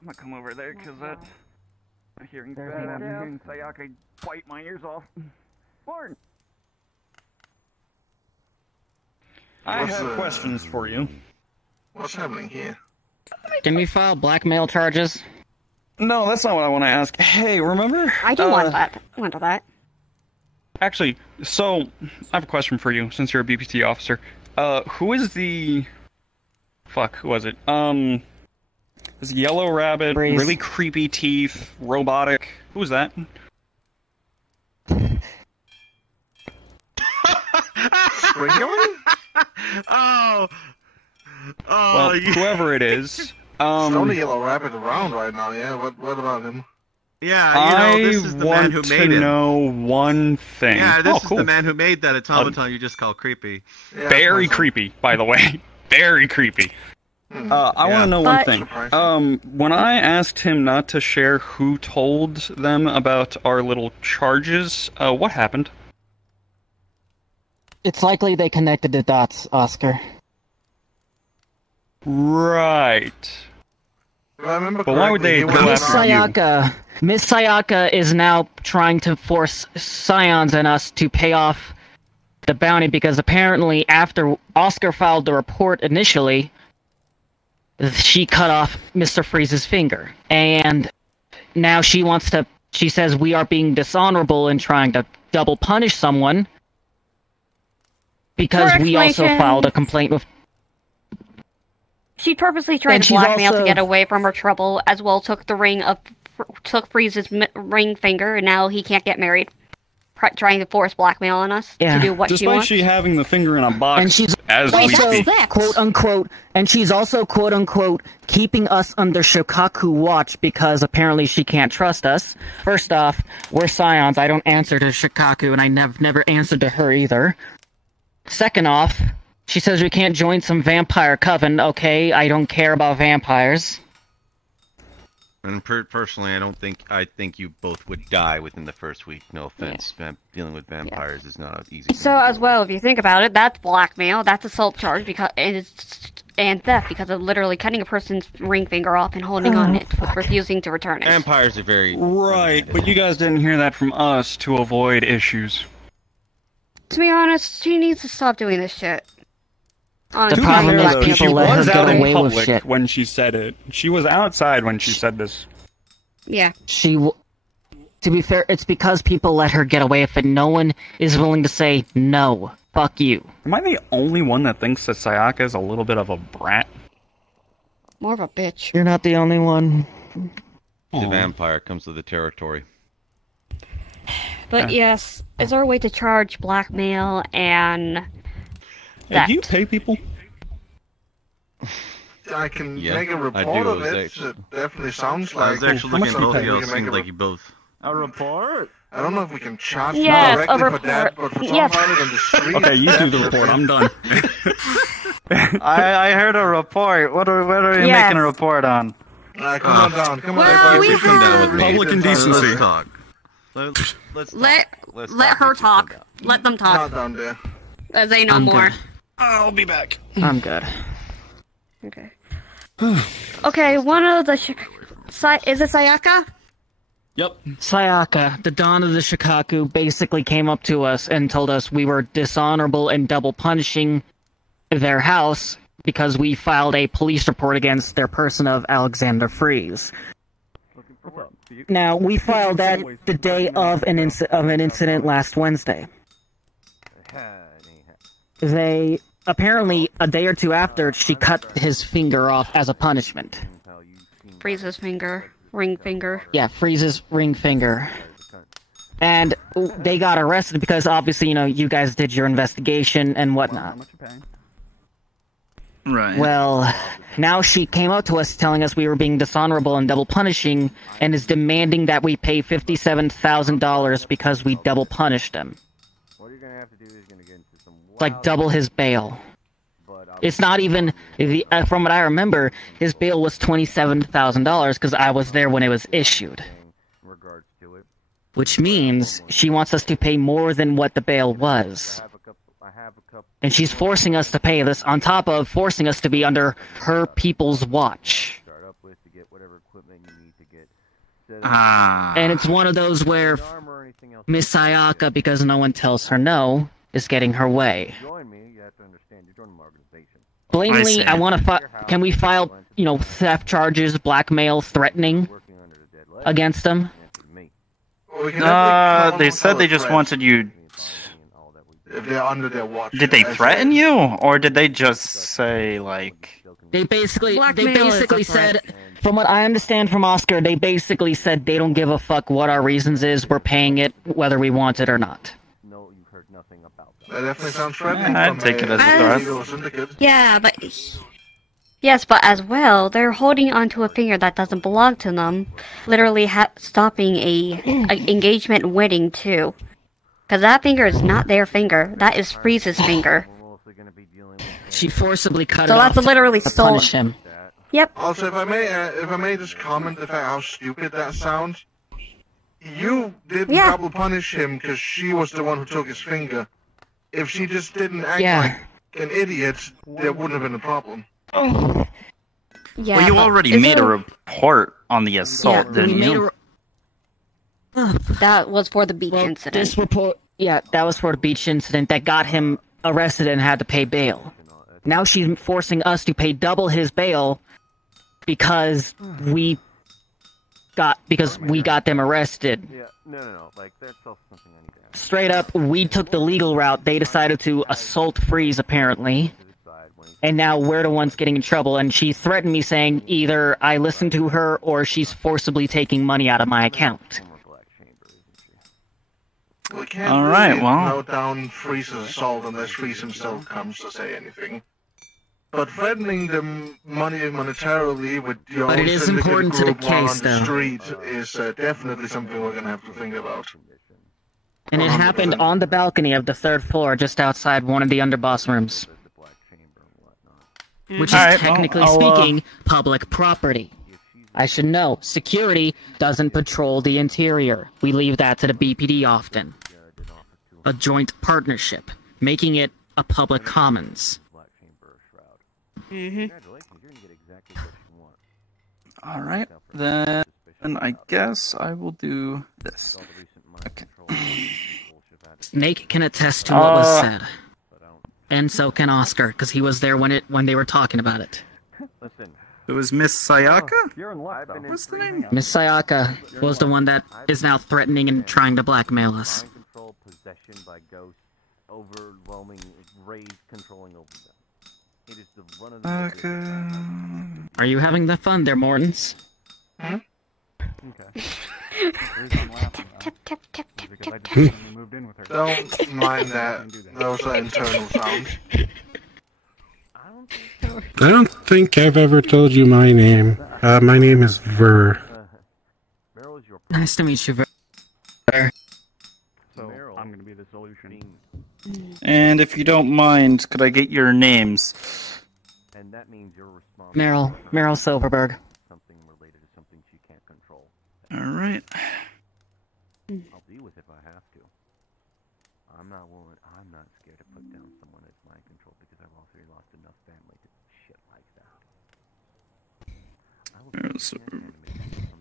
I'm gonna come over there because I'm hearing bad. I'm hearing Sayaka bite my ears off. Lauren! I have questions for you. What's happening here? Can we file blackmail charges? No, that's not what I want to ask. Hey, remember? I do want that. I want that. Actually, so I have a question for you since you're a BPT officer. Who is the... Fuck, who was it? This yellow rabbit, really creepy teeth, robotic. Who was that? Oh! Well, whoever it is. There's only yellow rabbit around right now, yeah? What about him? Yeah, you know, this is the man who made it. I want to know one thing. Yeah, this cool. is the man who made that automaton you just call creepy. Yeah, very creepy, by the way. Very creepy. I want to know one thing. When I asked him not to share who told them about our little charges, what happened? It's likely they connected the dots, Oscar. Right. remember But why would they go Miss after you? Sayaka, Miss Sayaka is now trying to force Scions and us to pay off the bounty because apparently after Oscar filed the report initially, she cut off Mr. Freeze's finger. And now she says we are being dishonorable in trying to double punish someone because we also filed a complaint with... She purposely tried to blackmail to get away from her trouble, as well took Freeze's ring finger, and now he can't get married. Trying to force blackmail on us to do what she wants. Despite she having the finger in a box, and she's as also, we speak. quote unquote, and she's also quote unquote keeping us under Shokaku watch because apparently she can't trust us. First off, we're Scions. I don't answer to Shokaku, and I never answered to her either. Second off, she says we can't join some vampire coven. Okay, I don't care about vampires. And personally, I think you both would die within the first week. No offense, dealing with vampires is not easy. So as well, if you think about it, that's blackmail, that's assault charge and theft because of literally cutting a person's ring finger off and holding on it with refusing to return it. Vampires are very right, but you guys didn't hear that from us to avoid issues. To be honest, she needs to stop doing this shit. The problem is people let her get away with shit. When she said it, she was outside when she said this. Yeah. To be fair, it's because people let her get away with it. No one is willing to say, no, fuck you. Am I the only one that thinks that Sayaka is a little bit of a brat? More of a bitch. You're not the only one. The vampire comes to the territory. But yes, is there a way to charge blackmail and... Hey, do you pay people? I can make a report of it. It definitely sounds like... I was actually looking at both of y'all, seemed like you both... A report? I don't know if we can charge yes, directly for that, but for yes. talking about it on the street... Okay, you do the report, I'm done. I heard a report. What are you making a report on? Come on down, come on. Come down with me. Public indecency. Let's talk. Let her talk. Let them talk. Down there. As they know more. Good. I'll be back. I'm good. Okay. Okay, one of the... is it Sayaka? Yep. Sayaka, the Dawn of the Shikaku, basically came up to us and told us we were dishonorable and double punishing their house because we filed a police report against their person of Alexander Freeze. Now, we filed that the day of an incident last Wednesday. They... Apparently, a day or two after, she cut his finger off as a punishment. Freeze's finger. Ring finger. Yeah, Freeze's ring finger. And they got arrested because obviously, you guys did your investigation and whatnot. Right. Well, now she came out to us telling us we were being dishonorable and double punishing and is demanding that we pay $57,000 because we double punished him. Like double his bail. It's not even from what I remember, his bail was $27,000 because I was there when it was issued. Which means she wants us to pay more than what the bail was. And she's forcing us to pay this on top of forcing us to be under her people's watch. And it's one of those where Miss Sayaka, because no one tells her no, is getting her way. Blatantly, I want to can we file, theft charges, blackmail, threatening against them? They said they just wanted you... They're under their watch. Did they threaten you? Or did they just say, like... They basically said, from what I understand from Oscar, they basically said they don't give a fuck what our reasons is, we're paying it whether we want it or not. That definitely sounds threatening. I'd take it as a threat. Yeah, but... Yes, but as well, they're holding onto a finger that doesn't belong to them. Literally stopping a engagement wedding, too. Because that finger is not their finger. That is Freeze's finger. She forcibly cut it off. So that's literally to punish him. Yep. Also, if I may just comment the fact how stupid that sounds. You didn't double punish him because she was the one who took his finger. If she just didn't act like an idiot, there wouldn't have been a problem. Yeah, Yeah, well, you but already is made there a report on the assault, Yeah, didn't we made you? That was for the beach incident. This report, yeah, that was for the beach incident that got him arrested and had to pay bail. Now she's forcing us to pay double his bail because we got them arrested. Yeah, no. Like, that's also something I need to ask. Straight up, we took the legal route. They decided to assault Freeze, apparently. And now we're the ones getting in trouble. And she threatened me saying either I listen to her or she's forcibly taking money out of my account. We can't Alright, really well. note down Freeze's assault unless Freeze himself comes to say anything. But threatening them monetarily with your But it is important to the group while case, on the though. street is definitely something we're gonna have to think about. And it happened on the balcony of the 3rd floor, just outside one of the underboss rooms. Which is, technically speaking, public property. I should know, security doesn't patrol the interior. We leave that to the BPD often. A joint partnership, making it a public commons. Alright, then I guess I will do this. Okay. Snake can attest to what was said. And so can Oscar, because he was there when they were talking about it. Listen. It was Miss Sayaka? You're in luck, though. What's the name? Miss Sayaka was the one that is now threatening and trying to blackmail us. Mind control, possession by ghosts, overwhelming rage controlling over them. It is the run of the Are you having the fun there, Mortons? Okay. Don't mind that. Those are internal sounds. I don't think I've ever told you my name. My name is Ver. Nice to meet you, Ver. So, I'm gonna be the solution. And if you don't mind, could I get your names? And that means you're responsible. Meryl Silverberg. Something related to something she can't control. Alright. I'll deal with it if I have to. I'm not scared to put down someone that's mind control because I've already lost enough family to shit like that. I will put comes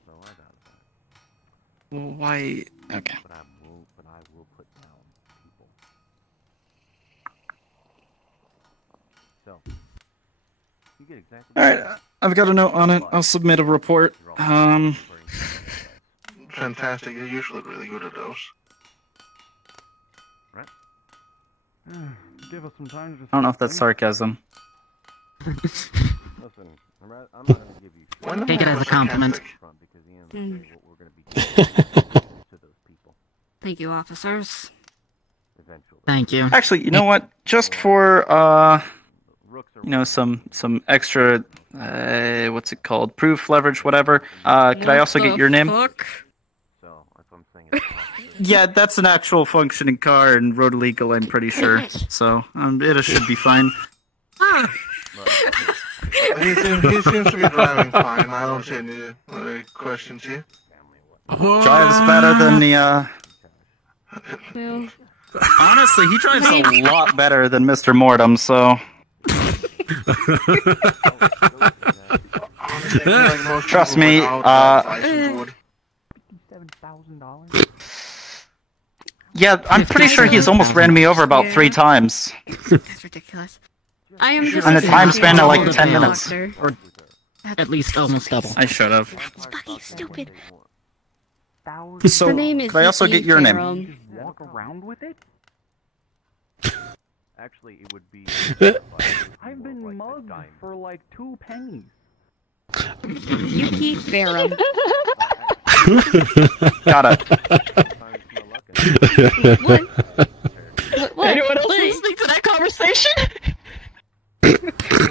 alive out of that. Well, why? Okay. But I will put down people. So, you get exactly. Alright, I've got a note on it. I'll submit a report. Fantastic. You usually really good at those. Right? Give us some time to. I don't know if that's sarcasm. Listen, I'm not gonna give you. Take it as a compliment. Thank you, officers. Thank you. Actually, you know what? Just for some extra what's it called? Proof, leverage, whatever. Could I also get your name? Yeah, that's an actual functioning car and road legal, I'm pretty sure. So, it should be fine. He seems to be driving fine. I don't see any questions here. Drives better than the, Honestly, he drives a lot better than Mr. Mortem, so... Trust me, yeah, I'm pretty sure he's almost ran me over about 3 times. That's ridiculous. I am just And the time span of like 10 minutes. Doctor. Or at least almost double. I should have. It's fucking stupid. So, Her name is could I also Vicky get your name? Farrell. Walk around with it? Actually, it would be. I've been mugged for like 2 pennies. Yuki Farrell. Got it. What? Anyone else listening to that conversation?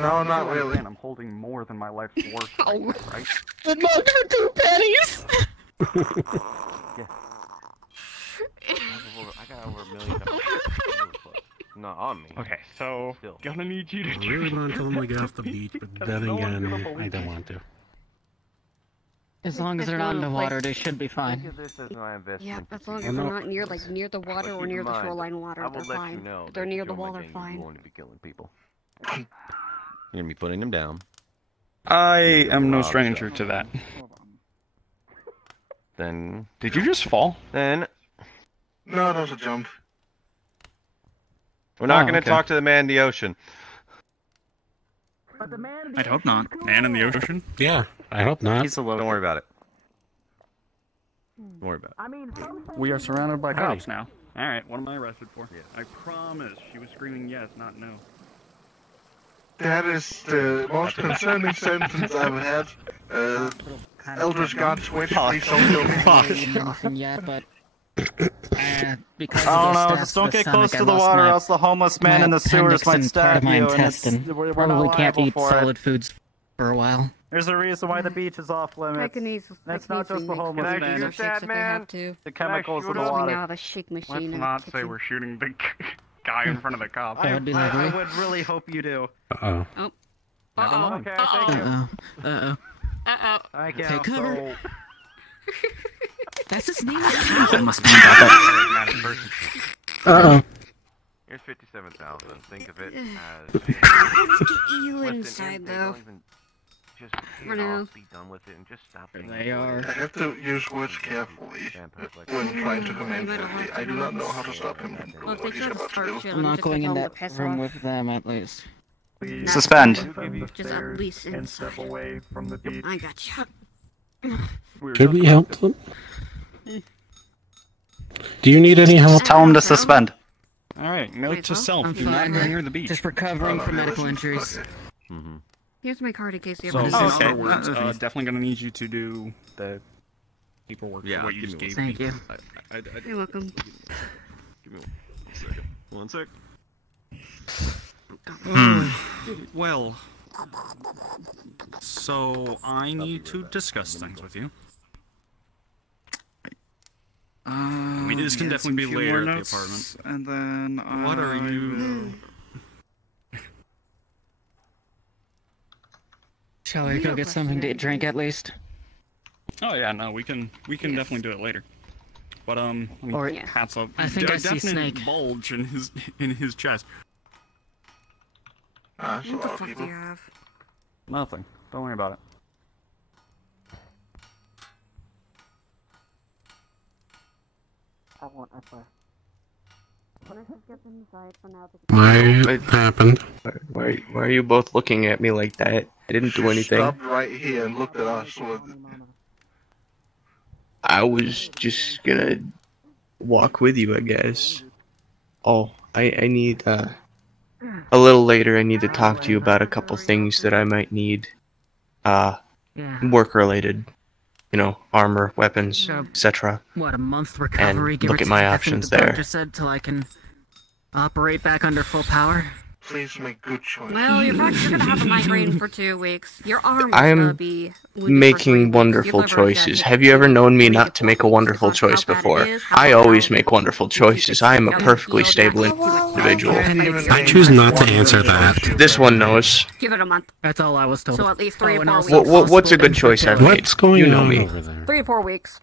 No, not really. I'm holding more than my life's worth. Right? Been mugged for 2 pennies. I got over $1 million. Not on me. Okay, so gonna need you to. I really want to tell him to get off the beach, but then again, I don't want to. As long as they're not in the water, they should be fine. Yeah, as long as they're not near the water or near the shoreline water, they're fine. If they're near the wall, they're fine. You're going to be killing people. You're gonna be putting them down. I am no stranger to that. Then... Did you just fall? Then... No, that was a jump. We're not going to okay. talk to the man in the ocean. I'd hope not. Man in the ocean? Yeah, I hope not. He's a local. Don't worry about it. Don't worry about it. We are surrounded by cops now. Alright, what am I arrested for? I promise. She was screaming yes, not no. That is the most concerning sentence I've had. Eldritch God Switch, please don't kill me. Nothing yet, but because I don't of the know, stats just don't of the get stomach, close I to the lost water, my- else the homeless man my in the sewers appendix might and part stab of my you, and intestine. we're Probably not can't liable eat for solid it. foods for a while. There's a reason why the beach is off limits. It's not just the homeless man. It's that man. The chemicals in the Now water. the shake machine. Let's in the not say kitchen. we're shooting the guy in front of the cops. I would really hope you do. Uh-oh. Oh. Never mind. Okay, thank you. Uh-oh. Uh-oh. Thank you. Take cover. That's his name. Homeless man got that. Uh-oh. Here's 57,000. Think of it as... Let's get you inside, though. Just For now. be done with it and just stop. They are. I have to use words carefully when trying to command 50. I do not know how to stop him from Well, doing what he's about to do. I'm not going in that room with them, at least. Suspend. Just at least inside. away from the beach. I got you. Could we help them? Do you need any help? Tell him to suspend. Alright, note to well, self, I'm do not fine. go near the beach. Just recovering from medical injuries. Here's my card in case you So, ever in need it. other words, definitely gonna need you to do the paperwork for what you just gave me. Thank you. You're welcome. Give me 1 second. 1 sec. Well, so I need to discuss things with you. This can definitely be later at the apartment. And then What are you? Shall we go get something to drink at least? Oh yeah, no, we can definitely do it later. But I mean, Or- hats up. I think I see definite Snake. bulge in his chest. That's a What the lot of fuck do people. you have? Nothing. Don't worry about it. I want upper. What happened? Why are you both looking at me like that? I didn't do anything. Stopped right here and looked at us with... I was just gonna walk with you, I guess. Oh, I need, a little later I need to talk to you about a couple things that I might need, work-related. You know, armor, weapons, etc. What, a month recovery? And give or look at take, my I think options the there. doctor said till I can operate back under full power. Please make good choices. Well, you're probably gonna have a migraine for 2 weeks. Your arm is I gonna am be wounded for 3 making weeks. wonderful Your liver is choices. gonna Have you ever known me not to make a wonderful choice before? I always make wonderful choices. I am a perfectly stable individual. I choose not to answer that. This one knows. Give it a month. That's all I was told. So at least 3 or 4 weeks. What's a good choice I've made? What's going You know on me. over there? 3 or 4 weeks.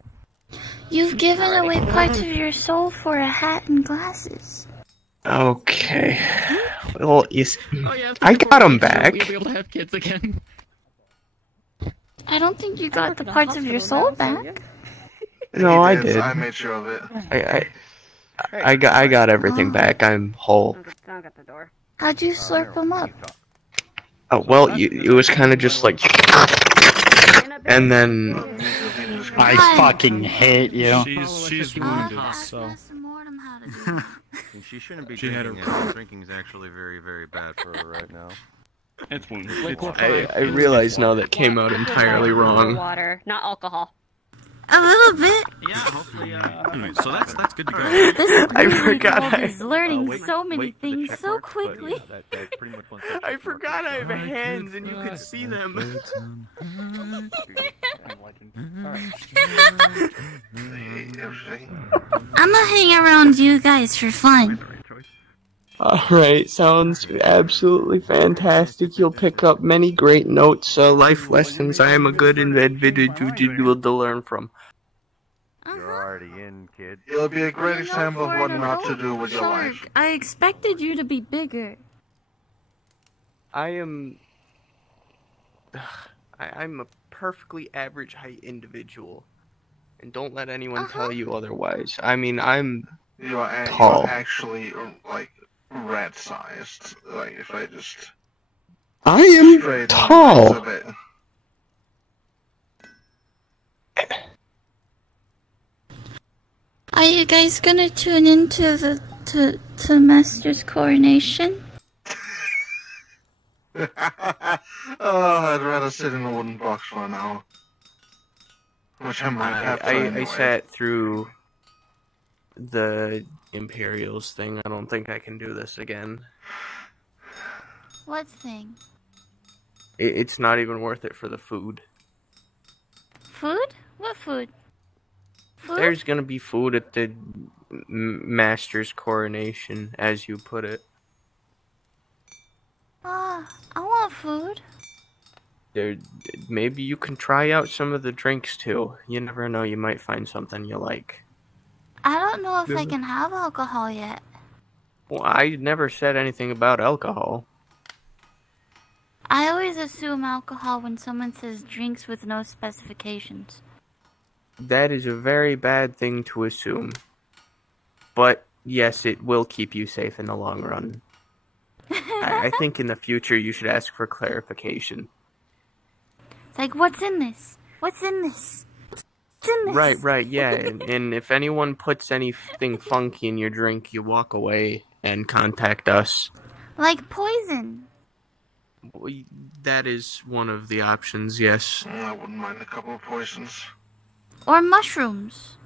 You've given away parts of your soul for a hat and glasses. Okay. Well, I got them back. We'll be able to have kids again. I don't think you got the parts of your soul back. No, I did. I made sure of it. I got everything back. I'm whole. How'd you slurp them up? Oh well, it was kind of just like, and then I fucking hate you. She's wounded, so. And she shouldn't be She had drinking. her- Drinking is actually very, very bad for her right now. It's wounded. I realize now that came out entirely wrong. Water, not alcohol. A little bit. Yeah, hopefully. Anyway, so that's good to go. This I forgot world I- is learning wait- so many wait for the things check so mark, but quickly. yeah, that pretty much once that I check forgot mark I is have hands and you could see them. I'ma hang around you guys for fun. Alright, sounds absolutely fantastic. You'll pick up many great notes, life lessons. I am a good individual to learn from. You're already in, kid. It'll be a great example of what not to do with your life. Shark, I expected you to be bigger. I am... I'm a perfectly average height individual. And don't let anyone tell you otherwise. I mean, I'm tall. You're actually, like, rat-sized. Like, if I just... I am straight tall. up it. Are you guys gonna tune into the to Master's coronation? Oh, I'd rather sit in a wooden box for an hour. Which I might have to anyway. I sat through the Imperials thing. I don't think I can do this again. What thing? It's not even worth it for the food. Food? What food? Food? There's gonna be food at the Master's coronation, as you put it. I want food. There, maybe you can try out some of the drinks too. You never know, you might find something you like. I don't know if I Really? can have alcohol yet. Well, I never said anything about alcohol. I always assume alcohol when someone says drinks with no specifications. That is a very bad thing to assume. But yes, it will keep you safe in the long run. I think in the future you should ask for clarification. It's like, what's in this? What's in this? What's in this? Right, yeah. And if anyone puts anything funky in your drink, you walk away and contact us. Like poison. That is one of the options, yes. I wouldn't mind a couple of poisons. Or mushrooms.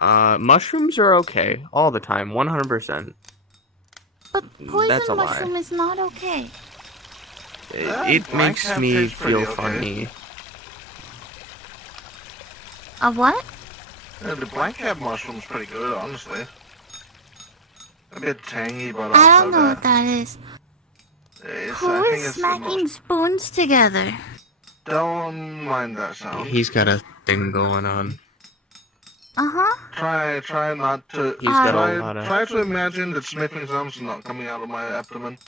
Mushrooms are okay. All the time, 100%. But poison That's a lie. mushroom is not okay. It makes me feel funny. A what? Yeah, the black cap mushroom's pretty good, honestly. A bit tangy, but I also don't know what that is. Who is smacking spoons together? Don't mind that sound. He's got a thing going on. Try not to. He's got a lot of... Try to imagine that sniffing sounds are not coming out of my abdomen.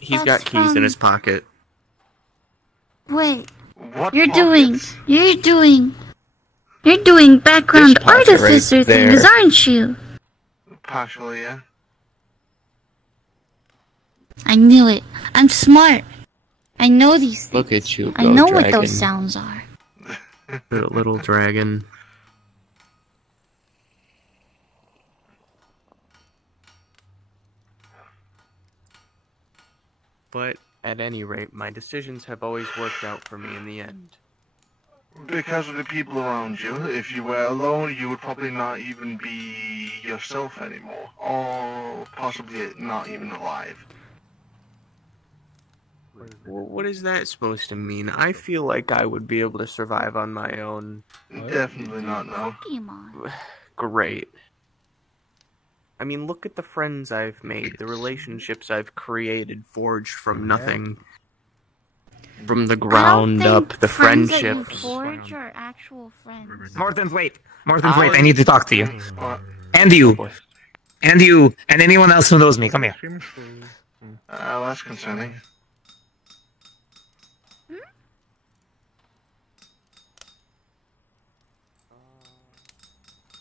He's got keys in his pocket. Wait. What You're pockets? doing background artificer things, aren't you? Partially, yeah. I knew it. I'm smart. I know these things. Look at you, I know what those sounds are. Little dragon. But at any rate, my decisions have always worked out for me in the end. Because of the people around you. If you were alone, you would probably not even be yourself anymore. Or possibly not even alive. What is that supposed to mean? I feel like I would be able to survive on my own. Definitely not, no. Great. I mean, look at the friends I've made, the relationships I've created, forged from nothing. From the ground up, the friendships. Forge are actual friends. Morton, wait. I need to talk to you. And you. And you. And anyone else who knows me. Come here. That's concerning.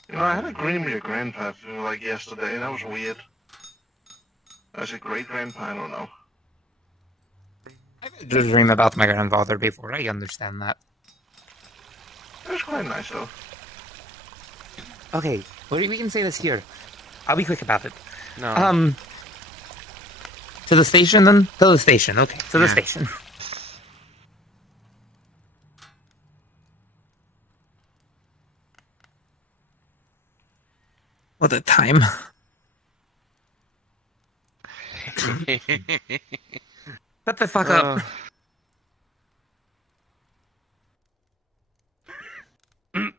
You know, I had a dream of your grandpa, like, yesterday, and that was weird. I was a great-grandpa, I don't know. I've had a dream about my grandfather before, I understand that. It was quite nice, though. Okay, we can say this here. I'll be quick about it. No. To the station, then? To the station, okay. To the station. What a time. Shut the fuck up.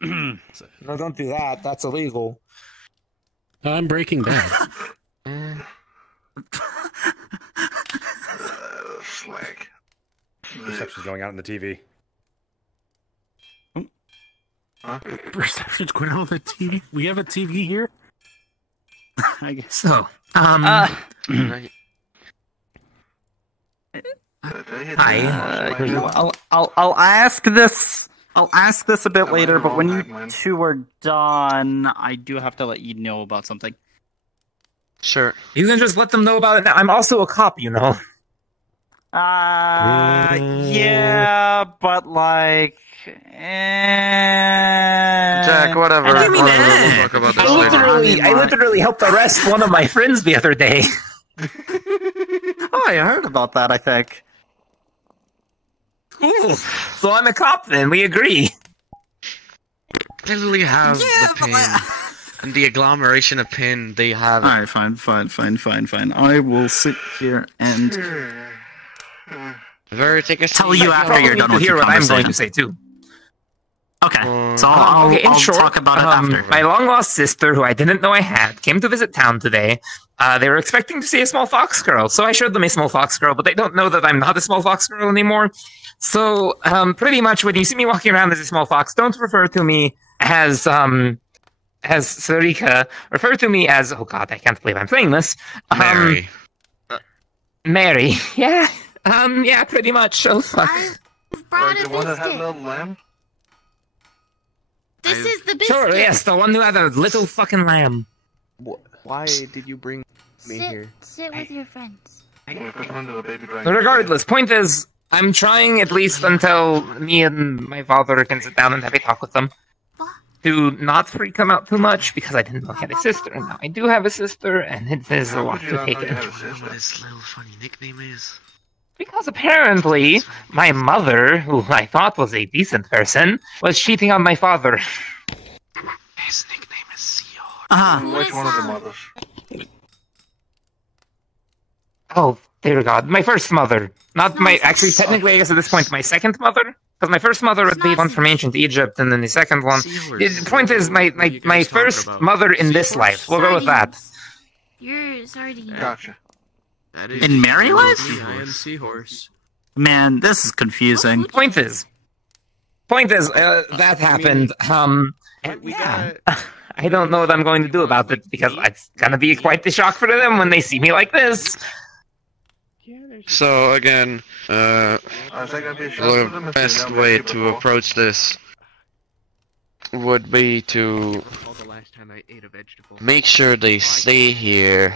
No, don't do that. That's illegal. I'm Breaking Bad. Slag. Reception's going out on the TV. Huh? Reception's going out on the TV? We have a TV here? I guess so. Hi. I'll ask this. I'll ask this a bit later, but when you two are done, I do have to let you know about something. Sure. You can just let them know about it now. I'm also a cop, you know. Yeah, but like... Jack, whatever. I mean, We'll talk about this later. I literally helped arrest one of my friends the other day. Oh, I heard about that, I think. Cool. So I'm a cop then, we agree. They literally have the pin. And the agglomeration of pin, they have... Alright, fine. I will sit here and... Tell you after you're done with your conversation. I'm going to say too. Okay, so I'll talk about it after. My long-lost sister, who I didn't know I had, came to visit town today. They were expecting to see a small fox girl, so I showed them a small fox girl, but they don't know that I'm not a small fox girl anymore. So, pretty much when you see me walking around as a small fox, don't refer to me as Sarika. Refer to me as, oh god, I can't believe I'm saying this. Mary. Mary, yeah. Yeah, pretty much. Oh, fuck. The one that had a little lamb? This is the biscuit. Sure, yes, the one who had a little fucking lamb. Why did you bring me here? Sit with your friends. Regardless, point is, I'm trying at least until me and my father can sit down and have a talk with them. To not freak them out too much, because I didn't know I had a sister, and now I do have a sister, and it is a lot to take in. What his little funny nickname is? Because apparently, my mother, who I thought was a decent person, was cheating on my father. His nickname is Seahawk. Which one of the mothers? Oh, dear God. My first mother. Not my... Actually, technically, I guess at this point, my second mother? Because my first mother would be one from ancient Egypt, and then the second one... The point is, my first mother in this life. We'll go with that. You're sardine. Gotcha. In Mary life? I am Seahorse. Man, this is confusing. Point is, that happened. I don't know what I'm going to do about it, because it's gonna be quite the shock for them when they see me like this. So, again, the best way to approach this would be to make sure they stay here.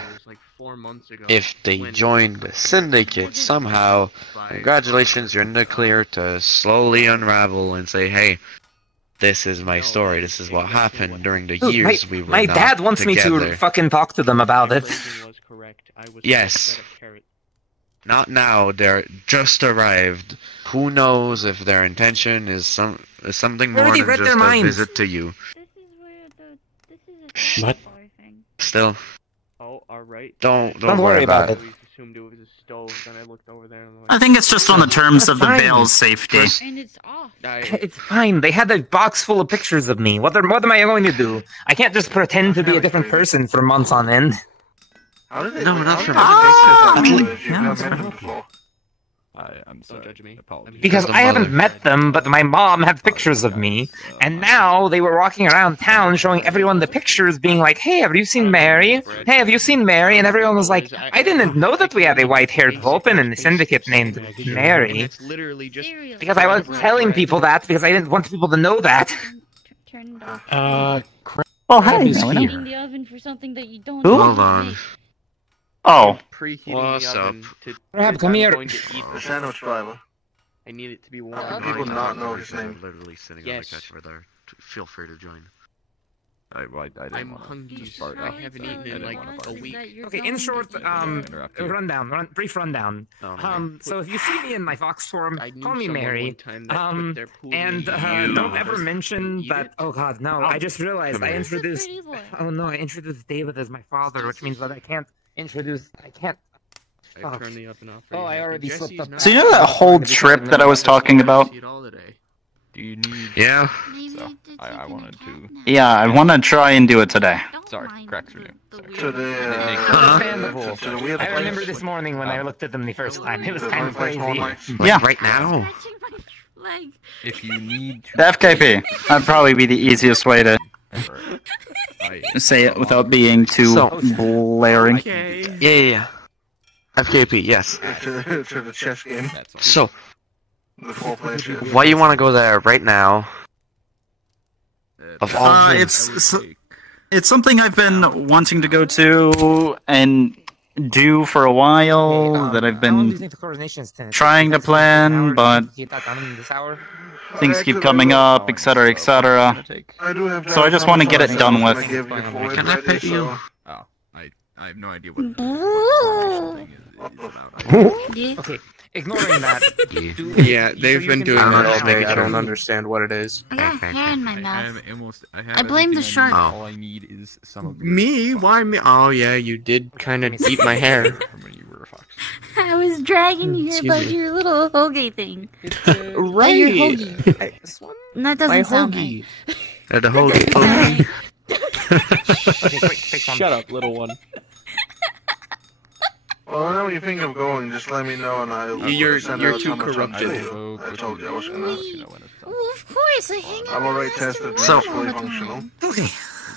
If they join the Syndicate somehow, congratulations, you're in the clear to slowly unravel and say, hey, this is my story, this is what happened during the years we were My dad wants together. me to fucking talk to them about it. Yes. Not now, they're just arrived. Who knows if their intention is something more than just a visit to you. What? Still. Oh, alright. Don't worry about it. I think it's just on the terms of the Veil's safety. And it's off. It's fine. They had a box full of pictures of me. What am I going to do? I can't just pretend to be a different person for months on end. No, not for I'm sorry. Don't judge me. Because I haven't met them, but my mom had pictures of me, and now they were walking around town showing everyone the pictures, being like, hey, have you seen Mary? Hey, have you seen Mary? And everyone was like, I didn't know that we had a white-haired Vulpin in the Syndicate named Mary. Because I wasn't telling people that, because I didn't want people to know that. Oh, hey, Preheating the oven for something that you don't Hold on. Oh. What's up? Crab, come here. The sandwich driver. I need it to be warm. People not know his name. Literally sitting on the couch over there. Feel free to join. I'm hungry. I haven't eaten in like a week. Okay, in short, brief rundown. So if you see me in my Fox forum, call me Mary. Don't ever mention that. Oh God, no! I just realized I introduced. Oh no, I introduced David as my father, which means that I can't. I turned the oven off. Oh, I already slipped up. So you know that whole trip that I was talking about? Do you need... Yeah. So, I wanted to... Yeah, I want to try and do it today. Sorry, cracks are new. I remember this morning when I looked at them the first time. It was kind of crazy. Yeah. Right now. If you need to... The FKP. That'd probably be the easiest way to say it without being too blaring. Yeah. FKP, yes. To the chess game. So, The 4-player chess. why you want to go there right now? Of all It's something I've been wanting to go to and do for a while, that I've been trying to plan, but things keep coming up, etc., etc. So I just want to get it done with. Can I pet you? Oh, I have no idea what Okay, ignoring that. Yeah, they've been doing that all day. I don't understand what it is. I got hair in my mouth. I I blame the shark. All I need is some of Me? Why me? Oh yeah, you did kind of eat my hair. I was dragging you here Excuse about me. your little hoagie thing. Right. Your hoagie. That doesn't sound hoagie. right. The hoagie. Shut up, little one. Well, whenever you think of going, just let me know and I'll You're send too out how much I'm corrupted. due. I told you I was gonna. Well, of course, I hang out. I've already tested it. So- It's fully functional. Okay.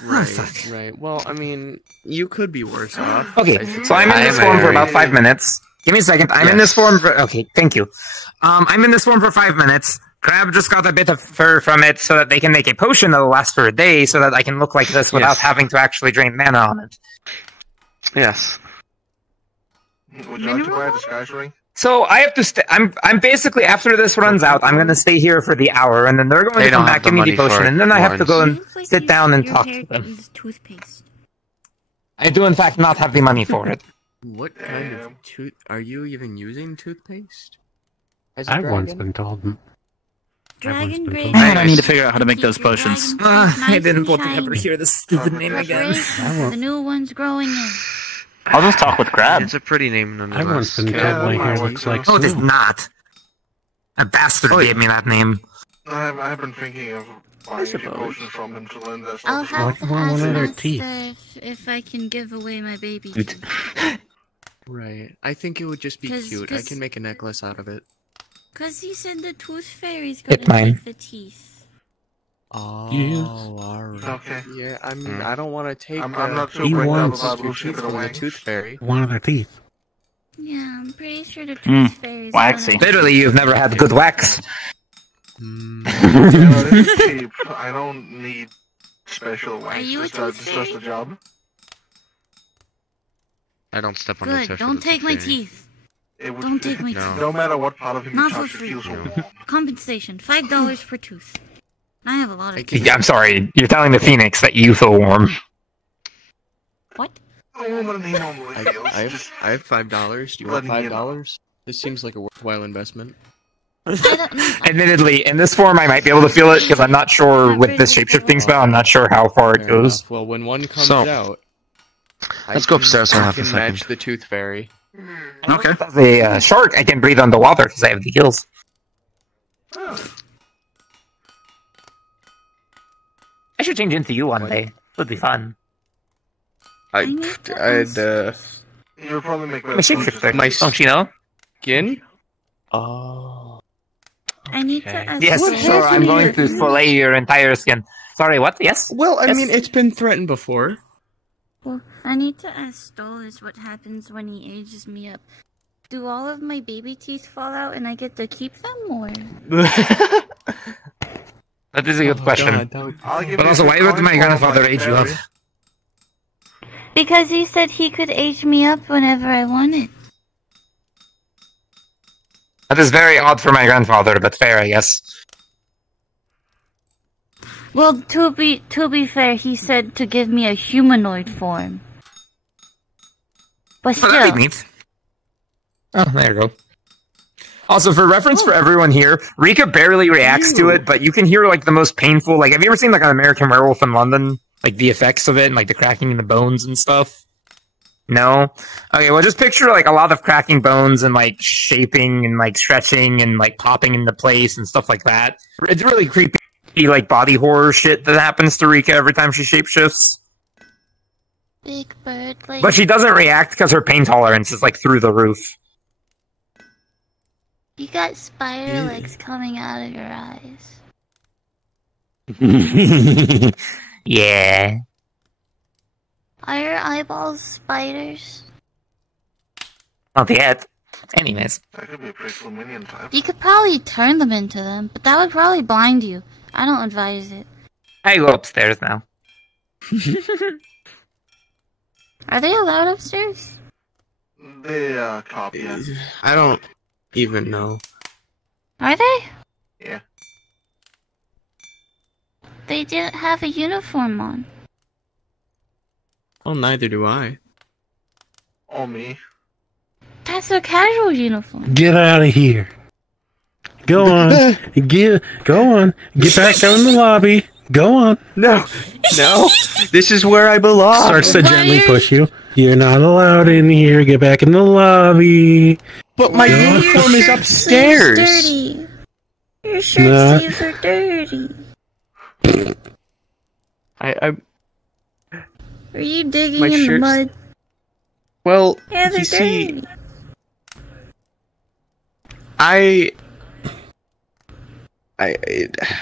Right. Well, I mean, you could be worse off. Okay, so I'm in this form for about 5 minutes. Give me a second. I'm in this form for... Okay, thank you. I'm in this form for 5 minutes. Crab just got a bit of fur from it so that they can make a potion that'll last for a day so that I can look like this without having to actually drain mana on it. Yes. Would you like to buy a disguise ring? So I have to stay. I'm basically, after this runs out, I'm going to stay here for the hour, and then they're going to come back, give me the potion, and then I have to go and sit down and talk to them. Toothpaste. I do, in fact, not have the money for it. What kind of tooth... Are you even using toothpaste? As a I've once dragon? been told. Dragon Grey. I need to figure out how to make those potions. I didn't want to ever hear this stupid name again. The new one's growing in. I'll just talk with Crab. It's a pretty name I've once nonetheless. been told my hair looks like No, it is snow. not. A bastard gave me that name. I've been thinking of buying a few potions from him to learn that I'll stuff. have to ask Master if I can give away my baby teeth. Right. I think it would just be 'Cause- cute. I 'cause- can make a necklace out of it. Cause he said the tooth fairy's Hit gonna mine. take the teeth. Oh, Yes. alright. Okay. Yeah, I mean, I don't want to take. I'm not too He bricked up wants about your Lucy teeth for the from the wanks. tooth fairy. One of their teeth. Yeah, I'm pretty sure the tooth fairy's waxy. gonna... Literally, you've never had good wax. You know, this is cheap. I don't need special wax. you a This does tooth the fairy? job. I don't step on the Good, tip. don't take my teeth. It would, Don't take my No. teeth. No matter what part of him you Not for touch, it free. feels warm. Compensation, $5 per tooth. I have a lot of Yeah, I'm sorry. You're telling the Phoenix that you feel warm. What? A woman he normally feels. I have $5. Do you want Letting you know. $5? This seems like a worthwhile investment. Admittedly, in this form, I might be able to feel it because I'm not sure with this shapeshifting spell. I'm not sure how far it Fair goes. enough. Well, when one comes So, out, let's go upstairs for I half a can match second. the tooth fairy. Okay. As a shark, I can breathe underwater because I have the gills. I should change into you one day. Would be fun. I'd You'll probably make I'm a better shapeshifter. My Don't you know? skin? Oh. I need to ask... Yes, What sure. happened I'm to going your- to fillet your entire skin. Sorry, what? Yes? Well, I Yes? mean, it's been threatened before. Well, I need to ask Stolas what happens when he ages me up. Do all of my baby teeth fall out and I get to keep them, or...? That is a good question. I'll give But you also, why would $50 my for grandfather my age you up? fairy. Because he said he could age me up whenever I wanted. That is very odd for my grandfather, but fair, I guess. Well, to be fair, he said to give me a humanoid form. But Oh, that'd still, be neat. Oh, there you go. Also, for reference for everyone here, Rika barely reacts to it, but you can hear, like, the most painful... Like, have you ever seen, like, an American Werewolf in London? Like, the effects of it and, like, the cracking in the bones and stuff? No? Okay, well, just picture, like, a lot of cracking bones and, like, shaping and, like, stretching and, like, popping into place and stuff like that. It's really creepy, like, body horror shit that happens to Rika every time she shapeshifts. big bird, like... But she doesn't react because her pain tolerance is, like, through the roof. You got spider legs coming out of your eyes. Yeah. Are your eyeballs spiders? Not yet. Anyways. That could be a pretty cool minion type. You could probably turn them into them, but that would probably blind you. I don't advise it. I go upstairs now. Are they allowed upstairs? They, copy it. I don't even know. Are they? Yeah. They didn't have a uniform on. Well, neither do I. Or me. That's a casual uniform. Get out of here. Go on. Go on. Get back down in the lobby. Go on. No. This is where I belong. Starts to gently push you. You're not allowed in here. Get back in the lobby. But my uniform is upstairs. Dirty. Your shirt sleeves are dirty. I Are you digging My in the shirt's- mud? Well, Yeah, they're you see, dirty.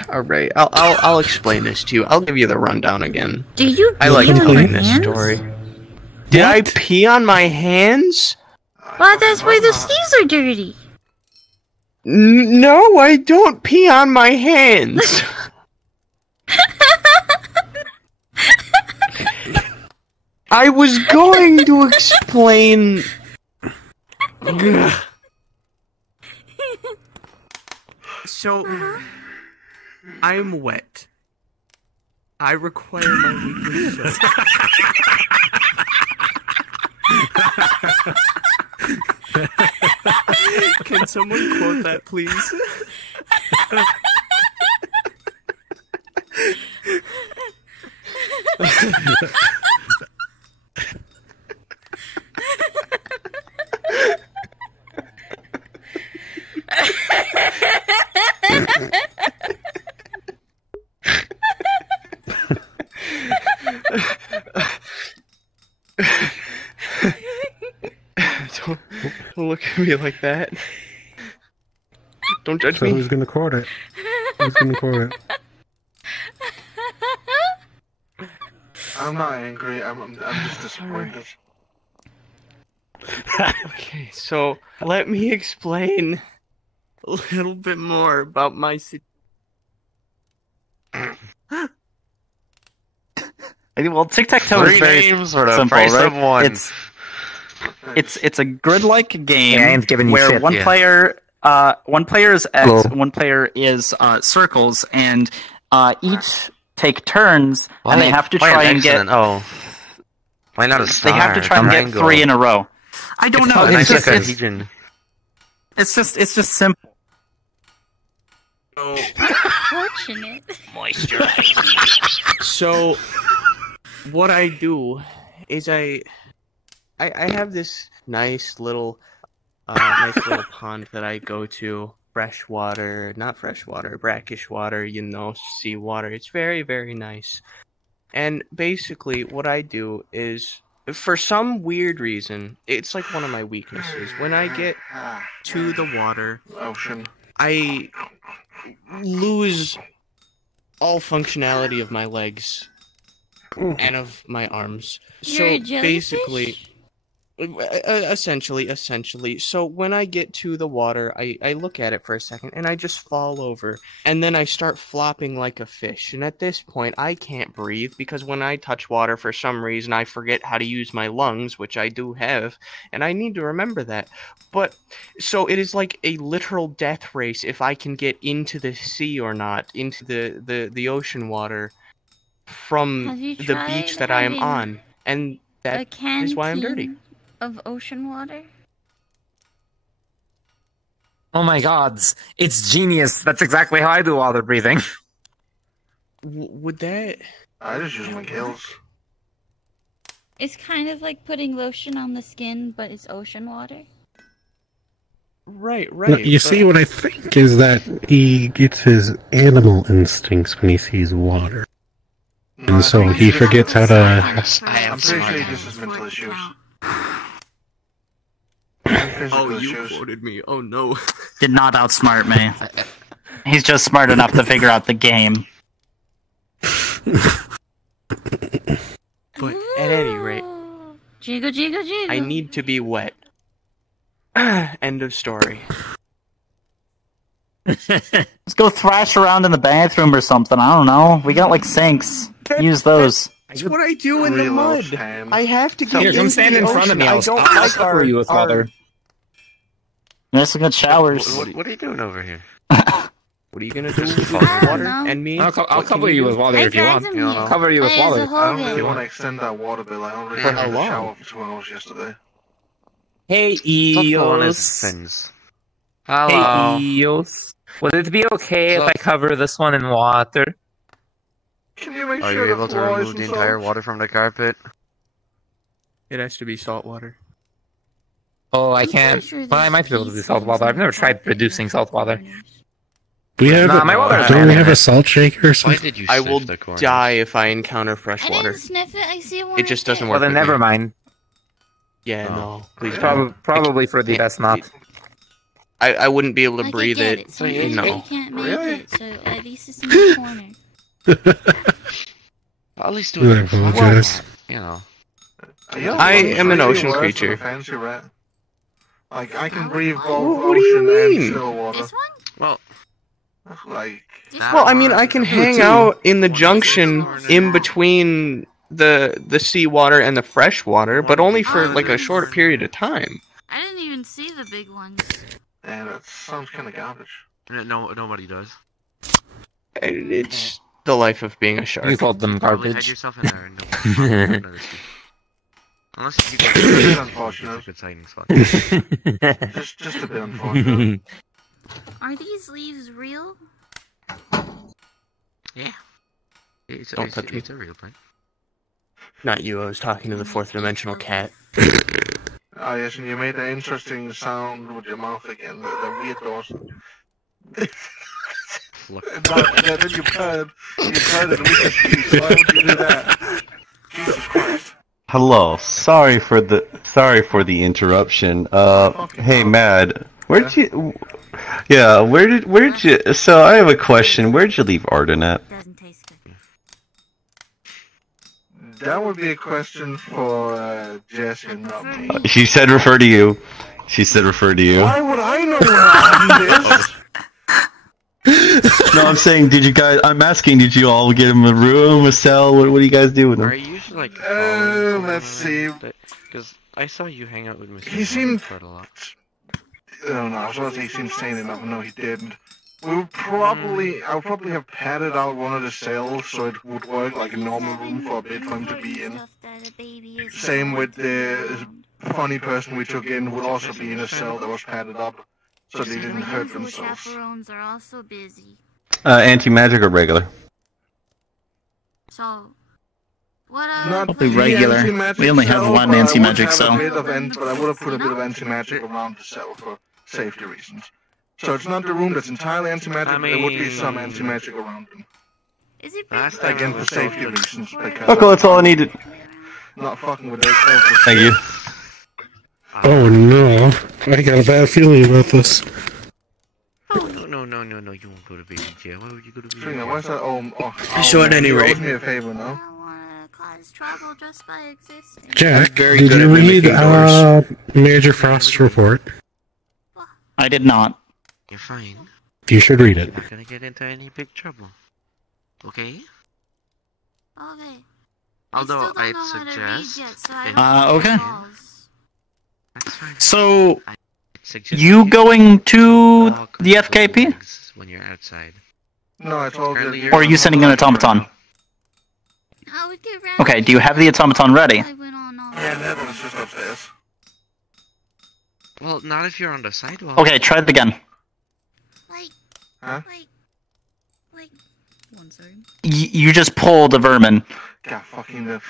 Alright, I'll explain this to you. I'll give you the rundown again. Do you I like pee on telling your this hands? story. Did I pee on my hands? Well, that's why the sleeves are dirty. No, I don't pee on my hands. I was going to explain. So, I'm wet. I require my weekly soap. Can someone quote that, please? Don't look at me like that. Don't judge So me. who's gonna quote it? Who's gonna quote it? I'm not angry. I'm just disappointed. Okay, so let me explain a little bit more about my situation. Well, tic-tac-toe is Three very names for the simple, price right? of one. It's a grid-like game Yeah, I ain't giving you where shit. one Yeah. player is X, Cool. one player is circles, and each take turns, and they have to Why try an and get. excellent- Oh. Why not a star? They have to try and get Triangle. 3 in a row. I don't know. A nice It's cohesion. just simple. Fortunate. So, what I do is I have this nice little pond that I go to. Not freshwater, brackish water, seawater. It's very, very nice. And basically, what I do is, for some weird reason, it's like one of my weaknesses. When I get to the water, I lose all functionality of my legs and of my arms. You're a So jellyfish? basically, essentially. So when I get to the water, I look at it for a second and I just fall over, and then I start flopping like a fish. And at this point, I can't breathe because when I touch water, for some reason, I forget how to use my lungs, which I do have, and I need to remember that. But so it is like a literal death race if I can get into the sea or not, into the ocean water from Have you the tried beach that I am having on, and a that is why I'm dirty. canteen of ocean water? Oh my gods, it's genius. That's exactly how I do water breathing. Would that? I just use my gills. It's kind of like putting lotion on the skin, but it's ocean water. Right. No, you see, what I think is that he gets his animal instincts when he sees water. And so he forgets how to... I'm pretty sure he just has mental issues. Oh, you quoted me. Oh no. Did not outsmart me. He's just smart enough to figure out the game. But at any rate, Jiggle, jiggle, jiggle. I need to be wet. End of story. Let's go thrash around in the bathroom or something. I don't know. We got like sinks. Use those. That's what I do in the mud. I have to get Here, come into stand the in front of ocean. me. I'll cover you with water. There's some good showers. What are you doing over here? What are you gonna do with water and me? I'll cover you with water if you want. I'll cover you with water. I don't really want to extend that water bill. I already had a shower for 2 hours yesterday. Hey, Eos. Hello. Hey, Eos. Would it be okay if I cover this one in water? Can you make Are sure you able the to floor remove isn't the entire soaked? water from the carpet? It has to be salt water. Oh, I can't. Well, I might be able to do salt water. I've never tried producing salt water. We have Nah, my water is don't we have a manic. salt shaker or Why something? did you I sniff will the corner? die if I encounter fresh I water. didn't sniff it. I see one. It just doesn't work. Well, then with never me. mind. Yeah, no. Please It's don't. probably for the best not. I wouldn't be able to Like, breathe I get it. it. Sometimes No. you can't make it, so at least it's in the corner. At least do it. I apologize. You know. I am an ocean Worse than a creature. fancy rat. Like, I can breathe both What do you ocean mean? and still water. Well, like, Well, I mean, I can hang out in the junction in between the seawater and the fresh water, but only for like a short period of time. I didn't even see the big ones. and that sounds kind of garbage. No, nobody does. It's the life of being a shark. You called them Probably garbage. hide yourself in there and nobody notice you. Unless you keep it unfortunate. a good hiding spot. just a bit unfortunate. Are these leaves real? Yeah. It's Don't touch me. It's a real plant. Not you, I was talking to the fourth dimensional cat. Oh yes, and you made an interesting sound with your mouth again, the weird doors. Then you purred at Lucas' piece. Why would you do that? Jesus Christ. Hello. Sorry for the interruption. Hey, Mad. Where'd you? Yeah, where did you? So I have a question. Where'd you leave Arden at? That would be a question for Jesse and not me. She said refer to you. She said refer to you. Why would I know where Arden is? No, I'm saying, did you guys? I'm asking, did you all get him a room, a cell? What do you guys do with him? Are you usually like? Let's see. Because I saw you hang out with Mr. He seemed. quite a lot. Oh no, I was supposed to say he seemed sane enough. No, he didn't. We would probably, I would probably have padded out one of the cells so it would work like a normal room for a bit for him to be in. Same with the funny person we took in would also be in a cell that was padded up, so they didn't hurt themselves. Chaperones are also busy. Anti-magic or regular? So, what Not Probably regular. anti-magic We only have cell, one but anti-magic I cell. would have but I would have put a bit of anti-magic around the cell for safety reasons. So it's not the room that's entirely anti-magic, but there would be some anti-magic around them. Is it Again, for safety reasons, because Okay, that's all I needed. not fucking with those elves. Thank you. Oh no, I got a bad feeling about this. Oh no! You won't go to baby jail. Why would you go to baby Trina, jail? what's that? So at any you rate- owed me a favor, no? cause trouble just by existing? Jack, very did good you at read mimicking Major Frost's report? I did not. You're fine. You should read it. You're not gonna get into any big trouble. Okay? Okay. Although I I'd still don't know how to read suggest. yet, so I Okay. That's fine. So, Suggest you going to walk the with FKP? legs when you're outside. No, I told Currently, you. you're Or are you sending an automaton? I would get round Okay, do you have the automaton ready? I went on all Yeah, Netherlands just upstairs. Well, not if you're on the sidewalk. Okay, try it again. like, Huh? like, 1 second. You just pulled a vermin. God, fucking the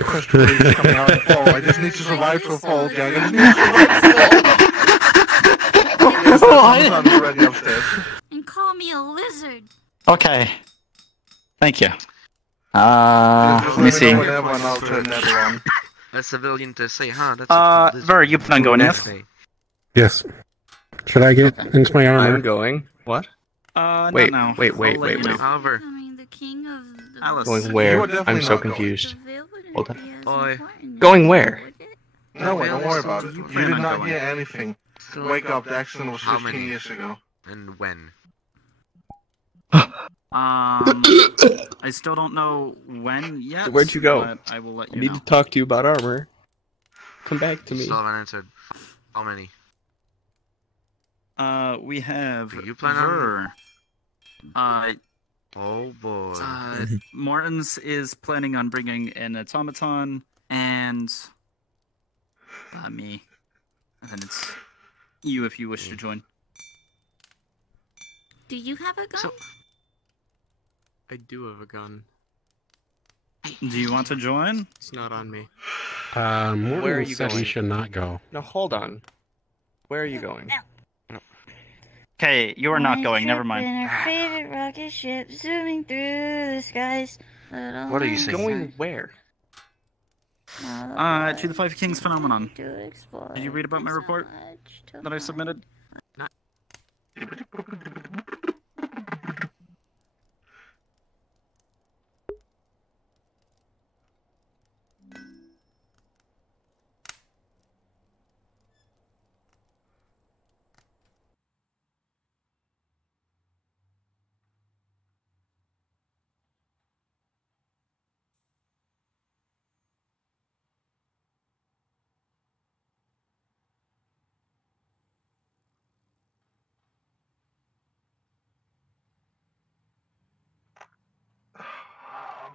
question is coming out in fall. I just need to survive till fall, gang. I just need to survive till fall. Yes, I'm already upstairs. And call me a lizard. Okay. Thank you. Let me see. Whenever and I'll turn Nether on. A civilian to say, huh? That's a cool Ver, you plan on going, yes? Yes. Should I get into my armor? I'm going. What? Wait. Wait. However, The king of the Alice. Going You where? are definitely I'm so not going. confused. the veil wouldn't Hold be on. as Oi. important, Going where? would it? No, don't worry about it. you You plan did on not going? hear anything. Wake up, the accident was How 15 many? years ago. And when? I still don't know when yet. So where'd you go? But I will let I you need know. to talk to you about armor. Come back to me. Still haven't answered. How many? We have Do you plan Ver. Oh boy. Morton's is planning on bringing an automaton, and me. And then it's you if you wish to join. Do you have a gun? I do have a gun. Do you want to join? It's not on me. Where are Morton you said going? he should not go. No, hold on. Where are you going? Okay, you are not going. Never In mind. our favorite rocket ship, zooming through the skies. What are you saying? Going where? To the Five Kings phenomenon. To explore. Did you read about my report that I submitted?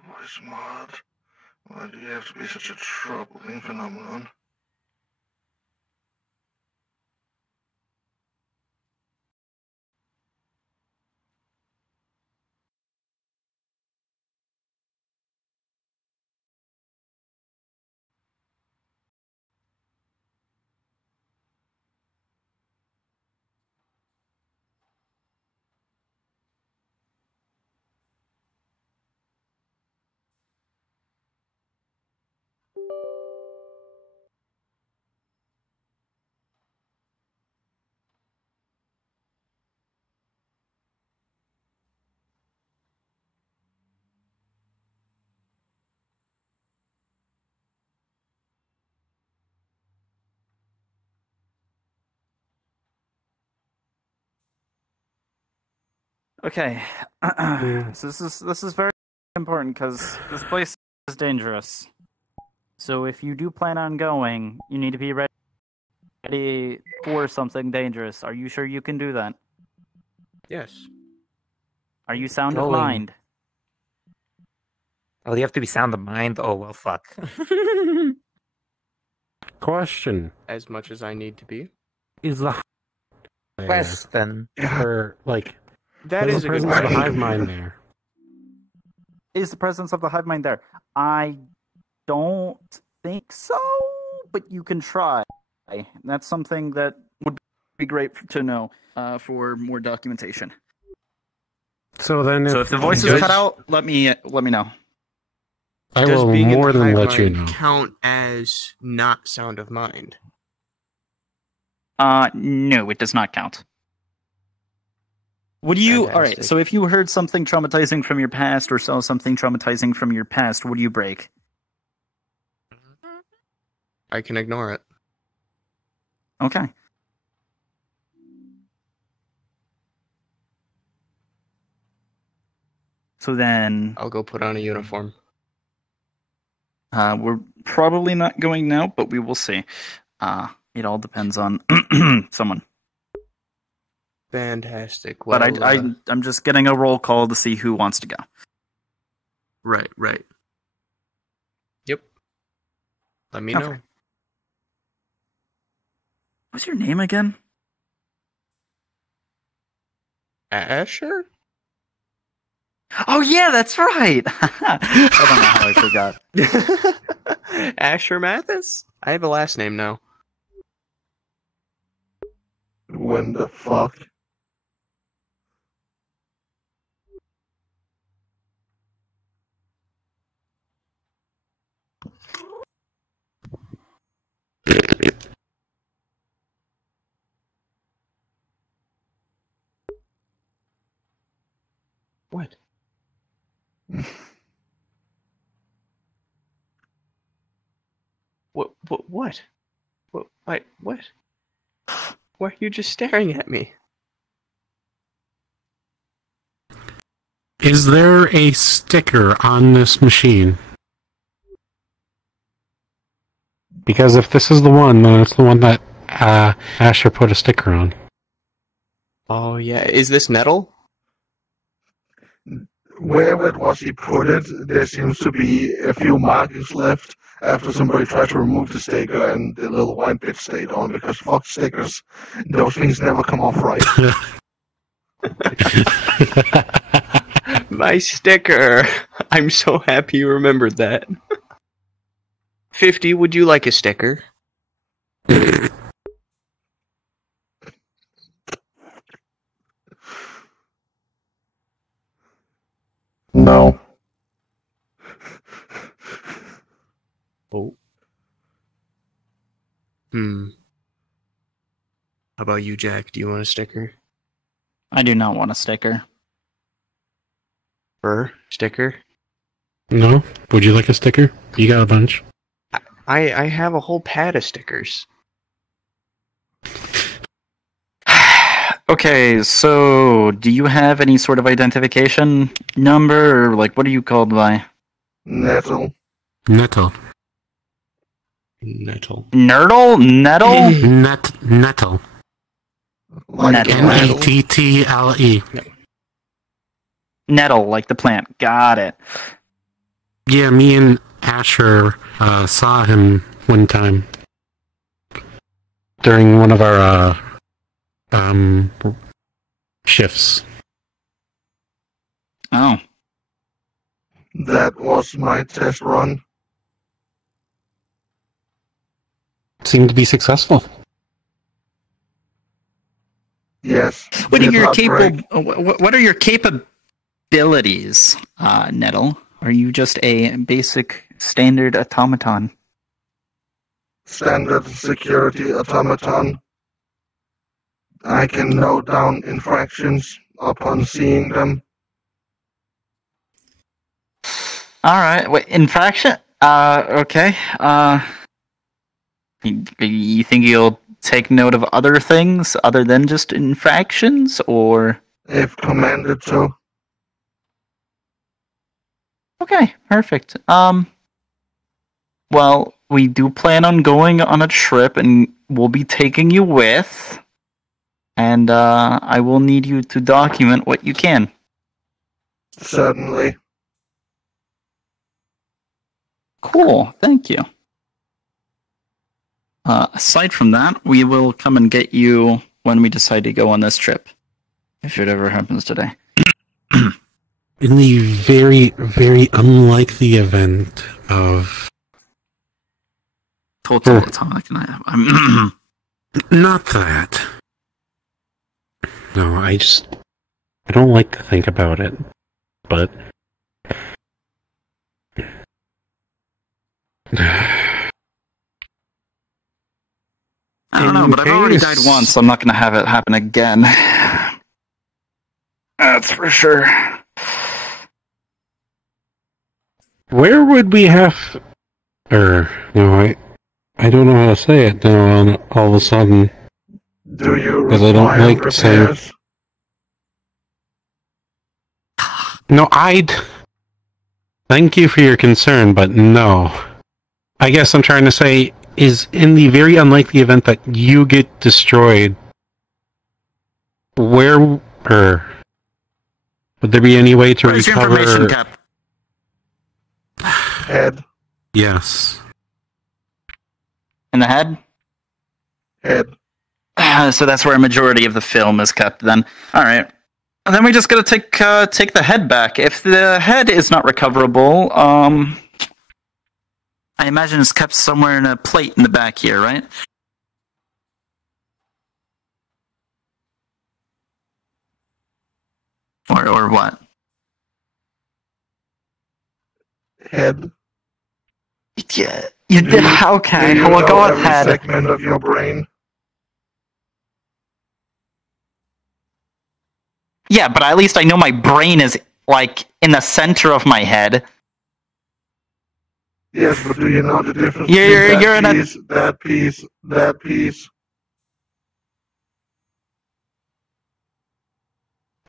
What is mod? Why do you have to be such a troubling phenomenon? Okay. So this is very important because this place is dangerous. So if you do plan on going, you need to be ready for something dangerous. Are you sure you can do that? Yes. Are you sound of Going. mind? Oh, you have to be sound of mind? Oh, well, fuck. Question. As much as I need to be. Is the Question. or like That is is the a good presence of the question. hive mind there? Is the presence of the hive mind there? I don't think so, but you can try. That's something that would be great to know for more documentation. So then, So if the voice is cut out, let me know. I Does will being in more the than hive let you mind know. count as not sound of mind? No, it does not count. Would you? All right. Fantastic. So if you heard something traumatizing from your past or saw something traumatizing from your past, would you break? I can ignore it. Okay. So then I'll go put on a uniform. we're probably not going now, but we will see. It all depends on someone. Fantastic. Well, But I'm just getting a roll call to see who wants to go. Right. Yep. Let me Okay. know. What's your name again? Asher? Oh yeah, that's right. I don't know how I forgot. Asher Mathis? I have a last name now. When the fuck? What? What? What? What? Why are you just staring at me? Is there a sticker on this machine? Because if this is the one, then it's the one that Asher put a sticker on. Oh yeah, is this metal? Wherever it was he put it, there seems to be a few markings left after somebody tried to remove the sticker and the little white bit stayed on, because fuck stickers. Those things never come off right. My sticker! I'm so happy you remembered that. 50, would you like a sticker? No. Oh. How about you, Jack? Do you want a sticker? I do not want a sticker. Fur? Sticker? No? Would you like a sticker? You got a bunch. I have a whole pad of stickers. Okay, so do you have any sort of identification number, or like what are you called by? Nettle. Nettle. Nettle. Nerdle? Nettle? Nettle. Nettle. Nettle. Nettle, like the plant. Got it. Yeah, me and Asher saw him one time during one of our shifts. Oh. That was my test run. Seemed to be successful. Yes. What are your What are your capabilities, Nettle? Are you just a basic standard automaton? Standard security automaton. I can note down infractions upon seeing them. Alright, wait, infraction? Okay. You think you'll take note of other things other than just infractions, or? If commanded to. Okay, perfect. Well, we do plan on going on a trip, and we'll be taking you with. And, I will need you to document what you can. Certainly. Cool, thank you. Aside from that, we will come and get you when we decide to go on this trip. If it ever happens today. In the very, very unlikely event of... Total atomic. Not that. No, I don't like to think about it, but... I don't know, but I've already died once, so I'm not going to have it happen again. That's for sure. Where would we have... no, I don't know how to say it now all of a sudden. Do you because I don't like saying... No, thank you for your concern, but no. I guess I'm trying to say is in the very unlikely event that you get destroyed, where would there be any way to recover? Where's your information cap? Head. Yes. In the head? Head. So that's where a majority of the film is kept then. Alright. And then we just gotta take the head back. If the head is not recoverable, I imagine it's kept somewhere in a plate in the back here, right? Or what? Head. Yeah. Okay, we'll go with head. Segment of your brain. Yeah, but at least I know my brain is, like, in the center of my head. Yes, but do you know the difference You're between in a... that piece, that piece?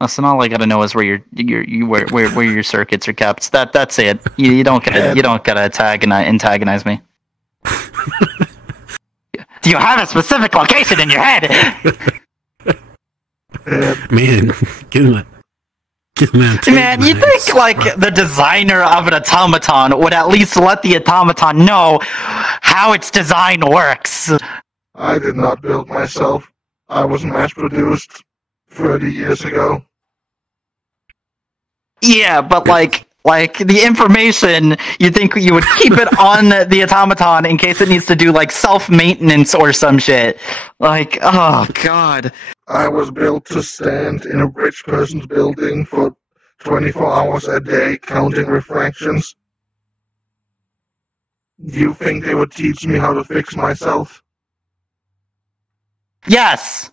Listen, all I gotta know is where your circuits are kept. That's it. You don't gotta antagonize me. Do you have a specific location in your head? Man, give him that. Man, you think like the designer of an automaton would at least let the automaton know how its design works? I did not build myself. I was mass-produced 30 years ago. Yeah, but like the information, you think you would keep it on the automaton in case it needs to do like self-maintenance or some shit. Like, oh god. I was built to stand in a rich person's building for 24 hours a day counting refractions. Do you think they would teach me how to fix myself? Yes!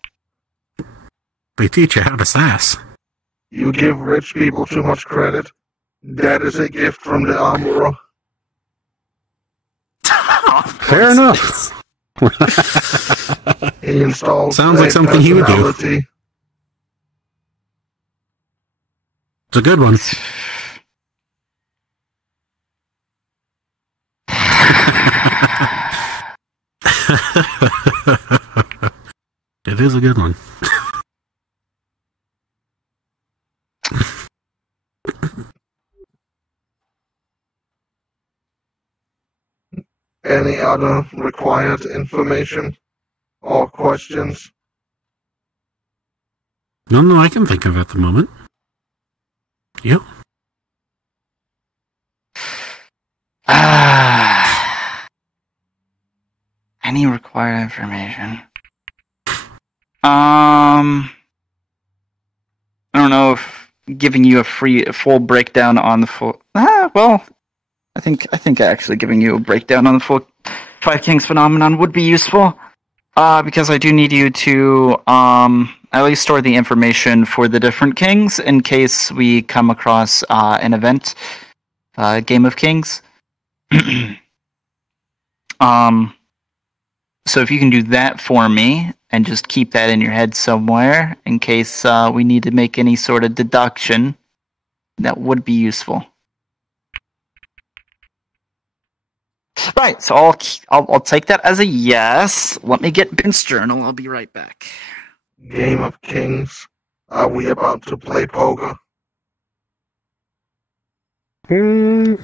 They teach you how to sass. You give rich people too much credit. That is a gift from the armorer. Fair enough. He installed Sounds like something he would do. personality. It's a good one. It is a good one. Any other required information or questions? No, I can think of at the moment. Yep. Any required information? I don't know if giving you a full breakdown on the full. Well, I think actually giving you a breakdown on the full Five Kings phenomenon would be useful. Because I do need you to at least store the information for the different kings in case we come across an event, Game of Kings. So if you can do that for me and just keep that in your head somewhere in case we need to make any sort of deduction, that would be useful. Right, so I'll take that as a yes. Let me get Ben's journal. I'll be right back. Game of Kings. Are we about to play poker? We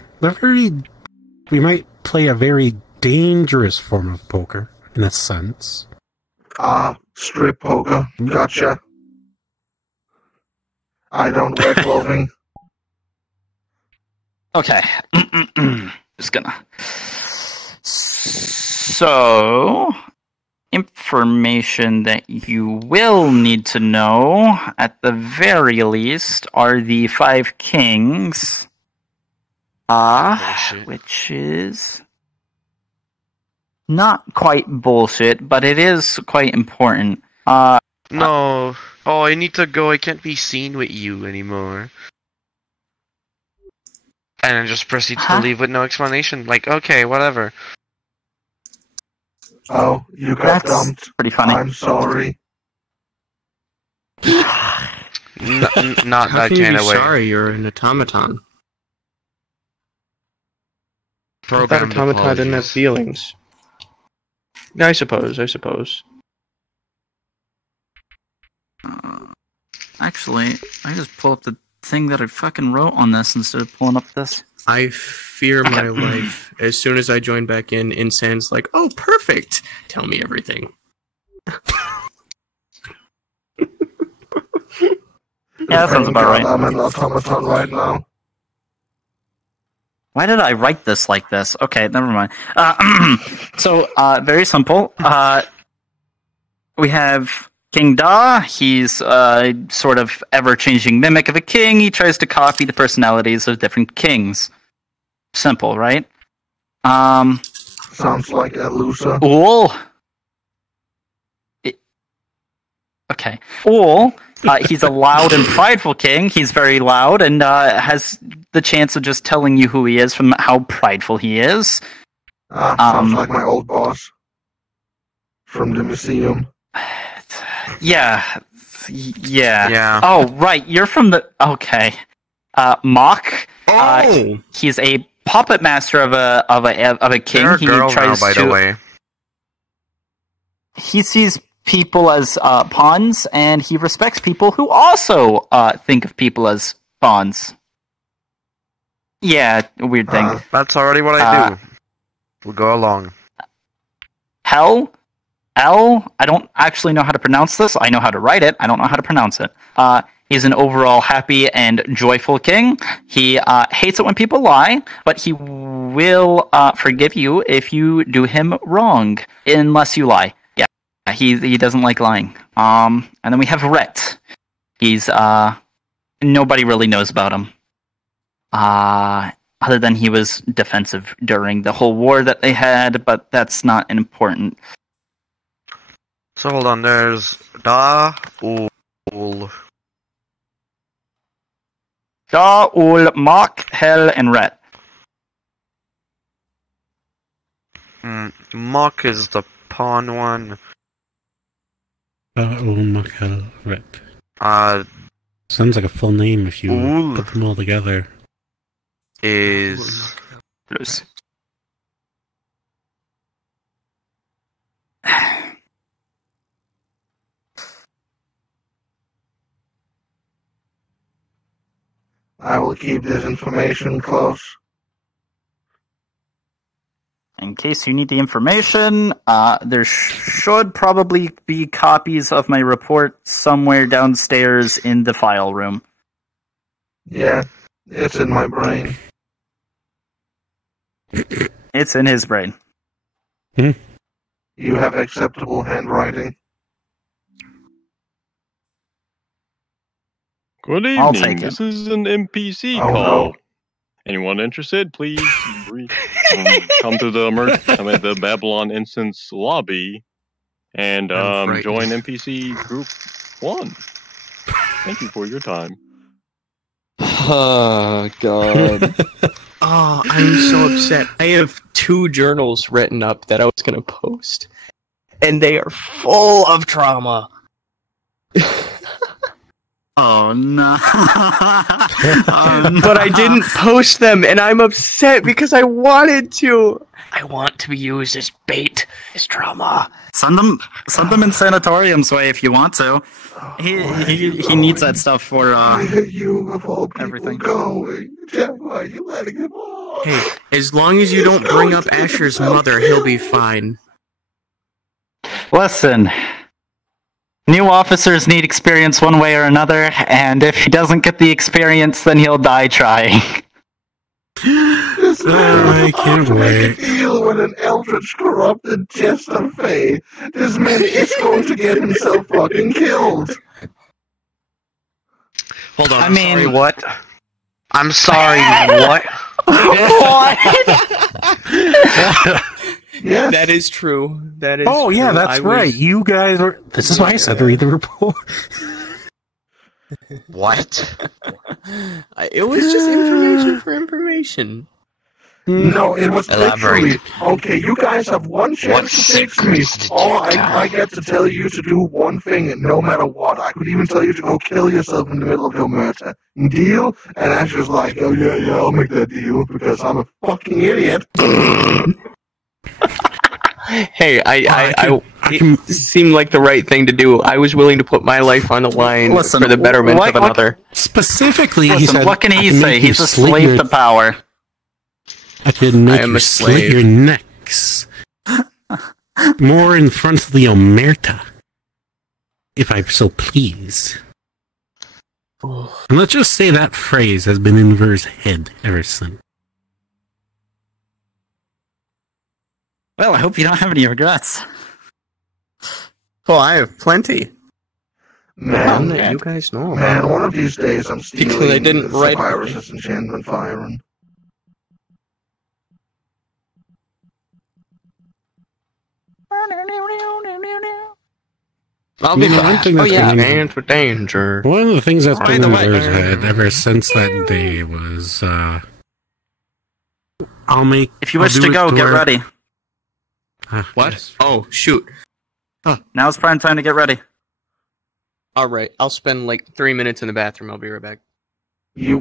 might play a very dangerous form of poker, in a sense. Strip poker. Gotcha. I don't wear clothing. Okay. Just gonna... So, information that you will need to know, at the very least, are the Five Kings. Which is not quite bullshit, but it is quite important. No. Oh, I need to go. I can't be seen with you anymore. And then just proceed to leave with no explanation. Like, okay, whatever. Oh, you got dumped. Pretty funny. I'm sorry. Not How that can you kind be of way. sorry? You're an automaton. I thought automata didn't have feelings. I suppose. Actually, I just pull up the thing that I fucking wrote on this instead of pulling up this. I fear my life. As soon as I join back in, Insan's like, oh, perfect! Tell me everything. Yeah, that sounds about right. I'm an automaton right now. Why did I write this like this? Okay, never mind. So, very simple. We have King Da. He's a sort of ever-changing mimic of a king. He tries to copy the personalities of different kings. Simple, right? Sounds like a loser. Okay. Ul He's a loud and prideful king. He's very loud and has the chance of just telling you who he is from how prideful he is. Sounds like my old boss from the museum. Yeah. Yeah. Oh, right. You're from the... Okay. Mock. He's a puppet master of a king. They're a girl he tries now, by to... the way. He sees people as pawns, and he respects people who also think of people as pawns. Yeah, a weird thing. That's already what I do. We'll go along. Hell? L? I don't actually know how to pronounce this. I know how to write it. I don't know how to pronounce it. He's an overall happy and joyful king. He hates it when people lie, but he will forgive you if you do him wrong, unless you lie. Yeah, he doesn't like lying. And then we have Rhett. He's nobody really knows about him. Other than he was defensive during the whole war that they had, but that's not important. So hold on, there's Daul, Mock, Hell, and Rhett. Mock is the pawn one. Makal Rep. Sounds like a full name if you put them all together. Is I will keep this information close. In case you need the information, there should probably be copies of my report somewhere downstairs in the file room. Yeah, it's in my brain. It's in his brain. You have acceptable handwriting. Good evening. I'll take it. This is an NPC Oh, call. no. Anyone interested? Please come to the the Babylon Instance lobby and join NPC Group 1. Thank you for your time. Oh, God. Oh, I'm so upset. I have 2 journals written up that I was going to post, and they are full of trauma. Oh, no. But I didn't post them, and I'm upset because I wanted to. I want to be used as bait, as trauma. Send them in Sanatorium's way if you want to. He needs that stuff for You of all people everything. Going. Jeff, why are you letting him on? Hey, as long as you don't bring up Asher's mother, he'll be fine. Listen, new officers need experience one way or another, and if he doesn't get the experience, then he'll die trying. I can't wait. Feel when an eldritch corrupted Chester Fay. This man is going to get himself fucking killed. Hold on, I mean, sorry, what? I'm sorry, what? What? Yes. That is true. That is Oh, yeah, true. that's right. You guys were... This is why I said read the report. What? It was just information for information. No, it was literally, Elaborate. okay, you guys have one chance to fix me. I get to tell you to do one thing, and no matter what. I could even tell you to go kill yourself in the middle of your murder. Deal? And Asher's like, oh yeah, I'll make that deal, because I'm a fucking idiot. Hey, it seemed like the right thing to do. I was willing to put my life on the line for the betterment of another. Specifically, he Listen, said, what can he "I can say? make you He's a slit slave your- to power. I can make I am you a slit slave. your necks more in front of the Omerta, if I so please." And let's just say that phrase has been in Ver's head ever since. Well, I hope you don't have any regrets. Oh, I have plenty. Man, That you guys know man, about. one of these days I'm stealing Because I didn't write. Cyrus's enchantment firing. I'll be one thing that's dance with danger. One of the things that's By been the in way- Blair's head ever since that day was, If you wish to go, get ready. What? Yes. Oh, shoot. Now's prime time to get ready. Alright, I'll spend like 3 minutes in the bathroom. I'll be right back. You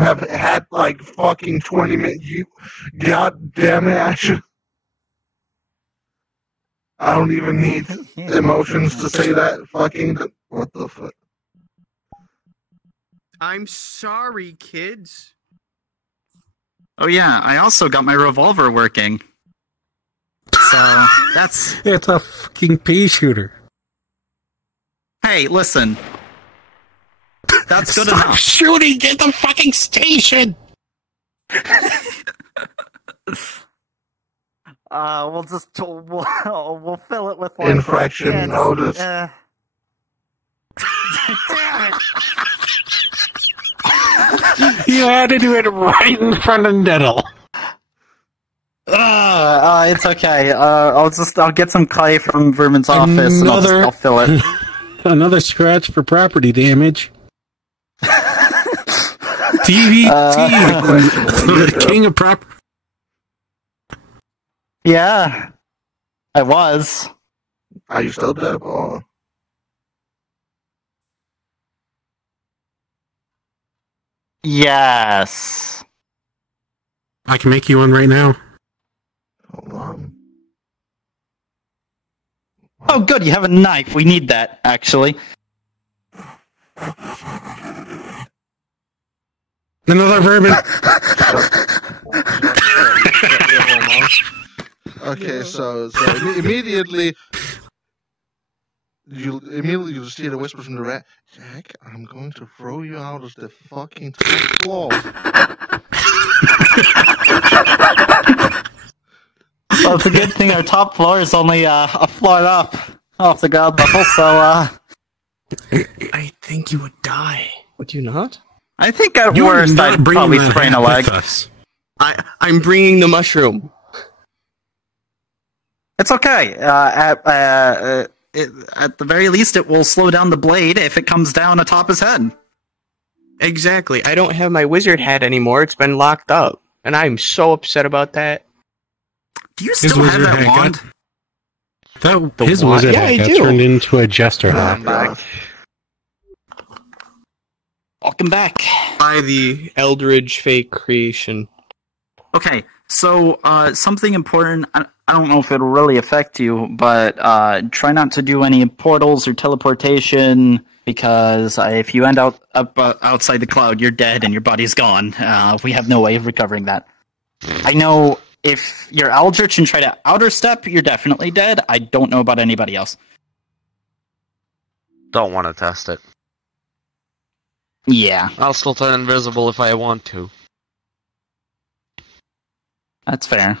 have had like fucking 20 minutes. You goddamn it, Asher. I don't even need emotions to say that. Fucking what the fuck? I'm sorry, kids. Oh yeah, I also got my revolver working. So that's. It's a fucking pea shooter. Hey, listen. That's good Stop enough. shooting! Get the fucking station! We'll just we'll fill it with like Infraction notice. Damn it! You had to do it right in front of Nettle. It's okay. I'll get some clay from Vermin's office and I'll fill it. Another scratch for property damage. TVT, king of prop. Yeah, I was. Are you still dead, or? Yes. I can make you one right now. Hold on. Oh, good. You have a knife. We need that, actually. Another vermin. Okay, so immediately you see the whisper from the rat. Jack, I'm going to throw you out of the fucking top floor. Well, it's a good thing our top floor is only a floor up off the ground level, so I think you would die. Would you not? I think at worst I'd probably sprain a leg. I'm bringing the mushroom. It's okay. At the very least, it will slow down the blade if it comes down atop his head. Exactly. I don't have my wizard hat anymore. It's been locked up. And I'm so upset about that. Do you still have that wand? His wand? wizard Yeah, I hat got do. turned into a jester hat. Welcome back. By the Eldridge fake creation. Okay, so something important. I don't know if it'll really affect you, but try not to do any portals or teleportation because if you end up outside the cloud, you're dead and your body's gone. We have no way of recovering that. I know if you're Eldritch and try to outer step, you're definitely dead. I don't know about anybody else. Don't want to test it. Yeah. I'll still turn invisible if I want to. That's fair.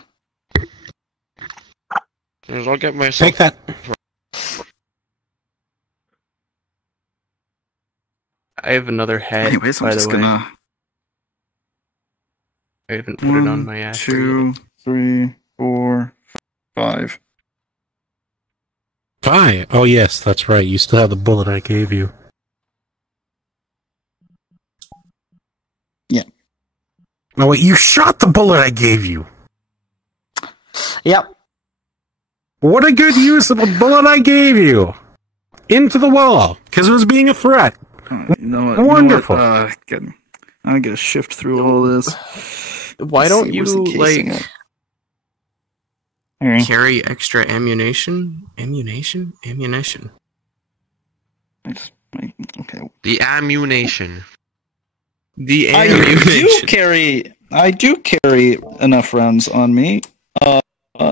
I'll get myself. Take that. I have another hat. Anyways, I'm by just the way. gonna. I haven't put it on my ass. 2, 3, 4, 5. 5. Oh yes, that's right. You still have the bullet I gave you. Yeah. No wait, you shot the bullet I gave you. Yep. What a good use of the bullet I gave you! Into the wall, because it was being a threat. You know what? Wonderful. I gotta shift through all this. Why Let's don't see, you, where's the casing like, at? carry extra ammunition? Ammunition? Okay. The ammunition. The I ammunition. do carry enough rounds on me.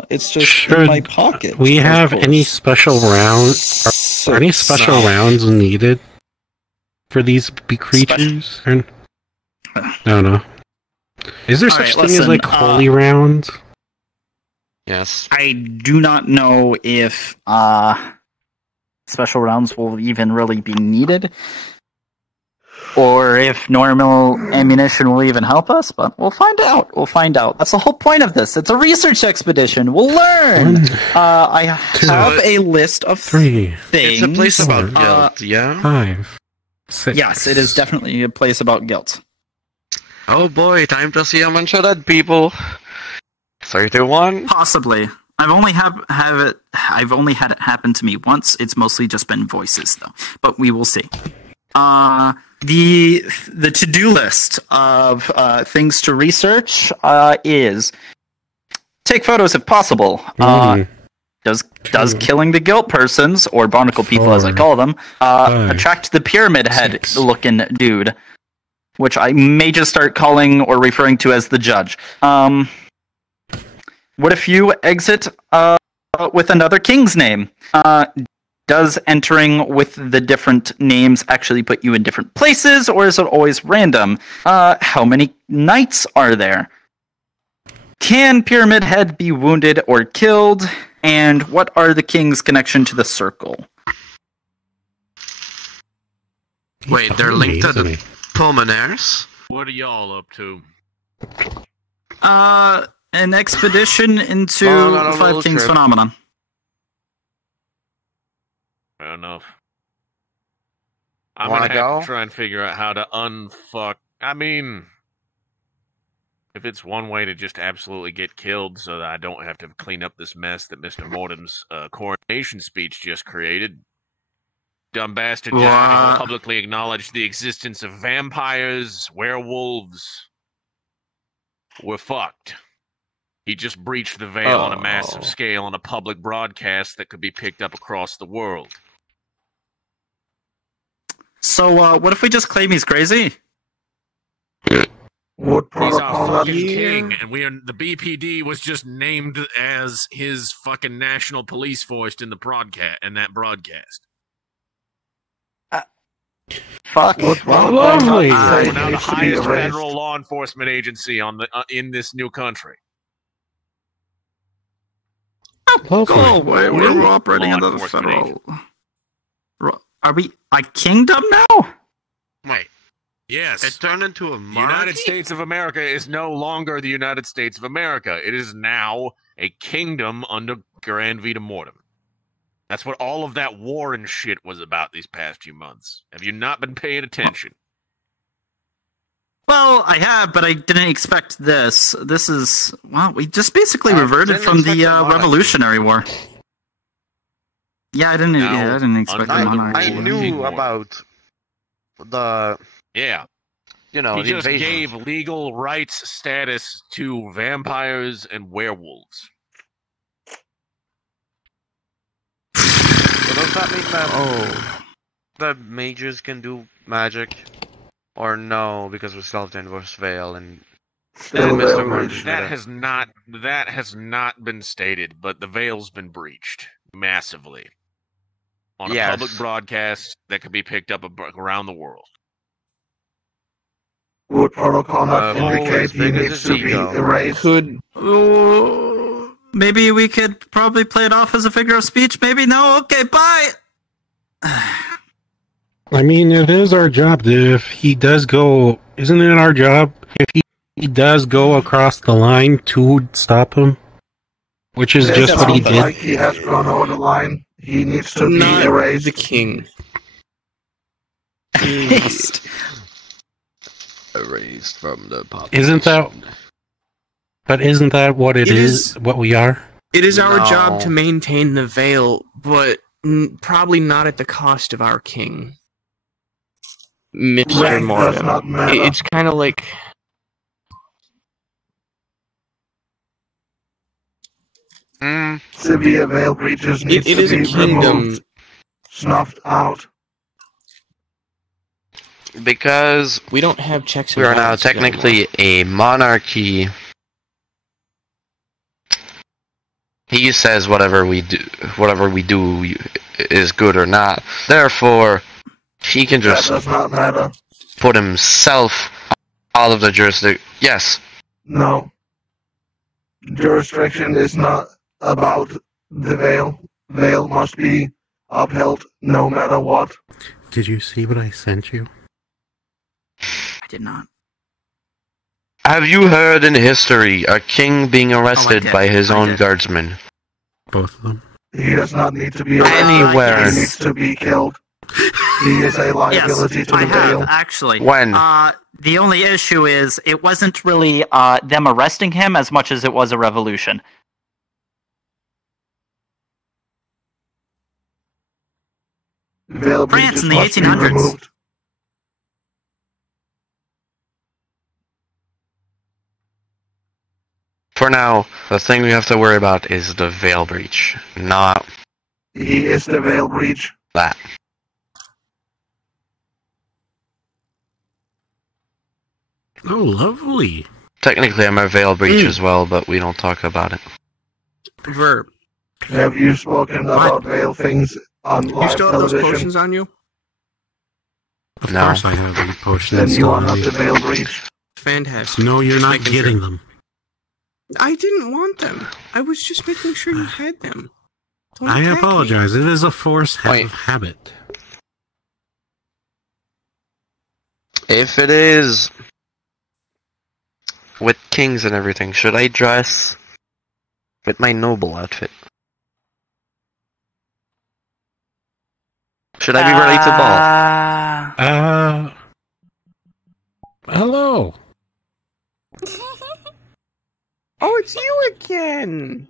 It's just in my pocket. We have any special rounds? Are any special rounds needed for these creatures? No, no. Is there such thing as like holy rounds? Yes. I do not know if special rounds will even really be needed. or if normal ammunition will even help us, but we'll find out. We'll find out. That's the whole point of this. It's a research expedition. We'll learn. I have a list of things. It's a place about guilt, yeah? 5, 6. Yes, it is definitely a place about guilt. Oh boy, time to see a bunch of dead people. 3, 2, 1. Possibly. I've only had it happen to me once. It's mostly just been voices though, but we will see. The to-do list of things to research is take photos if possible. Does killing the guilt persons, or barnacle people as I call them, attract the pyramid head looking dude, which I may just start calling or referring to as the judge. What if you exit with another king's name? Does entering with the different names actually put you in different places, or is it always random? How many knights are there? Can Pyramid Head be wounded or killed? And what are the king's connection to the circle? Wait, they're linked to the Pulmonaires? What are y'all up to? An expedition into Oh, Five Kings trip. phenomenon. Fair enough. I'm Wanna gonna have go? to try and figure out how to unfuck. I mean, if it's one way to just absolutely get killed so that I don't have to clean up this mess that Mr. Mortem's coronation speech just created. Dumb bastard Johnny publicly acknowledged the existence of vampires, werewolves. We're fucked. He just breached the veil on a massive scale on a public broadcast that could be picked up across the world. So, what if we just claim he's crazy? He's our fucking king, and the BPD was just named as his fucking national police force in the that broadcast. Fuck. Lovely. We're now the highest federal law enforcement agency in this new country. Go away. We're operating under the federal. Are we a kingdom now? Wait. Yes. It turned into a The United States of America is no longer the United States of America. It is now a kingdom under Grand Vita Mortem. That's what all of that war and shit was about these past few months. Have you not been paying attention? Well, I have, but I didn't expect this. This is... Well, we just basically reverted from the Revolutionary War. Yeah, I didn't expect the monarchy. I knew about the... Yeah. You know, he the just invasion. gave legal rights status to vampires and werewolves. So does that mean that the mages can do magic? Or no, because we still have to enforce Veil and that has not been stated, but the veil's been breached massively on a public broadcast that could be picked up around the world. Would protocol not indicate he needs to be erased? Maybe we could probably play it off as a figure of speech. Maybe no. Okay, bye. I mean, it is our job. If he does go, isn't it our job if he does go across the line to stop him? Which is just what he did. Like he has gone over the line. He needs to be erased. The king. Erased. Erased from the population. Isn't that what it is? What we are? It is our job to maintain the veil, but probably not at the cost of our king, Mr. Rank does Mortem. not matter. It's kind of like... Severe veil breaches needs It to is a be kingdom. removed, snuffed out. Because we don't have checks and we are now balances technically a monarchy. He says whatever we do is good or not. Therefore, he can just That does not matter. put himself out of the jurisdiction. Yes. No. Jurisdiction is not about the veil. Veil must be upheld no matter what. Did you see what I sent you? did not. Have you heard in history a king being arrested by his own guardsmen? Both of them. He does not need to be arrested. Anywhere. He needs to be killed. He is a liability to the I have, Vale. actually. When? The only issue is, it wasn't really them arresting him as much as it was a revolution. Vale France in the breaches must be 1800s. removed. For now, the thing we have to worry about is the veil breach, not He is the Vale breach. that. Oh, lovely. Technically, I'm a veil breach as well, but we don't talk about it. Verb. Have you spoken about Vale things on You live still have those television? potions on you? Of No. course I have these potions. Then you still are on not me. the Vale breach. Fantastic. No, you're Just not making getting sure. them. I didn't want them. I was just making sure you had them. Don't I attack me. apologize. It is a force Wait. habit. If it is with kings and everything, should I dress with my noble outfit? Should I be ready to ball? Hello. Oh, it's you again!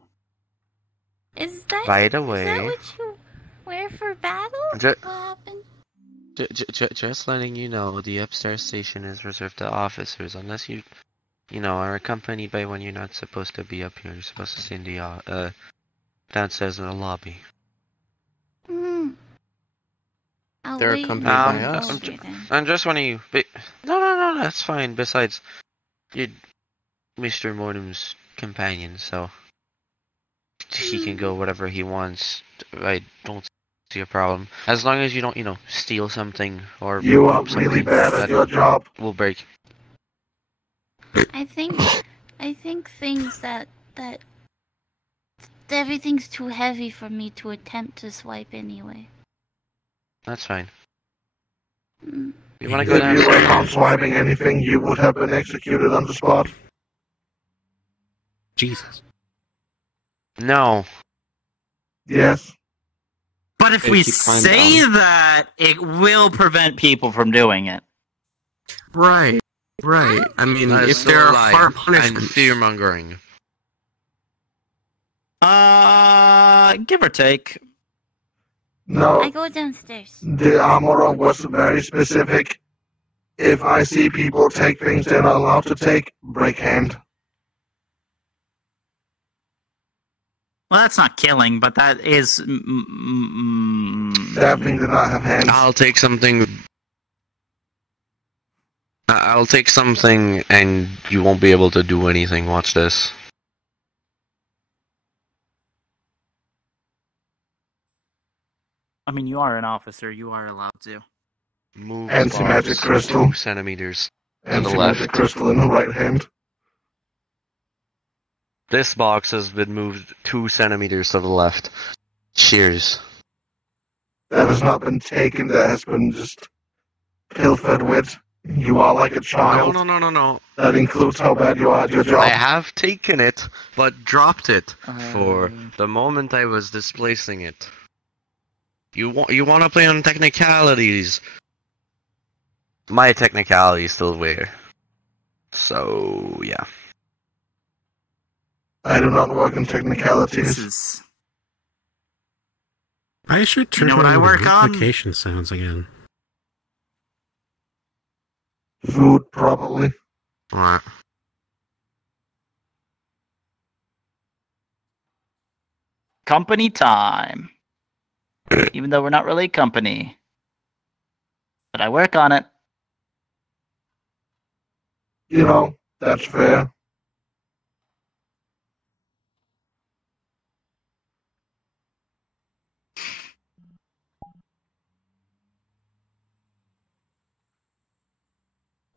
Is that, By the is that way, what you wear for battle? Ju- What happened? just letting you know, the upstairs station is reserved to officers, unless you are accompanied by one. You're not supposed to be up here. You're supposed to stay in the downstairs in the lobby. Hmm. I'll They're wait accompanied until by you us. go here then. I'm just wanting you. No, that's fine. Besides, you're Mr. Mortem's companion, so he can go whatever he wants. I don't see a problem. As long as you don't, steal something or You are something really bad at that your job. will break. I think things that everything's too heavy for me to attempt to swipe anyway. That's fine. Mm. You want to go If you were downstairs? not swiping anything, you would have been executed on the spot. Jesus. No. Yes. But if Hey, we keep climbing say down. that, it will prevent people from doing it. Right. I mean, That is if still there a are lie far and punishments. fear mongering. Give or take. No, I go downstairs. the armorer was very specific. If I see people take things they're not allowed to take, break hand. Well, that's not killing, but that is. Stabbing did not have hands. I'll take something. I'll take something, and you won't be able to do anything. Watch this. I mean, you are an officer. You are allowed to. Move Anti-magic box crystal. 2 centimeters to the Anti-magic left. crystal in the right hand. This box has been moved 2 centimeters to the left. Cheers. That has not been taken, that has been just pilfered with. You are like a child. No. That includes how bad you are at your job. I have taken it, but dropped it for the moment I was displacing it. You want to play on technicalities? My technicality is still where. So yeah. I do not work in technicalities. This is. I should turn You know what on I the work on? replication sounds again. Food, probably. Alright. Company time. Even though we're not really company. But I work on it. You know, that's fair.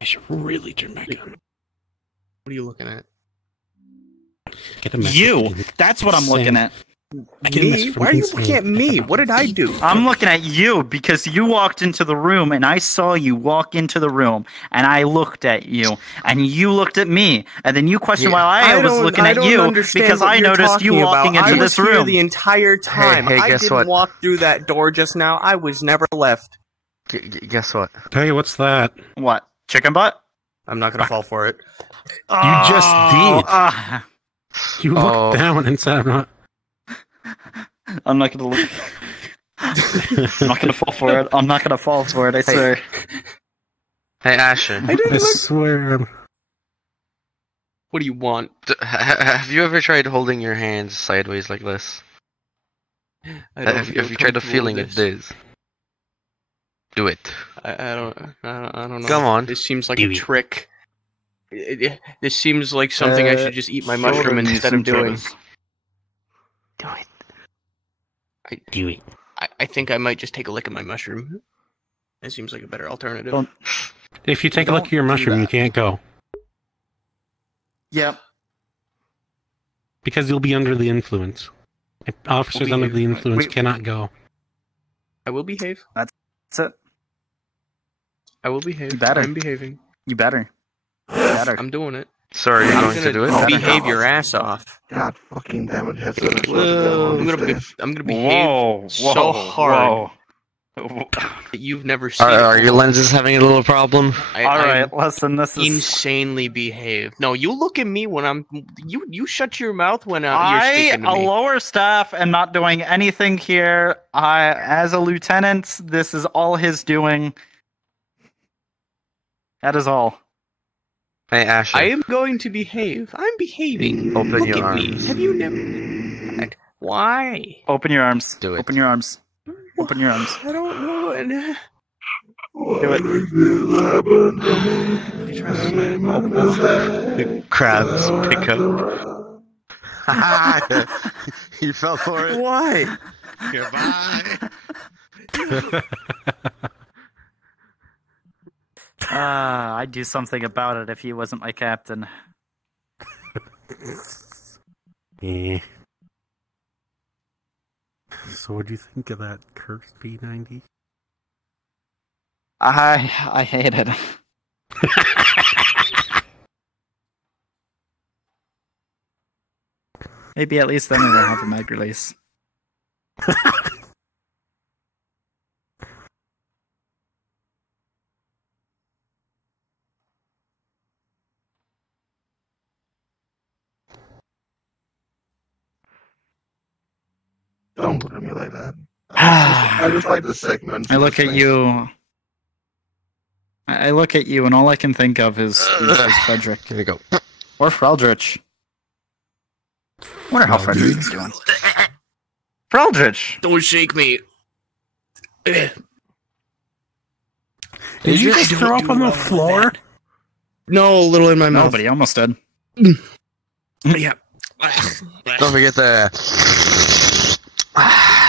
I should really turn back on. What are you looking at? Get a message You! in. That's what I'm looking at. Me? Why are you looking at me? What did I do? I'm looking at you because you walked into the room and I saw you walk into the room and I looked at you and you looked at me and then you questioned why I was looking at you because I noticed you walking into this room. I was here the entire time. Hey, I guess didn't what? walk through that door just now. I was never left. Guess what? Hey, what's that? What? Chicken butt? I'm not gonna fall for it. You just did. You looked down and said, I'm not gonna look. I'm not gonna fall for it. I'm not gonna fall for it. I swear. Hey, Asher. I swear. What do you want? Have you ever tried holding your hands sideways like this? Have you tried the feeling it does? Do it. I don't know. Come on. This seems like a trick. This seems like something I should just eat my mushroom instead of doing. Do it. Do it. I think I might just take a lick of my mushroom. It seems like a better alternative. If you take a look at your mushroom, you can't go. Yep. Because you'll be under the influence. If officers under the influence cannot go. I will behave. That's it. I will behave. You better. I'm behaving. You better. You better. I'm doing it. Sorry, you're going to do it? Behave your ass off. God fucking damn it, Hitler. I'm gonna behave so hard that you've never seen. Are your lenses having a little problem? Alright, listen, this is... insanely behave. No, you look at me when I'm... You shut your mouth when you're speaking to me. A lower staff, am not doing anything here. As a lieutenant, this is all his doing. That is all. Hey, Ashley. I am going to behave. I'm behaving. Open Look your at arms. me. Have you never... Why? Open your arms. Do it. Open your arms. Open your arms. I don't know. Do it. Crabs pick up. You fell for it. Why? Goodbye. I'd do something about it if he wasn't my captain. Yeah. So what'd you think of that cursed P90? I hate it. Maybe at least then we won't have a mag release. Don't look at me like that. I just like the segment. I look at you. I look at you, and all I can think of is Frederick. Here we go. Or Freldritch. I wonder how Frederick is doing. Freldritch! Don't shake me. Did you just throw up on the floor? No, a little in my mouth. No, but he almost did. Yeah. Don't forget to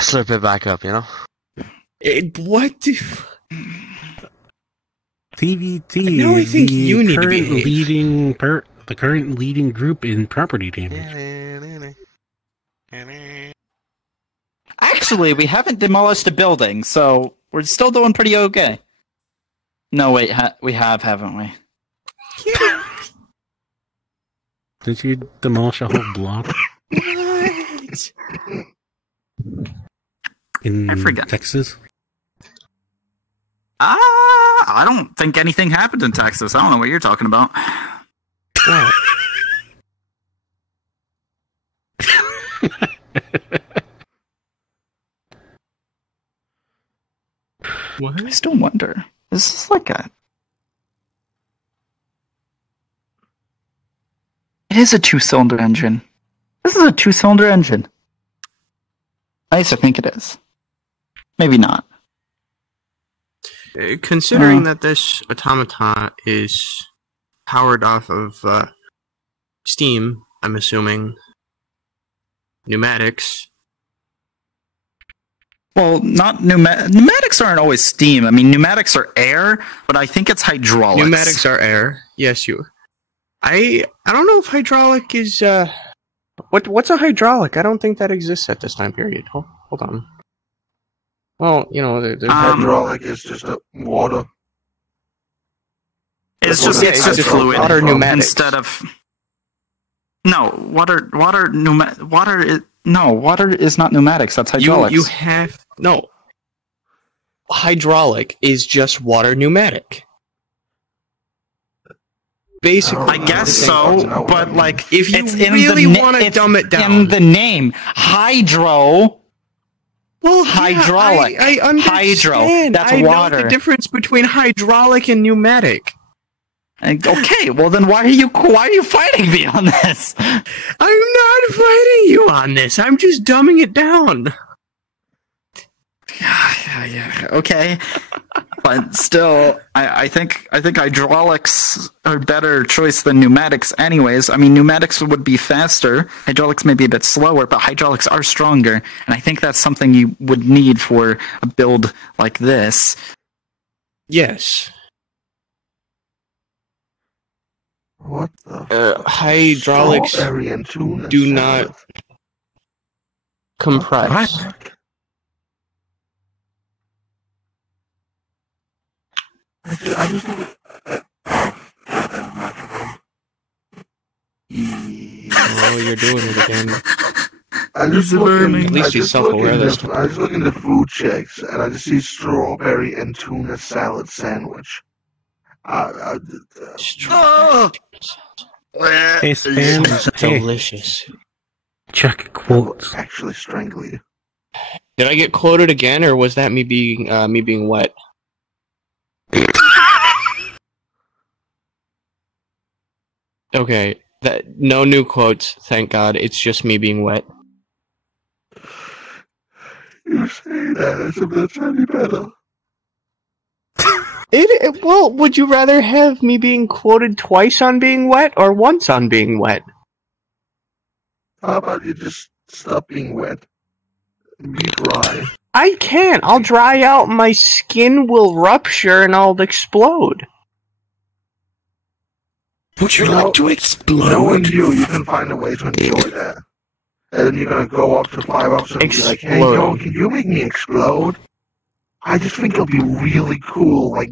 slurp it back up, you know? What the... TVT No, I is think the you need to current behave. the current leading group in property damage. Actually, we haven't demolished a building, so we're still doing pretty okay. No, wait, we have, haven't we? Did you demolish a whole block? What? In Texas? I don't think anything happened in Texas. I don't know what you're talking about. What? I still wonder. Is this like a... It is a two-cylinder engine. This is a two-cylinder engine. At least I think it is. Maybe not. Considering that this automata is powered off of steam, I'm assuming pneumatics. Well, not pneumatics aren't always steam. I mean, pneumatics are air, but I think it's hydraulics. Pneumatics are air. Yes, you. I don't know if hydraulic is What's a hydraulic? I don't think that exists at this time period. Hold on. Well, you know, there's hydraulic is just a water. It's just fluid water pneumatics. instead of. No, water is not pneumatics. That's hydraulics. You have no. Hydraulic is just water pneumatic. Basically, I guess so, but like, if you it's really want to dumb it down, in the name, hydro. Well, hydraulic. I understand. Hydro. That's I water. know the difference between hydraulic and pneumatic. Okay, well then why are you fighting me on this? I'm not fighting you on this. I'm just dumbing it down. Yeah. Okay, but still, I think hydraulics are a better choice than pneumatics. Anyways, I mean pneumatics would be faster. Hydraulics may be a bit slower, but hydraulics are stronger, and I think that's something you would need for a build like this. Yes. What the hydraulics do not compress. What? I just Oh, you're doing it again. I just look At least he's self-aware this time. I just look into food checks and I just see strawberry and tuna salad sandwich. Hey, Spam. Delicious. Check quotes. Actually strangle you. Did I get quoted again, or was that me being wet? Okay, no new quotes. Thank God. It's just me being wet. You say that as if that's any better. Well, would you rather have me being quoted twice on being wet or once on being wet? How about you just stop being wet and be dry? I can't. I'll dry out, my skin will rupture, and I'll explode. Would you like to explode? Knowing you can find a way to enjoy that. And then you're gonna go up to 5 officers and be like, hey, yo, can you make me explode? I just think it'll be really cool. Like,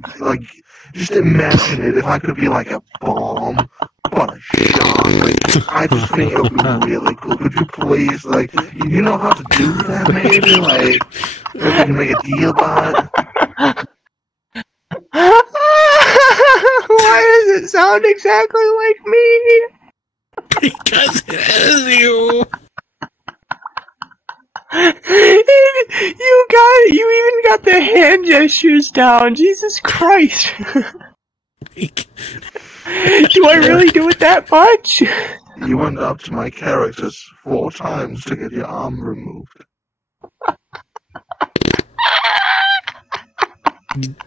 just imagine it if I could be like a bomb, but a shot. Like, I just think it'll be really cool. Could you please, like, you know how to do that, maybe? Like, if we can make a deal about it. Why does it sound exactly like me? Because it is you. You even got the hand gestures down. Jesus Christ. Do I really do it that much? You went up to my characters 4 times to get your arm removed.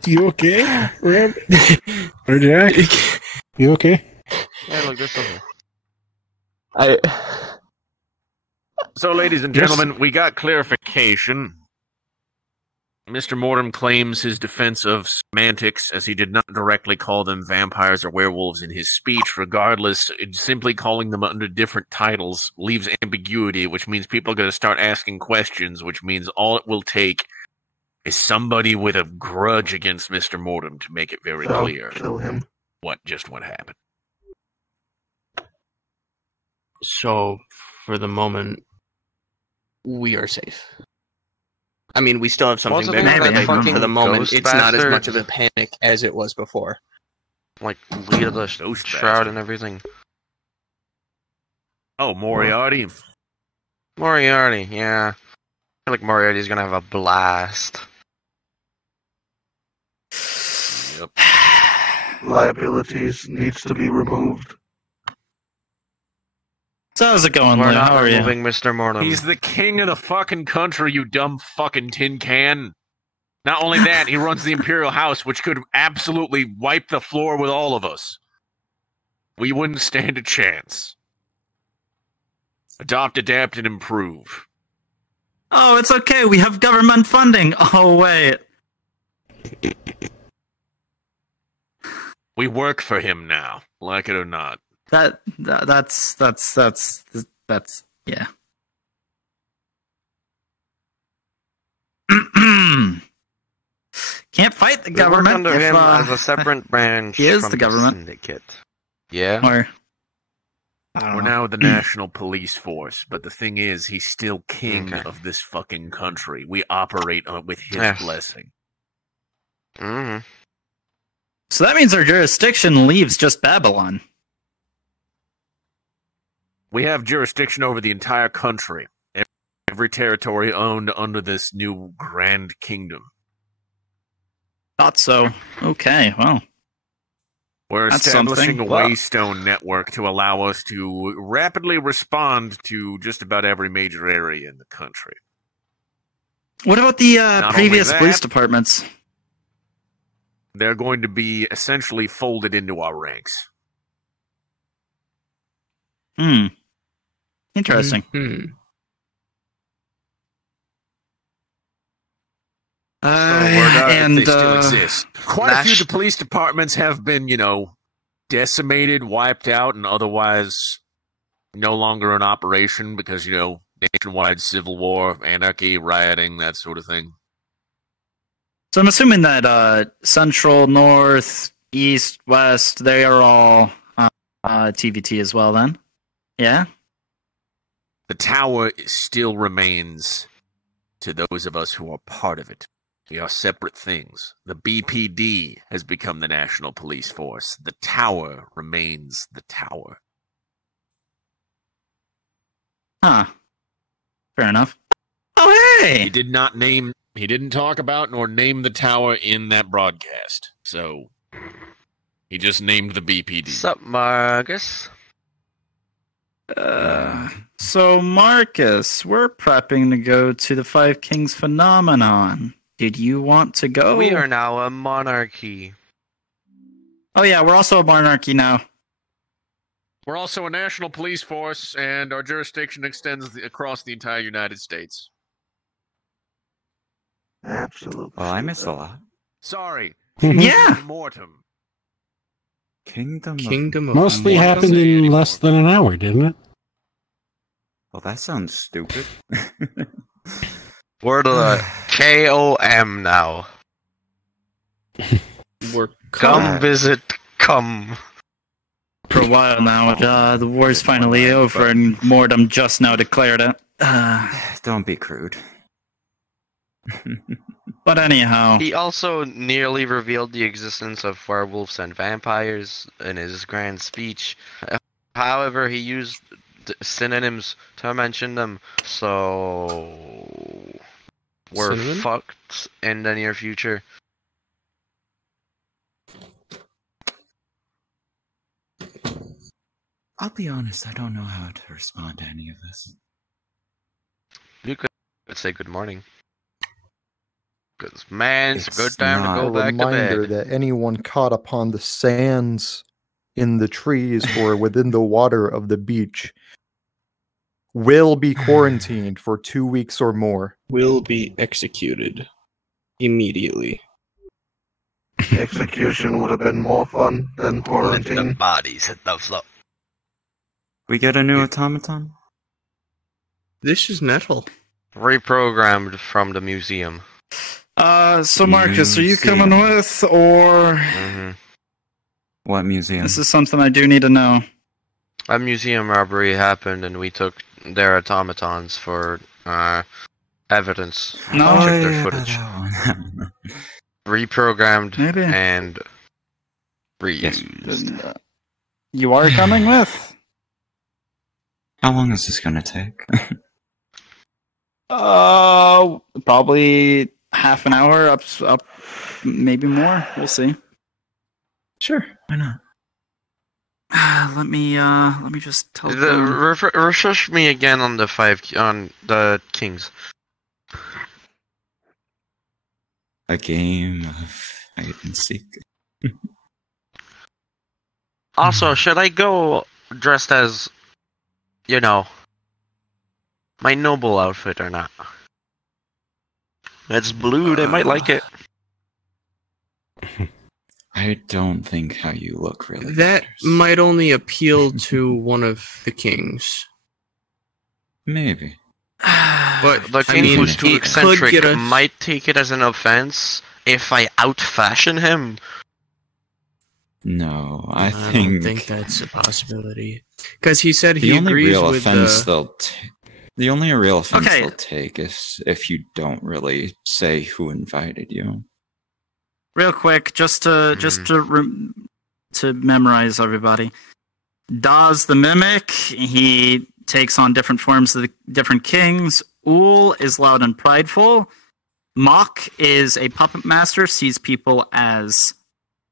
You okay, Ram? Or Jack? You okay? Yeah, look, there's something. So, ladies and gentlemen, we got clarification. Mr. Mortem claims his defense of semantics, as he did not directly call them vampires or werewolves in his speech. Regardless, simply calling them under different titles leaves ambiguity, which means people are going to start asking questions, which means all it will take is somebody with a grudge against Mr. Mortem to make it very clear Kill him. what happened. So, for the moment, we are safe. I mean, we still have something bigger to happen, but for the moment, it's not as much of a panic as it was before. Like, lead of the shroud and everything. Oh, Moriarty. Moriarty, yeah. I feel like Moriarty's gonna have a blast. Yep. Liabilities needs to be removed. So how's it going, We're Lou? not How are you? removing Mr. Mortem. He's the king of the fucking country, you dumb fucking tin can. Not only that, he runs the Imperial House, which could absolutely wipe the floor with all of us. We wouldn't stand a chance. Adopt, adapt, and improve. Oh, it's okay. We have government funding. Oh, wait. We work for him now, like it or not. That's That's yeah. Can't fight the We work government under if, him as a separate branch he is from the government. Syndicate. Yeah? Or We're now the national police force, but the thing is, he's still king of this fucking country. We operate with his blessing. Mm-hmm. So that means our jurisdiction leaves just Babylon. We have jurisdiction over the entire country. Every territory owned under this new grand kingdom. Thought so. Okay, well. We're That's establishing something. a waystone network to allow us to rapidly respond to just about every major area in the country. What about the Not previous only police that, departments? They're going to be essentially folded into our ranks. Interesting. So and they still uh, exist. Quite a few of the police departments have been, decimated, wiped out, and otherwise no longer in operation because, nationwide civil war, anarchy, rioting, that sort of thing. So I'm assuming that Central, North, East, West, they are all TVT as well then? Yeah? The tower still remains to those of us who are part of it. We are separate things. The BPD has become the National Police Force. The tower remains the tower. Huh. Fair enough. Oh, hey! He didn't talk about nor name the tower in that broadcast. So, he just named the BPD. Sup, Marcus? So, Marcus, we're prepping to go to the Five Kings phenomenon. Did you want to go? We are now a monarchy. Oh yeah, we're also a monarchy now. We're also a national police force, and our jurisdiction extends across the entire United States. Absolutely. Well, I missed a lot. Sorry. Yeah. Mortem. Kingdom of Mostly happened in less than an hour, didn't it? Well, that sounds stupid. We're the KOM now. We're come visit, come. For a while now, the war's finally over, and Mortem just now declared it. Don't be crude. But anyhow, He also nearly revealed the existence of werewolves and vampires in his grand speech. However, he used synonyms to mention them, so we're Cinnamon? fucked in the near future. I'll be honest, I don't know how to respond to any of this. You could say good morning. Because, man, it's a good It's time to go A back to reminder bed. that anyone caught upon the sands in the trees or within the water of the beach will be quarantined for 2 weeks or more. Will be executed immediately. Execution would have been more fun than Let the quarantine. bodies hit the floor. We get a new automaton? This is metal. Reprogrammed from the museum. so Marcus, are you coming with, or What museum? this is something I do need to know? A museum robbery happened, and we took their automatons for evidence. No. Check Oh, their yeah, footage. Reprogrammed Maybe. and reused. You are coming with? How long is this gonna take? Probably half an hour, up, maybe more. We'll see. Sure, why not? Let me just tell Refresh me again on the Kings. A game of hide and seek. Also, should I go dressed as, my noble outfit or not? It's blue, they might like it. I don't think how you look really. That might only appeal to one of the kings. Maybe. But the king who's too eccentric might take it as an offense if I out-fashion him. No, I don't think that's a possibility. Because he said he the only agrees real with offense the... the only real offense they'll take is if you don't really say who invited you. Real quick, to memorize everybody. Da's the mimic. He takes on different forms of the different kings. Ul is loud and prideful. Mok is a puppet master, sees people as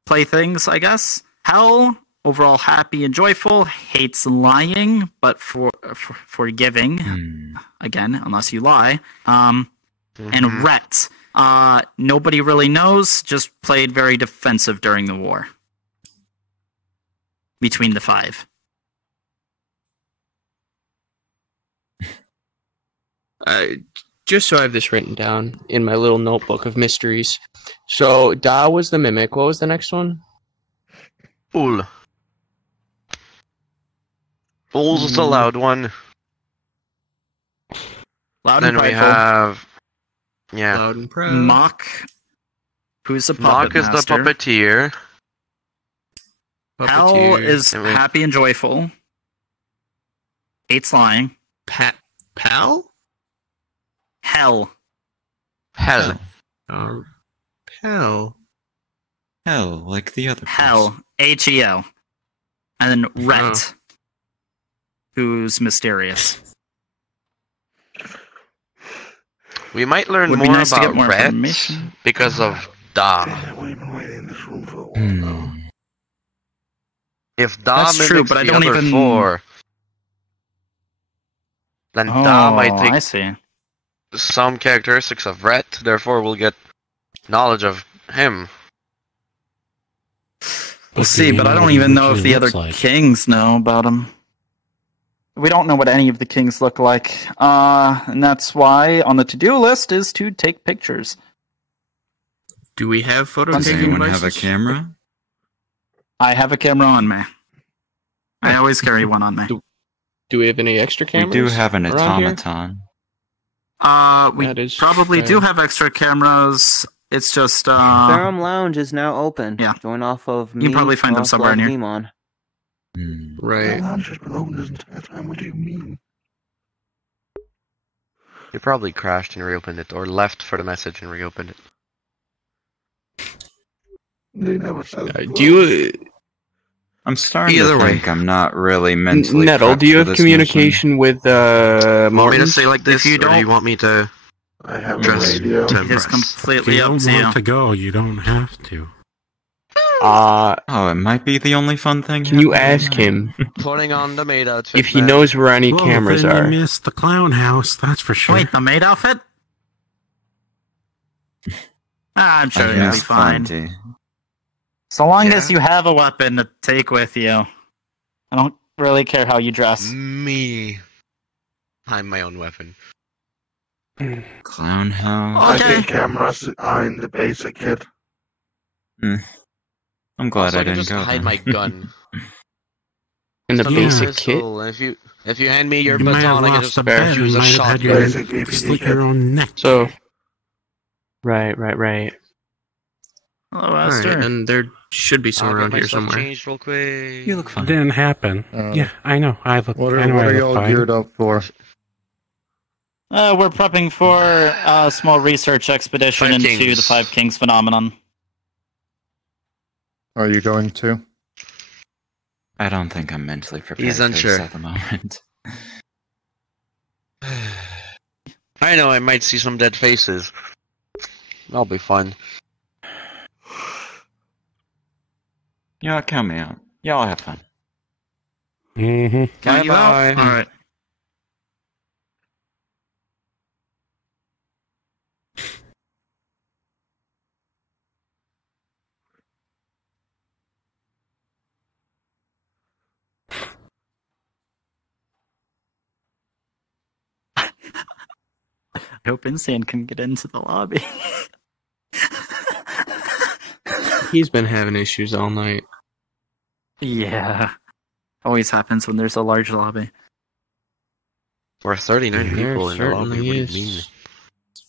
playthings, I guess. Hell, overall happy and joyful, hates lying, but forgiving. Again, unless you lie. And Rhett, nobody really knows, just played very defensive during the war. Between the five. Just so I have this written down in my little notebook of mysteries. So, Da was the mimic. What was the next one? Ul. Ul's the loud one. Loud then and prideful. We have... Yeah. Loud and proud. Mok, who's the puppet Mok is master. the puppeteer. Hell is happy and joyful. Hates lying. Pal? Hell. Hell. Hell. Hell, like the other Hell. H-E-L. And then Rhett, who's mysterious. We might learn Would be more nice to about get more Rhett information. because of Da. If Da That's mimics true, but I the don't other even- four, then Da might I take see. some characteristics of Rhett, therefore we'll get knowledge of him. We'll see, but I don't even know if the other kings know about him. We don't know what any of the kings look like. And that's why on the to-do list is to take pictures. Do we have photo Does taking anyone devices? have a camera? I have a camera on me. I always carry one on me. Do we have any extra cameras? We do have an around here? automaton. We That is probably fair. do have extra cameras. It's just, Ferrum Lounge is now open. Yeah. Join off of You can probably find them somewhere in here. Vemon. Right. What do you mean? You probably crashed and reopened it, or left for the message and reopened it. They never said Do you... I'm starting Either to way. think I'm not really mentally Nettle, prepped do you for have this communication with, Want me to Martins? say like this, If you or do you don't- want me to I have dress to It's impress? completely If you up don't to you. want to go, you don't have to. Oh, it might be the only fun thing. Can you happening ask tonight. him Putting on the maid outfit. if he then. knows where any Well, cameras then are? you missed the clown house, that's for sure. Wait, the maid outfit? I'm sure I you'll be missed fine. plenty. So long as you have a weapon to take with you. I don't really care how you dress. Me. I'm my own weapon. Clown house. Okay. I think cameras are in the basic kit. I'm glad Also, I I can didn't just go hide there. my gun. In the It's a basic pistol, kit? and if you hand me your You might have baton, I can lost just a bet use and a might have had shotgun. your slit your own neck. So... Right. Hello, Alright, Esther. and there should be some I'll around get here my stuff somewhere. changed real quick. You look fine. Didn't happen. Yeah, I know. I look. What I know I are look y'all fine. geared up for? We're prepping for a small research expedition Five into Kings. the Five Kings phenomenon. Are you going to? I don't think I'm mentally prepared He's for unsure. this at the moment. I know I might see some dead faces. That'll be fun. Yeah, count me out. Y'all have fun. Mm-hmm. Count you out? Bye-bye. Alright. I hope Insane can get into the lobby. He's been having issues all night. Yeah. Always happens when there's a large lobby. We're 39 There people in the lobby. What do certainly you is. mean?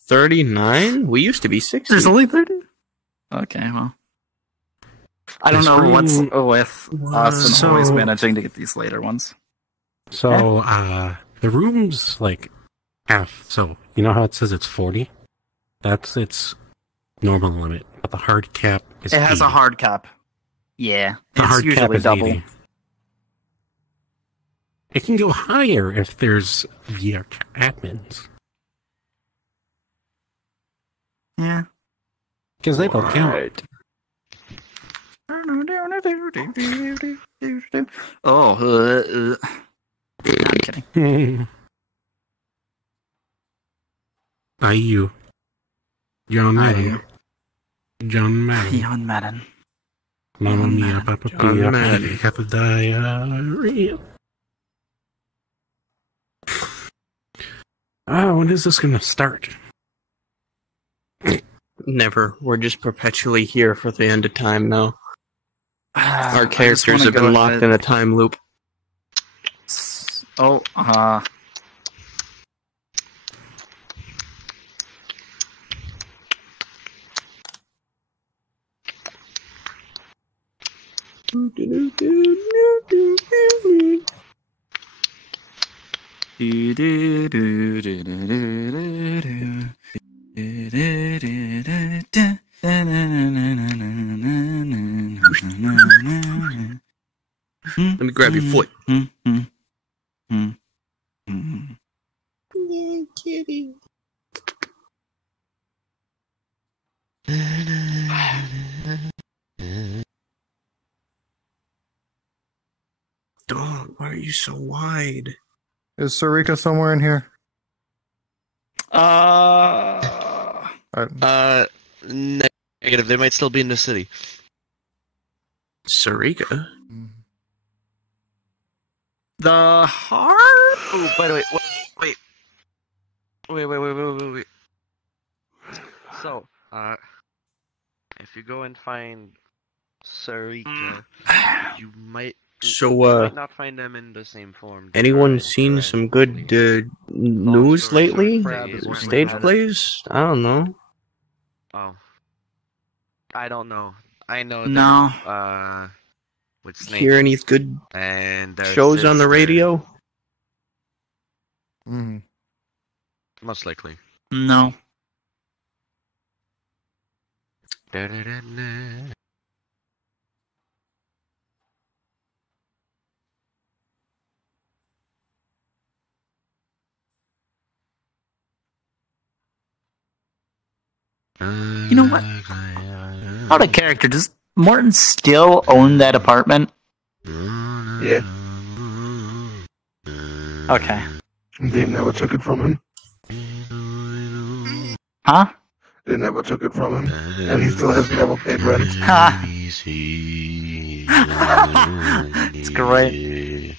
39? We used to be 60. There's only 30? Okay, well. I don't This know what's room with us and always So- managing to get these later ones. So, the room's like half. So, you know how it says it's 40? That's its normal limit. But the hard cap is It has 80. a hard cap. Yeah, The it's hard cap usually is double. 80. It can go higher if there's VR admins. Yeah. Because they don't count. Oh, I'm kidding. IU. John Madden. John Madden. John Madden. Mamma mia, Papa John Pia, Madden. I got the diarrhea. When is this gonna start? Never. We're just perpetually here for the end of time now. Our I just characters wanna have go been with locked it. in a time loop. Oh, Let me grab your foot. Yeah, kitty. Dog, why are you so wide? Is Sarika somewhere in here? Negative. They might still be in the city. Sarika? The heart? Oh, by the way, wait. So, if you go and find Sarika, you might. So, you might not find them in the same form. anyone seen some good news lately? Stage plays? I don't know. Oh. I don't know. I know No. that, with Snake Hear any good and their shows on the sister. radio? Most likely. No. You know what? Out of character, does Morton still own that apartment? Yeah. Okay. They never took it from him. Huh? They never took it from him. And he still has never paid rent. Ha! It's great.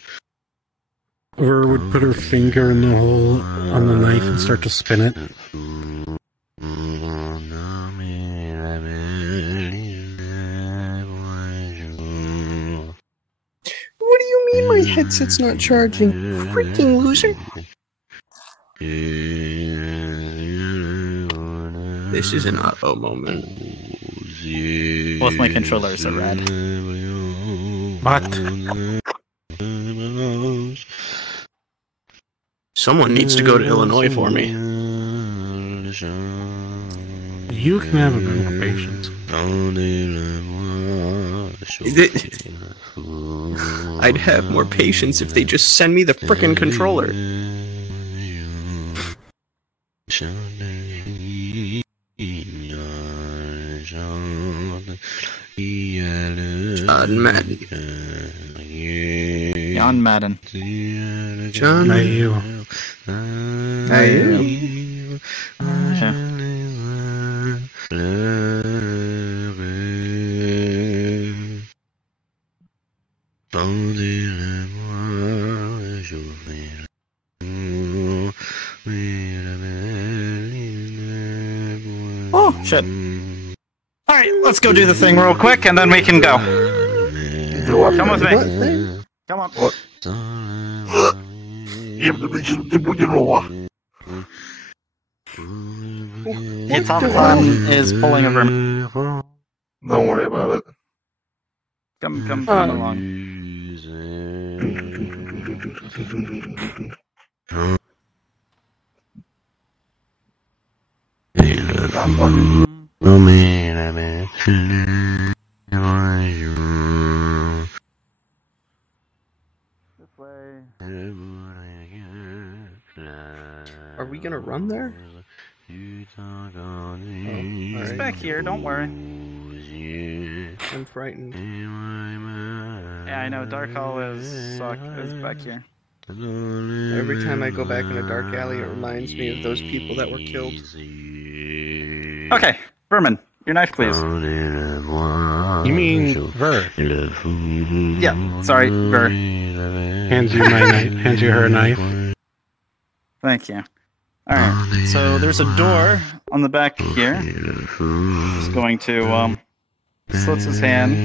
Or would put her finger in the hole on the knife and start to spin it. What do you mean my headset's not charging? Freaking loser. This is an uh-oh moment. Both my controllers are red. What? Someone needs to go to Illinois for me. You can have a bit more patience. I'd have more patience if they just send me the frickin' controller. John Madden. John Madden. John Madden. Oh, shit. Alright, let's go do the thing real quick and then we can go. Come with me. Come on. Yeah, Tom is pulling a vermin. Don't worry about it. Come along. Are we gonna run there? He's back here, don't worry. I'm frightened. Yeah, I know, Dark Hall is back here. Every time I go back in a dark alley, it reminds me of those people that were killed. Okay, Vermin, your knife, please. You mean Ver? Yeah, sorry, Ver. Hands you my knife. Hands you her knife. Thank you. Alright, so there's a door on the back here. Just going to, slits his hand.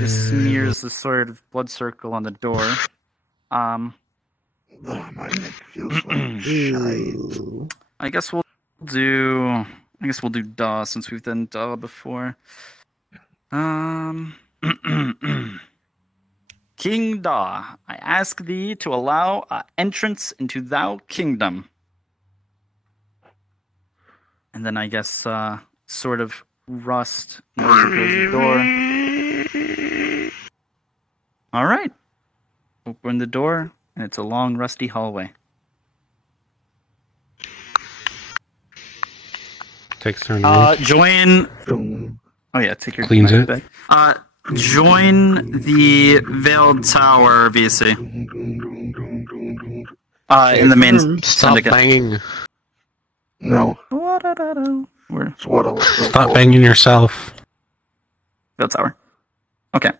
Just smears the sort of blood circle on the door. My neck feels like shite. I guess we'll do Daw since we've done Daw before. King Daw, I ask thee to allow entrance into thou kingdom. And then I guess sort of Rust knows to close the door. Alright. Open the door, and it's a long, rusty hallway. Takes her knife. Join. Oh yeah, take your Cleans knife it. back. Join the Veiled Tower, VC. In the main syndicate. Banging. No. Where? Stop banging yourself. Veiled Tower. Okay.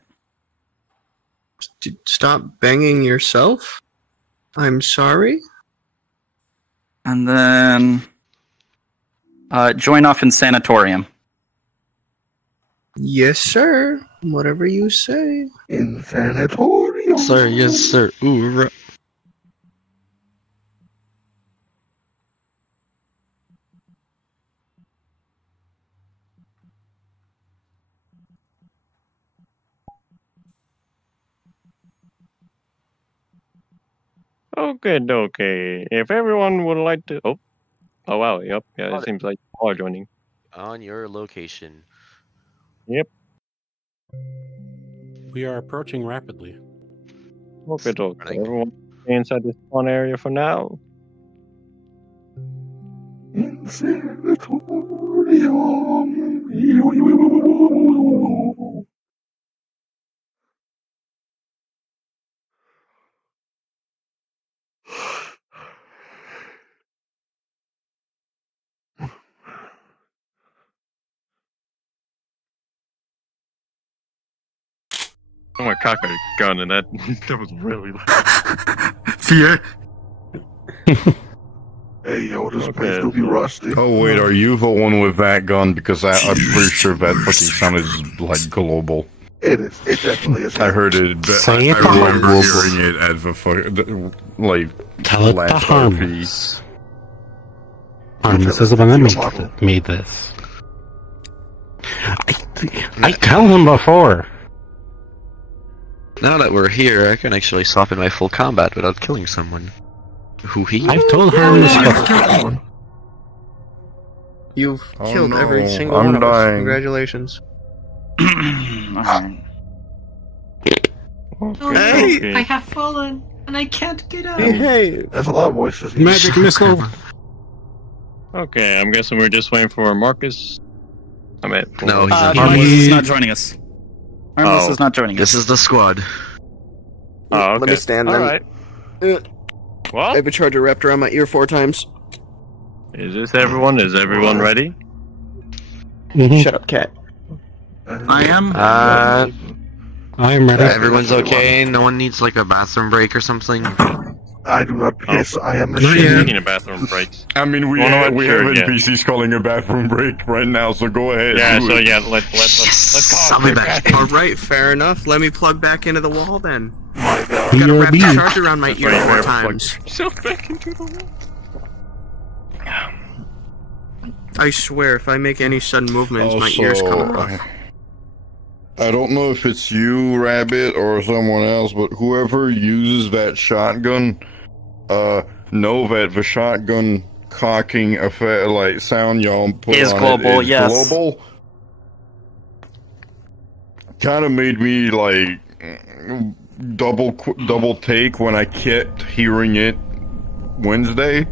Stop banging yourself? I'm sorry? And then join off in Sanatorium. Yes, sir. Whatever you say. In Sanatorium. Sir, yes, sir. Ooh, Okay. If everyone would like to... Oh wow, yep. Yeah, it seems like you are joining. On your location. Yep. We are approaching rapidly. Okay. Everyone stay inside this spawn area for now. In Sanatorium. Oh my cock a gun and that was really loud. Fear. Hey, yo, this place still be rusty. Oh, wait, are you the one with that gun? Because I'm pretty sure that fucking sound is, like, global. It is. It definitely is. I heard it, but I remember hearing it as the like, Tell it to Harmless. Harmless is the one that made this. I tell him before. Now that we're here, I can actually swap in my full combat without killing someone. Who he? I've told Harmless before. You've killed every single one of us. Congratulations. Hey! I have fallen, and I can't get up. Hey! That's a lot of voices. Magic missile. Okay, I'm guessing we're just waiting for Marcus. No, he's not. Marcus is not joining us. Harmless is not joining us. This is the squad. Oh, okay. Let me stand then. Alright. I have a charger wrapped around my ear 4 times. Is this everyone? Is everyone ready? Shut up, cat. I am. I am ready. Everyone's okay. No one needs like a bathroom break or something. I do not piss. I am a Speaking of bathroom breaks. I mean, we have NPCs calling a bathroom break right now, so go ahead. Yeah, so yeah, let's call I'll be back. Alright, fair enough. Let me plug back into the wall then. My God. Gotta wrap the BRB. charge around my ear 4 times. Yourself back into the wall. I swear, if I make any sudden movements, my ears come off. I don't know if it's you, Rabbit, or someone else, but whoever uses that shotgun, know that the shotgun cocking effect, like sound y'all put Is on global, it is yes. global. Kind of made me like double take when I kept hearing it Wednesday.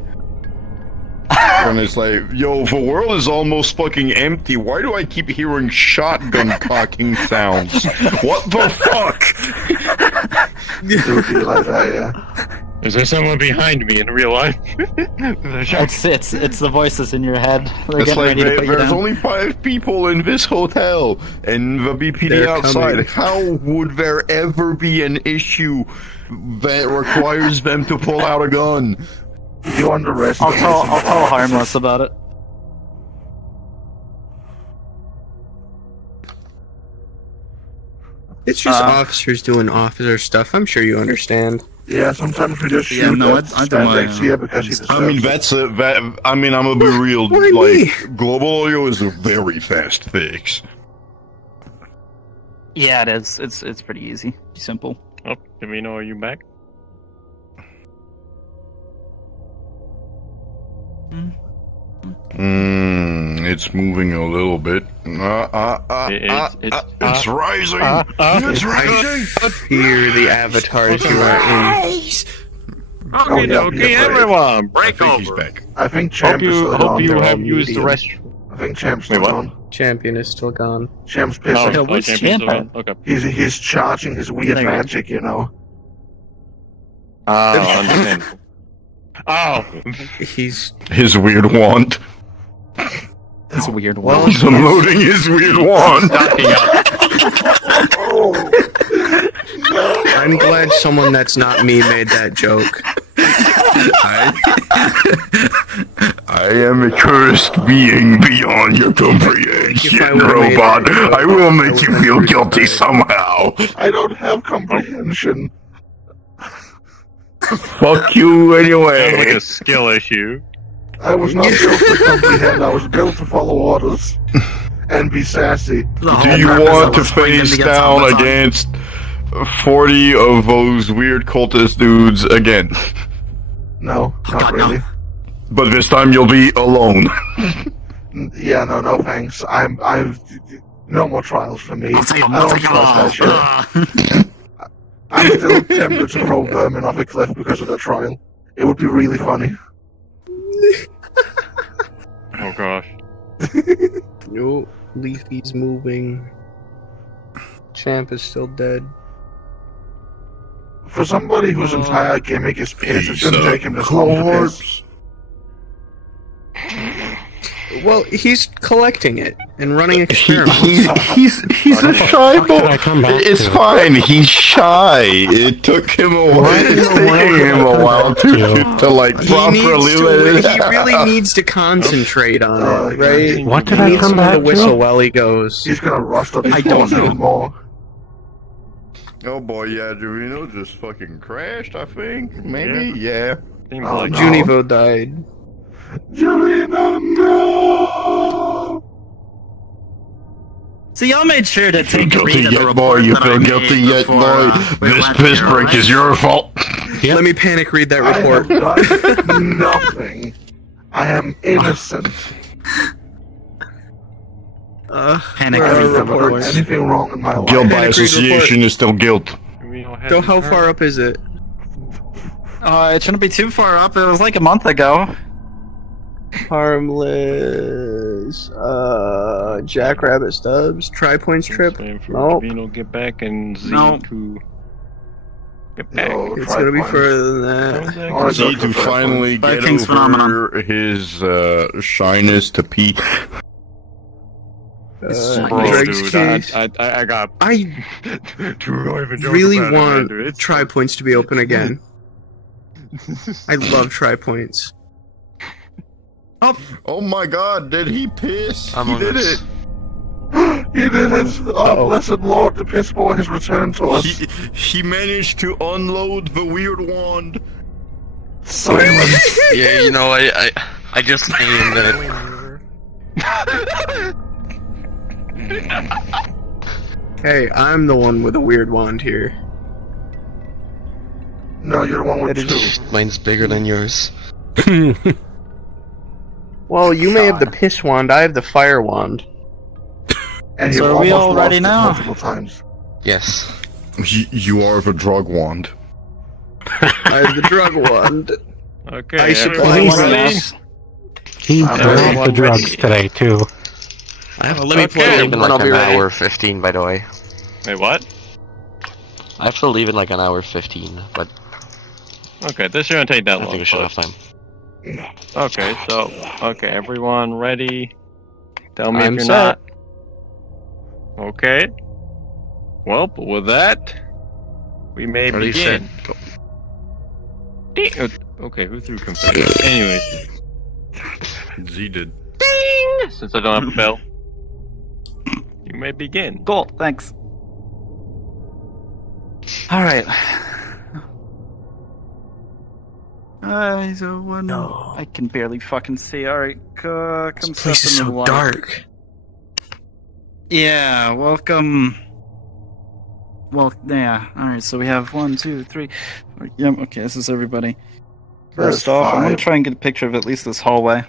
When it's like, yo, the world is almost fucking empty. Why do I keep hearing shotgun cocking sounds? What the fuck? It would be like that, yeah. Is there someone behind me in real life? It's the voices in your head. They're It's getting like ready to put you there's down. only 5 people in this hotel and the BPD They're outside. coming. How would there ever be an issue that requires them to pull out a gun? You underestimate. I'll tell Harmless about it. It's just officers doing officer stuff. I'm sure you understand. Yeah, sometimes we just shoot Yeah, no, at I don't mind. spandex here because he deserves I mean, it. I'm gonna be real. Why me? Like, global audio is a very fast fix. Yeah, it is. It's pretty easy, simple. Oh, Camino, are you back? It's moving a little bit. It's rising. It's rising. Here, the avatars you are in. Okay, everyone, break over. He's back. I think Champ is still Hope gone. you They're have all used the muted. restroom. I think Champ's Wait, still what? gone. Champion is still gone. Champ's pissing. Oh, what's Champion's still Champ gone? Okay. He's charging his weird There you go. magic, you know. Oh, understand. Oh, He's His weird wand. It's a weird Well, one. He's unloading his weird wand. stocking up. I'm glad someone that's not me made that joke. I am a cursed being beyond your comprehension, If I would've made robot. that joke, I will I make you would've feel made guilty that. somehow. I don't have comprehension. Fuck you Sounds like anyway. a skill issue. I was not built to comprehend. I was built to follow orders and be sassy. Do you want to face down against 40 of those weird cultist dudes again? No, not really. But this time you'll be alone. Yeah, no thanks. I've no more trials for me. I don't trust that shit. I'm still tempted to throw Vermin off a cliff because of the trial. It would be really funny. Oh gosh. No, Leafy's moving. Champ is still dead. For somebody whose entire gimmick is piss, it shouldn't take him this long to piss. Well, he's collecting it and running experiments. He's a shy boy. It's fine. He's shy. It took him a while. It's taking him a while to like properly let it He really needs to concentrate on it, right? What did He I needs come someone back to whistle to? while he goes. He's gonna rust up his I don't balls know. even more. Oh boy, yeah, Juvino just fucking crashed, I think. Maybe, yeah. Seems Oh, like no. Junivo died. Julina, no! So y'all made sure to Feel take a guilty read of the yet, report boy? You that I feel made guilty yet, before, boy? we This went piss here, break right? is your fault. Let me panic read that I report. have done nothing. I am innocent. Panic I read have the never done report. anything wrong in my life. Guilt by Panic read association is still guilt. So how far up is it? It shouldn't be too far up. It was like a month ago. Harmless. Jackrabbit Stubbs. Tri-Points trip. Nope. Camino get back and Z No. to get back. It's gonna be further than that. Z to finally get Vikings over phenomenon. his shyness to pee. Bro, Greg's dude, case. I got. I Dude, don't even joke really about it, man, want dude. It's Tri-Points to be open again. I love Tri-Points. Oh my god, did he piss? Among he did Us. it. He did it! Oh, blessed Lord, the piss boy has returned to us. He managed to unload the weird wand. Silence! Yeah, you know, I just aimed it. Hey, I'm the one with a weird wand here. No, you're the one with two. Mine's bigger than yours. Well, you may have the piss wand, I have the fire wand. And So are we all ready now? Multiple times. Yes. You are the drug wand. I have the drug wand. Okay, I everyone ready? He brought the drugs today, too. Let me play I it leave in and I'll like be an ready. hour 15, by the way. Wait, what? I have to leave in like an hour 15, but Okay, this shouldn't take that I long. think I should have time. Okay, so everyone ready? Tell me I'm if you're set. not. Okay. Well, with that, we may Ready, begin. Okay, who threw confetti? Anyways, Z did. ding! Since I don't have a bell, you may begin. Cool, thanks. Alright. So one. No. I can barely fucking see. Alright, come This place is so dark. Yeah, welcome. Well, yeah. Alright, so we have 1, 2, 3. Yep, okay, this is everybody. First off, I'm gonna try and get a picture of at least this hallway.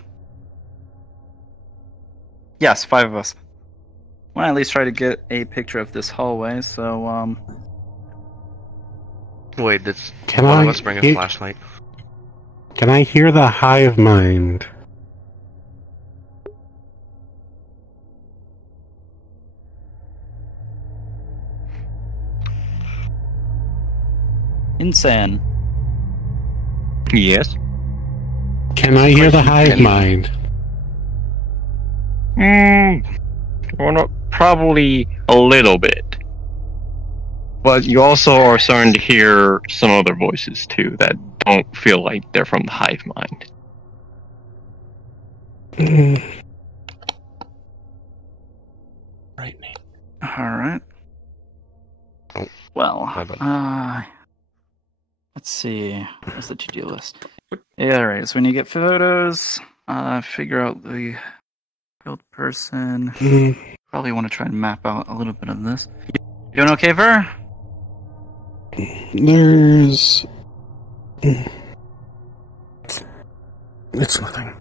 Yes, 5 of us. I want to at least try to get a picture of this hallway, so, Wait, that's Can one of I us bring a hit- flashlight. Can I hear the hive mind? Insane. Yes. Can I hear the hive mind? Well, probably a little bit. But you also are starting to hear some other voices too that don't feel like they're from the hive mind. Right. Alright. Oh, well, let's see. What's the to-do list? Yeah, alright, so when you get photos, figure out the killed person. Probably want to try and map out a little bit of this. You doing okay, Ver? There's... It's nothing.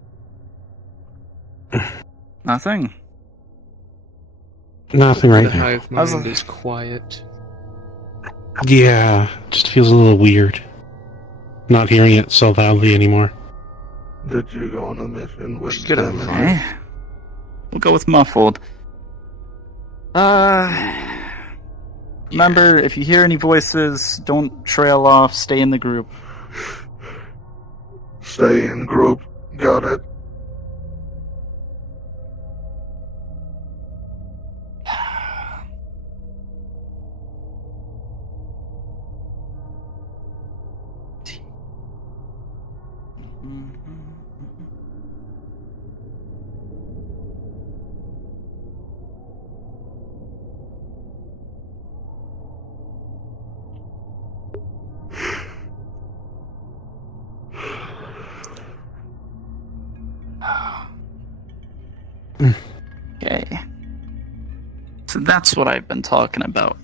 Nothing? Nothing right The now. hive mind is quiet. Yeah, just feels a little weird. Not hearing it so loudly anymore. Did you go on a mission with Get them? Okay. We'll go with muffled. Remember, if you hear any voices, don't trail off, stay in the group. Stay in group. Got it. Okay. So that's what I've been talking about.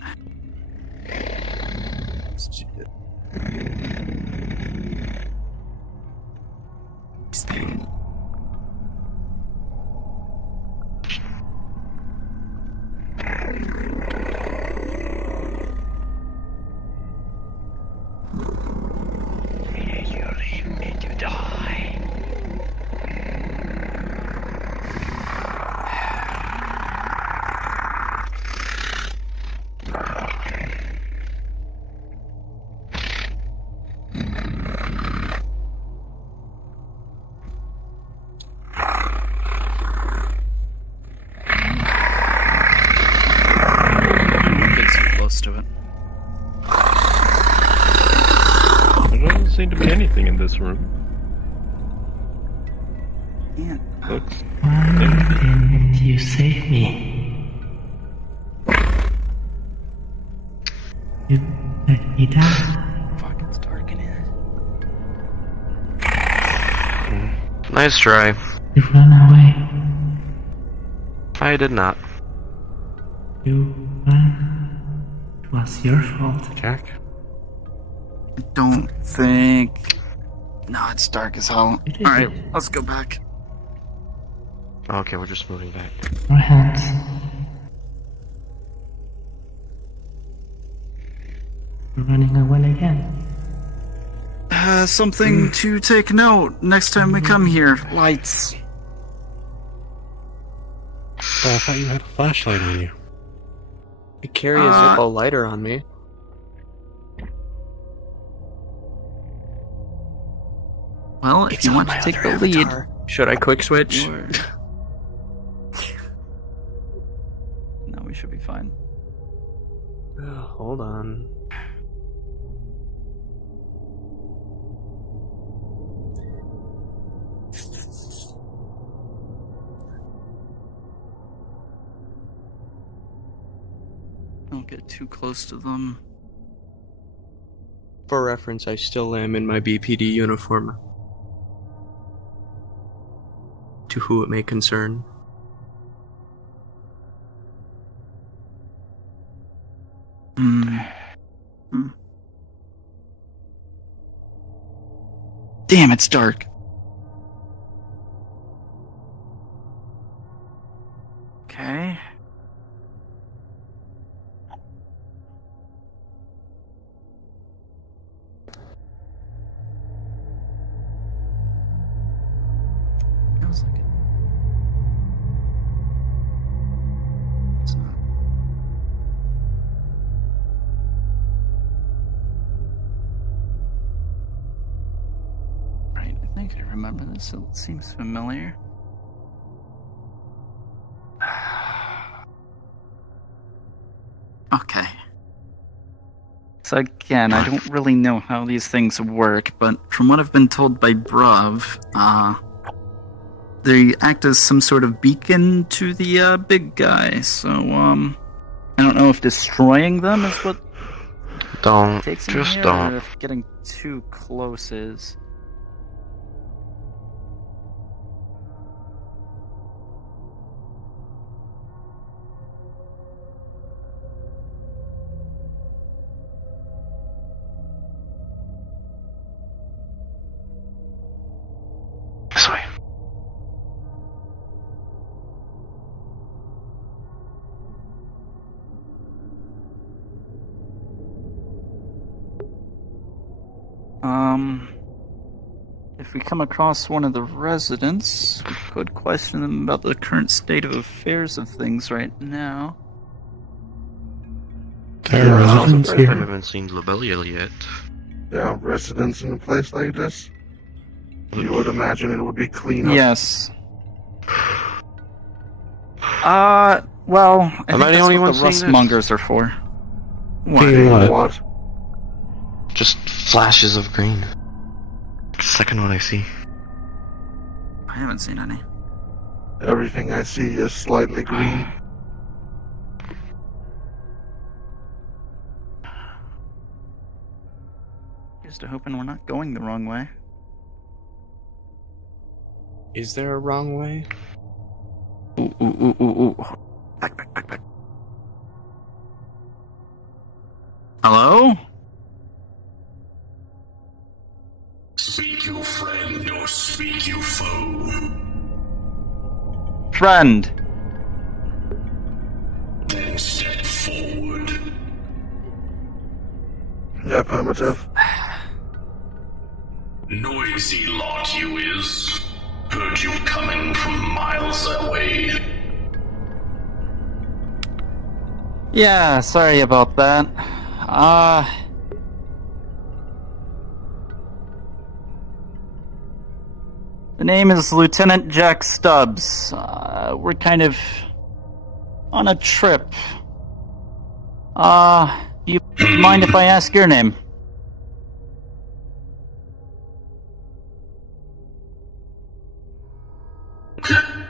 To it. There doesn't seem to be anything in this room. Yeah. Looks Why didn't you save me? You let me down. Nice try. You've run away. I did not. You ran. It was your fault. Jack? I don't think... No, it's dark as hell. Alright, let's go back. Okay, we're just moving back. No hands. We're running away again. Something to take note next time we come here. Lights. But I thought you had a flashlight on you. I carry a Zippo lighter on me. Well, if you want to take the lead... Should I quick switch? No, we should be fine. Hold on. Don't get too close to them. For reference, I still am in my BPD uniform. To who it may concern. Damn, it's dark. Okay. Feels like it. It's not. Right, I think I remember this. It seems familiar. Okay. So again, I don't really know how these things work, but from what I've been told by Brav, they act as some sort of beacon to the big guy. So I don't know if destroying them is what takes him Just here, don't. or if getting too close is. This way. If we come across one of the residents, we could question them about the current state of affairs of things right now. There are residents I here. haven't seen Lobelial yet. There are residents in a place like this. You would imagine it would be clean up. Yes. Well, I think Am I the that's only what one the seeing rust this? mongers are for. Being what? What? Just flashes of green. Second one I see. I haven't seen any. Everything I see is slightly green. Here's to hoping we're not going the wrong way. Is there a wrong way? Ooh. Back. Hello? Speak you friend or speak you foe. Friend. Then step forward. Yeah, affirmative. Noisy lot you is. Heard you coming from miles away. Yeah, sorry about that. The name is Lieutenant Jack Stubbs. We're kind of on a trip. Do you mind if I ask your name?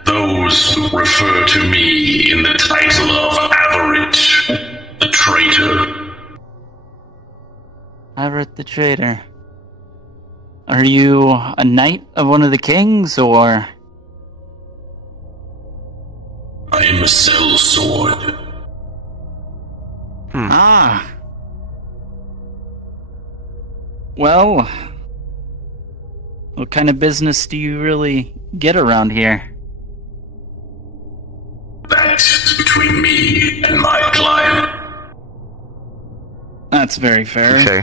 Those who refer to me in the title of Average, the traitor. Everett the Traitor. Are you a knight of one of the kings, or...? I am a sellsword. Ah. Well, what kind of business do you really get around here? That is between me and my client. That's very fair. Okay.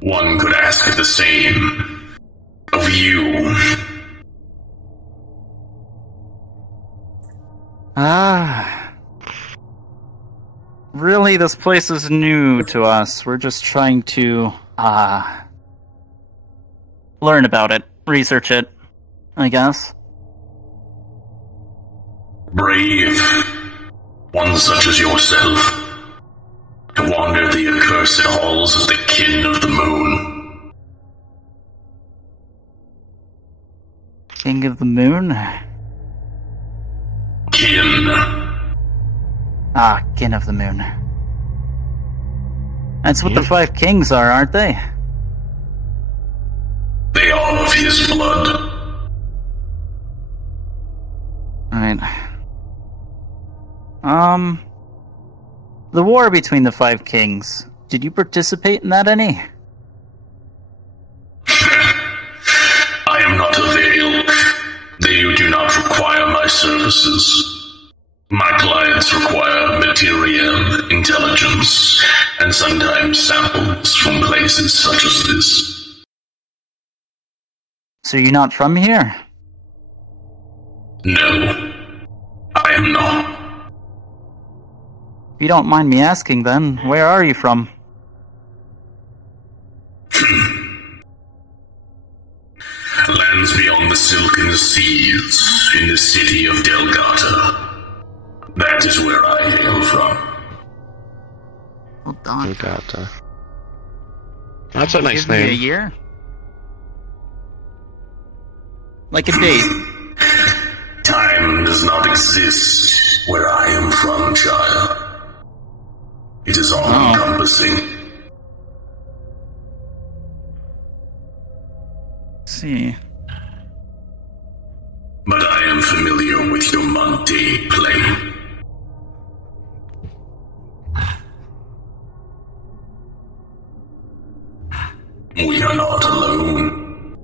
One could ask the same of you. Really, this place is new to us. We're just trying to, learn about it, research it, I guess. Brave. One such as yourself. To wander the accursed halls of the kin of the moon. King of the Moon? Kin. Ah, Kin of the Moon. That's what the 5 kings are, aren't they? They are of his blood. Right. The war between the 5 kings. Did you participate in that any? I am not a Veil. They do not require my services. My clients require material, intelligence, and sometimes samples from places such as this. So you're not from here? No, I am not. If you don't mind me asking then, where are you from? Lands beyond the silken seas, in the city of Delgata. That is where I hail from. Hold on. Delgata. That's a nice Give me a name. year? Like a date? Time does not exist where I am from, child. It is all-encompassing. See. But I am familiar with your Monte plane. We are not alone,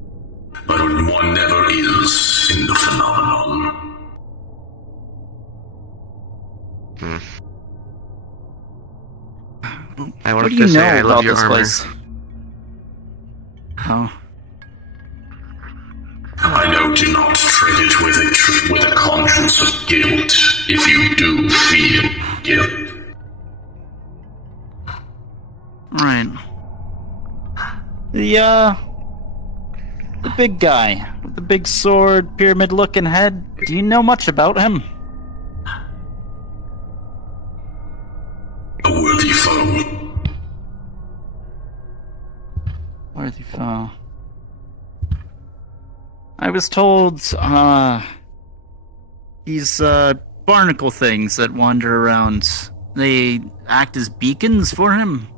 but one never is in the phenomenon. I What wanted do you to say know I love about your this armor. place? Oh. I know do not tread it with a conscience of guilt if you do feel guilt. Right. The big guy with the big sword, pyramid-looking head. Do you know much about him? A worthy foe. Worthy foe. I was told, these, barnacle things that wander around, they act as beacons for him?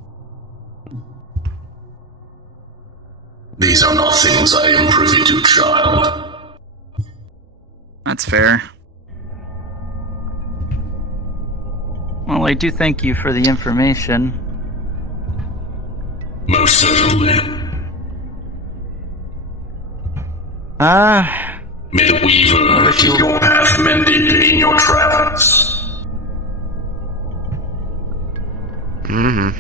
These are not things I am privy to, child. That's fair. Well, I do thank you for the information. Most certainly. May the Weaver keep your path mended in your travels. The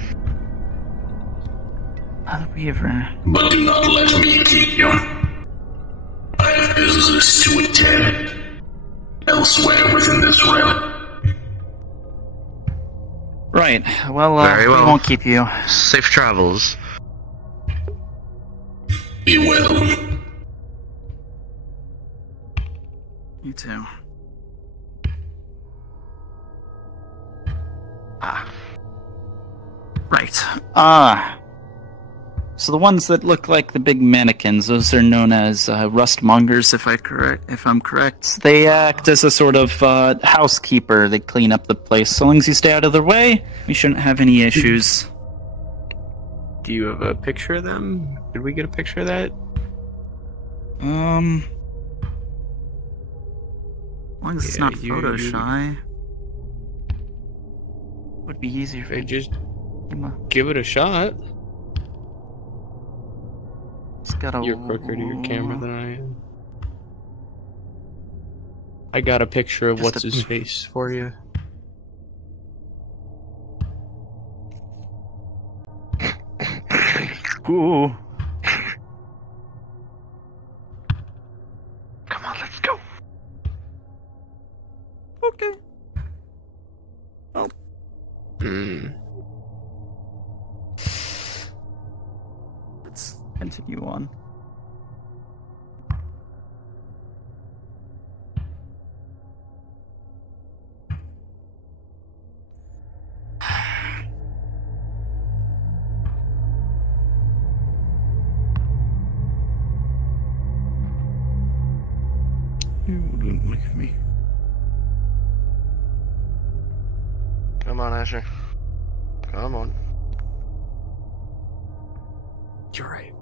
Weaver. But do not let me keep you. I have business to attend elsewhere within this realm. Right. Well, Very well. we won't keep you. Safe travels. Be well. You too. Right. So the ones that look like the big mannequins, those are known as rustmongers, if I'm correct. They act as a sort of housekeeper. They clean up the place. So long as you stay out of their way, we shouldn't have any issues. Do you have a picture of them? Did we get a picture of that? As long as it's not photo shy. Would be easier if I just give it a shot. You're quicker to your camera than I am. I got a picture of what's his face for you. Ooh. Come on, let's go. Okay. Oh. Let's continue on. You wouldn't leave me. Come on, Asher. Come on. You're right.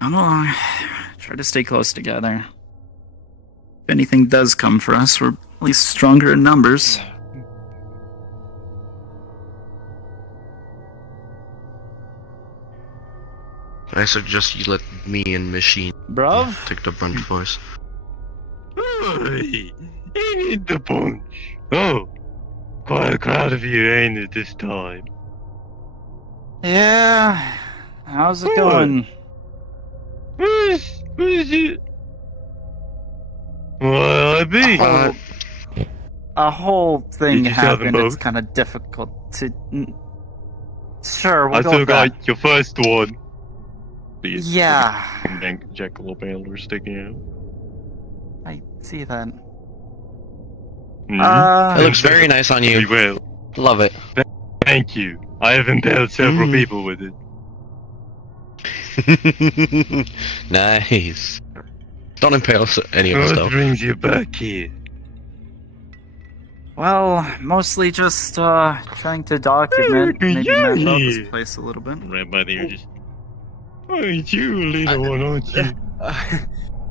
Come along. Try to stay close together. If anything does come for us, we're at least stronger in numbers. I suggest you let me and Machine take the brunt for us. Hey, ain't the bunch. Oh, quite a crowd of you, ain't it, this time? Yeah. How's it going? Where's it? Well, I be. A whole thing Did you tell them happened. It's both? kind of difficult to. Sure, we'll I go still with that. got your first one. Yeah. Jackalope antler sticking out. I see that. Mhm. It looks very nice on you. You will. Love it. Thank you. I have impaled several people with it. Nice. Don't impale any of us, What though. brings you back here? Well, mostly just trying to document, maybe map out this yeah. place a little bit. Right by there, just. Oh, it's you, little one, aren't you?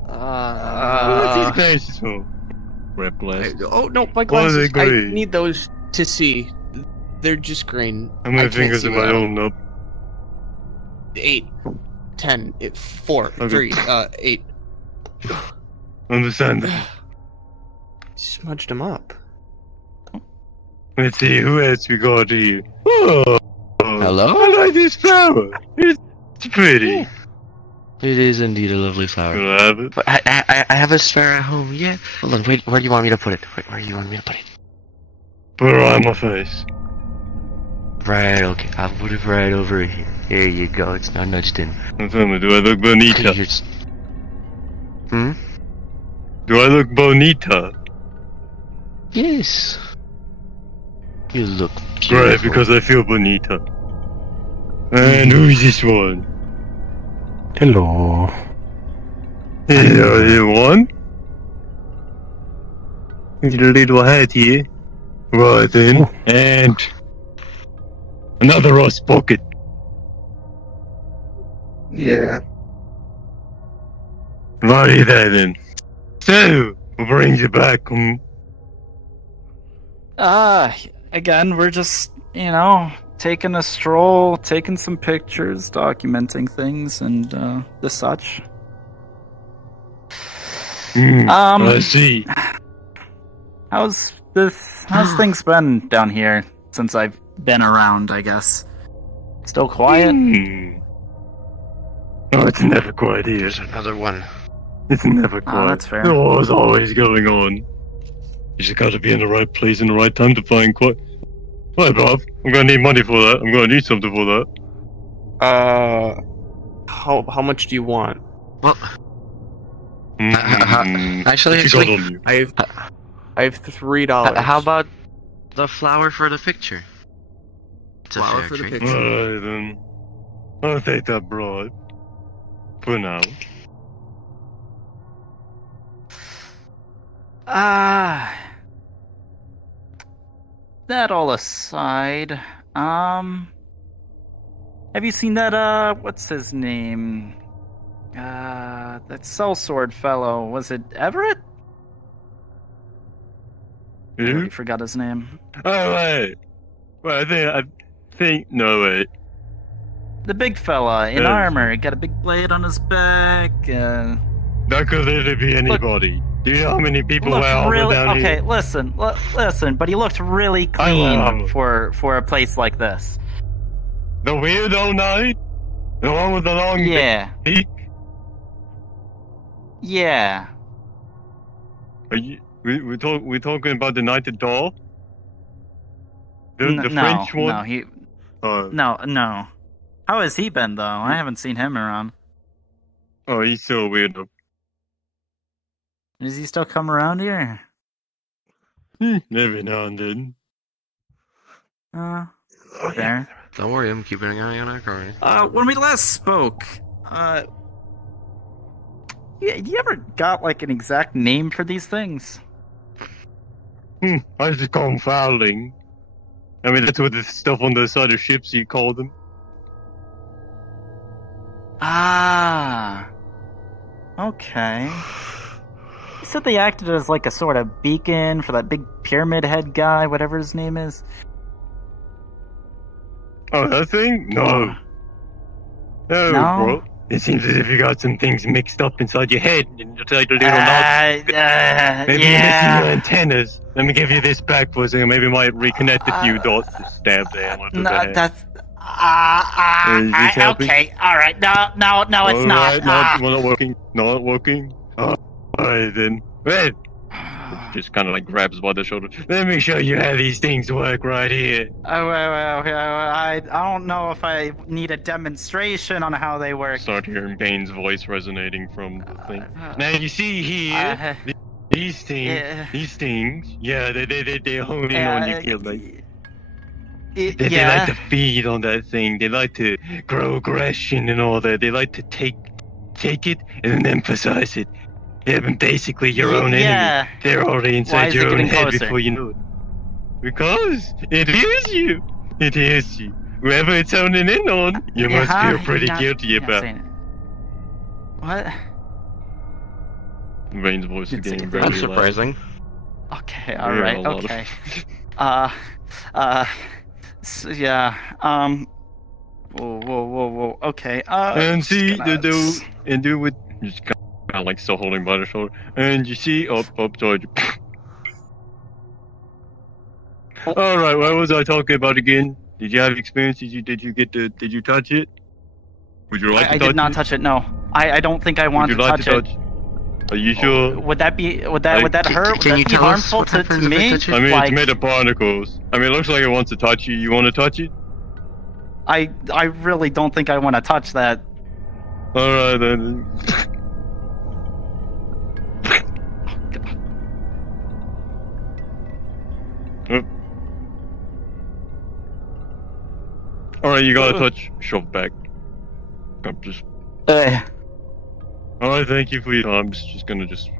What's these glasses for? Red glasses. Oh no, my Why are they glasses! I green? need those to see. They're just green. How many I can't fingers see am I without- holding up? 8, 10, 4, Okay. 3, 8. Understand. Smudged them up. Let's see, who else we got here? Oh, Hello? I like this flower. It's pretty. It is indeed a lovely flower. Can I have it? But I have a spare at home, yeah. Hold on, wait, where do you want me to put it? Where do you want me to put it? Put it on my face. Right, okay. I'll put it right over here. There you go, it's now nudged in. Now tell me, do I look bonita? Hmm? Do I look bonita? Yes. You look beautiful. Great, because I feel bonita. And who's this one? Hello. Hello, little one. Your little hat here. Right then. And another rust pocket. Yeah. Righty there then. So, what brings you back? Again, we're just, taking a stroll, taking some pictures, documenting things, and the such. I see. How's things been down here since I've been around, I guess? Still quiet? Oh, it's never quiet here. Here's another one. It's never quiet. Oh, that's fair. The war's always going on. You just gotta be in the right place in the right time to find quiet. Right, Bob. I'm gonna need money for that. I'm gonna need something for that. How much do you want? Well, actually, What you got on you? I have $3. How about the flower for the picture? Flower for the picture. Alright then. I'll take that bribe. For now. That all aside, have you seen that, what's his name? That sellsword fellow, was it Everett? Who? I forgot his name. Oh, wait. Wait, I think, no, wait. The big fella in armor, got a big blade on his back, That could literally be anybody. Do you know how many people wear armor really, down here? okay, listen, but he looked really clean for a place like this. The weirdo knight? The one with the long beak? Yeah. Are you, we're talking about the knighted doll? The French one? No, he... No. How has he been, though? I haven't seen him around. Oh, he's so weird. Does he still come around here? Every now and then. There. Don't worry, I'm keeping an eye on our car. When we last spoke, you ever got, like, an exact name for these things? I just call them fouling. I mean, that's what the stuff on the side of ships you call them. Okay. You said they acted as like a sort of beacon for that big pyramid head guy, whatever his name is. Oh, that thing? No. No, bro. It seems as if you got some things mixed up inside your head and you're like a little knot. Maybe you're missing your antennas. Let me give you this back for a second. Maybe it might reconnect a few dots. Just stab there. No, that's... okay, alright. No, it's not. Not working. Not working. Alright then. Wait. Just kind of like grabs by the shoulder. Let me show you how these things work right here. I don't know if I need a demonstration on how they work. Start hearing Bane's voice resonating from the thing. Now you see here, these things, yeah, they hone in on your kill. Like, they like to feed on that thing. They like to grow aggression and all that. They like to take it and then emphasize it. Yeah, but basically your own enemy. They're already inside your own head before you know it. Because it is you. It is you. Whoever it's honing in on, you must feel pretty guilty about. What? Vane's voice is getting very surprising. Okay, alright, okay. Whoa, okay, and see, do with, just kind of like still holding by the shoulder, and you see, upside you. Alright, what was I talking about again? Did you have experience? Did you touch it? Would you like to touch it? I did not touch it, no. I don't think I want to touch it. Are you sure? Would that hurt? Would that be harmful to me? I mean, it's made of barnacles. I mean, it looks like it wants to touch you. You want to touch it? I really don't think I want to touch that. Alright then. Alright, you gotta touch. Shove back. I'm just. Alright, thank you for your time. I'm just gonna just.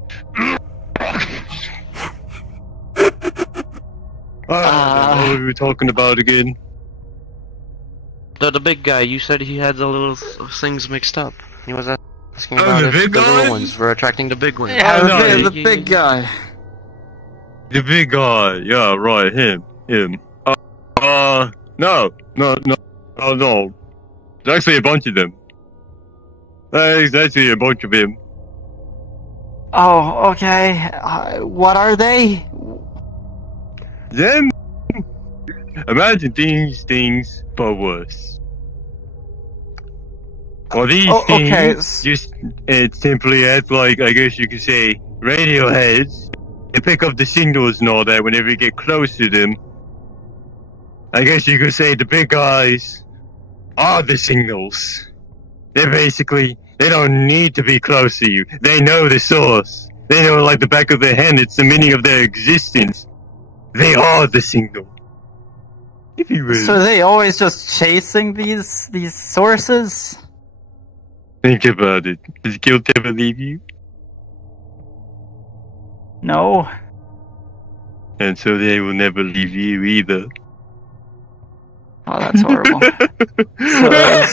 What were we talking about again? The big guy. You said he had the little things mixed up. He was asking about the big guy? little ones for attracting the big ones. Yeah, the big guy. The big guy. Yeah, right. Him. No. Oh no. There's actually a bunch of them. There's actually a bunch of him. Oh, okay. What are they? Them? Imagine these things, but worse. Well, these things just simply act like, I guess you could say, radio heads. They pick up the signals and all that whenever you get close to them. I guess you could say the big guys are the signals. They're basically, they don't need to be close to you. They know the source. They know like the back of their hand. It's the meaning of their existence. They are the signal. If you will. So are they always just chasing these sources? Think about it. Does guilt ever leave you? No. And so they will never leave you either. Oh, that's horrible.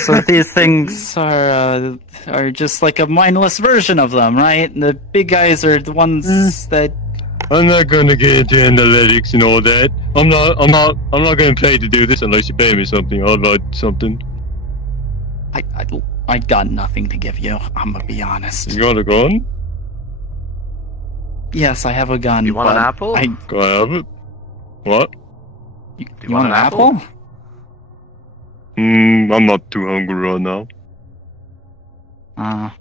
so these things are just like a mindless version of them, right? The big guys are the ones that. I'm not gonna get into analytics and all that. I'm not gonna pay to do this unless you pay me something. I'll write something. I got nothing to give you. I'm gonna be honest. You got a gun? Yes, I have a gun. You want an apple? Can I have it? What? You want an apple? I'm not too hungry right now. I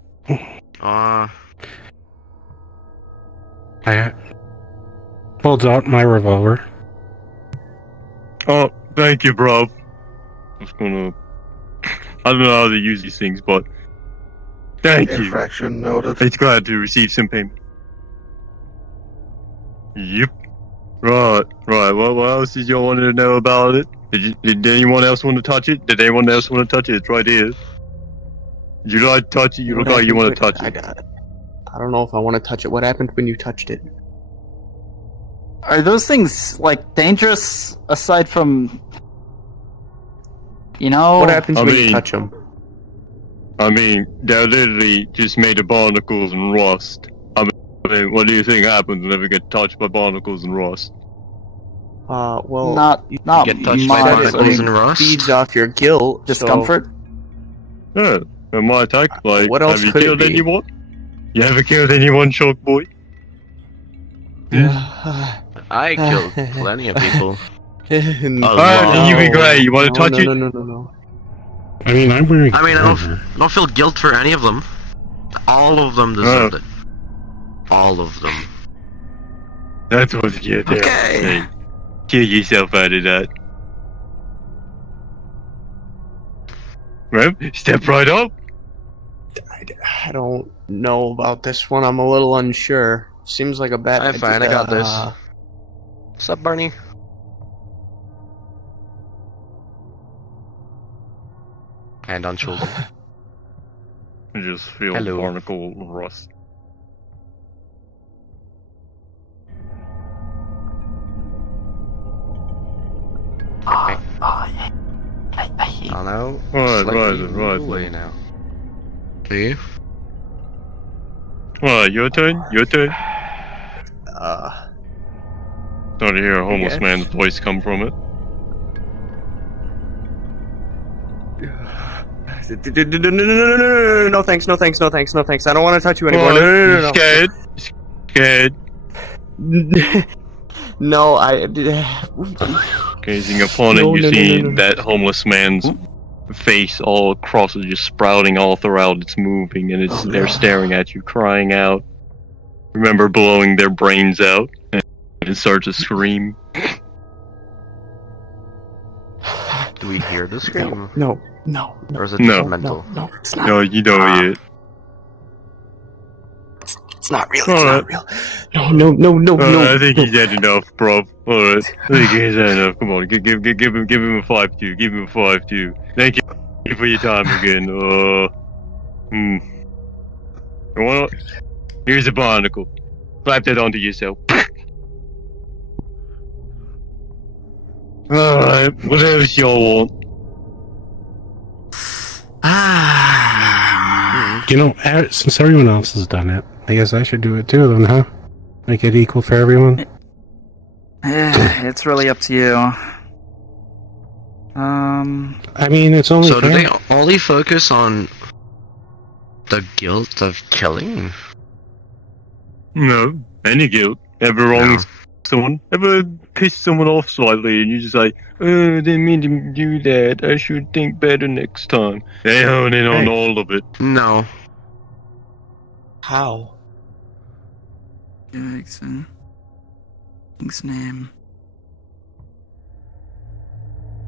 pulled out my revolver. Oh, thank you, bro. Just gonna. I don't know how to use these things, but thank you. Infraction noted. It's glad to receive some payment. Yep. Right. What else did y'all want to know about it? Did anyone else want to touch it? Did anyone else want to touch it? It's right here. Did you like to touch it? You look like you want to touch it. I don't know if I want to touch it. What happened when you touched it? Are those things like dangerous aside from? You know. What happens when you touch them? I mean, they're literally just made of barnacles and rust. I mean, what do you think happens whenever you get touched by barnacles and rust? Well, not get touched by barnacles and rust. Feeds off your guilt, discomfort. Yeah, it might attack. Like, what else have you could it killed be? anyone? You ever killed anyone, Shark Boy? I killed plenty of people. Alright, you be great. You want to touch it? No. I mean, I'm wearing. I mean, I don't feel guilt for any of them. All of them deserved it. All of them. That's what you get there. Okay. Hey, kill yourself out of that. Well, step right up. I don't know about this one. I'm a little unsure. Seems like a bad idea. I'm fine, I got this. What's up, Barney? Hand on shoulder. I just feel Hello. barnacle rust. I know. Right. Away now. See? Alright, your turn. Started to hear a homeless man's voice come from it. No thanks. I don't want to touch you anymore. No. Scared. No, Gazing upon it, you see that homeless man's face all across, just sprouting all throughout. It's moving, and they're staring at you, crying out. Remember blowing their brains out, and it starts to scream. Do we hear the scream? No. Or is it just mental? No, it's not. No, you don't hear it. It's not real. Alright. No. I think he's had enough, bro. Alright. I think he's had enough. Come on, give him a 5-2. Give him a 5-2. Thank you for your time again. Here's a barnacle. Clap that onto yourself. Alright, what else y'all want? You know, since everyone else has done it, I guess I should do it too, then, huh? Make it equal for everyone. It's really up to you. I mean, it's only So fair. do they only focus on the guilt of killing? No, any guilt. Ever wronged someone? Ever pissed someone off slightly and you're just like, oh, I didn't mean to do that. I should think better next time. They hone in on all of it. No. How? Jackson. King's name.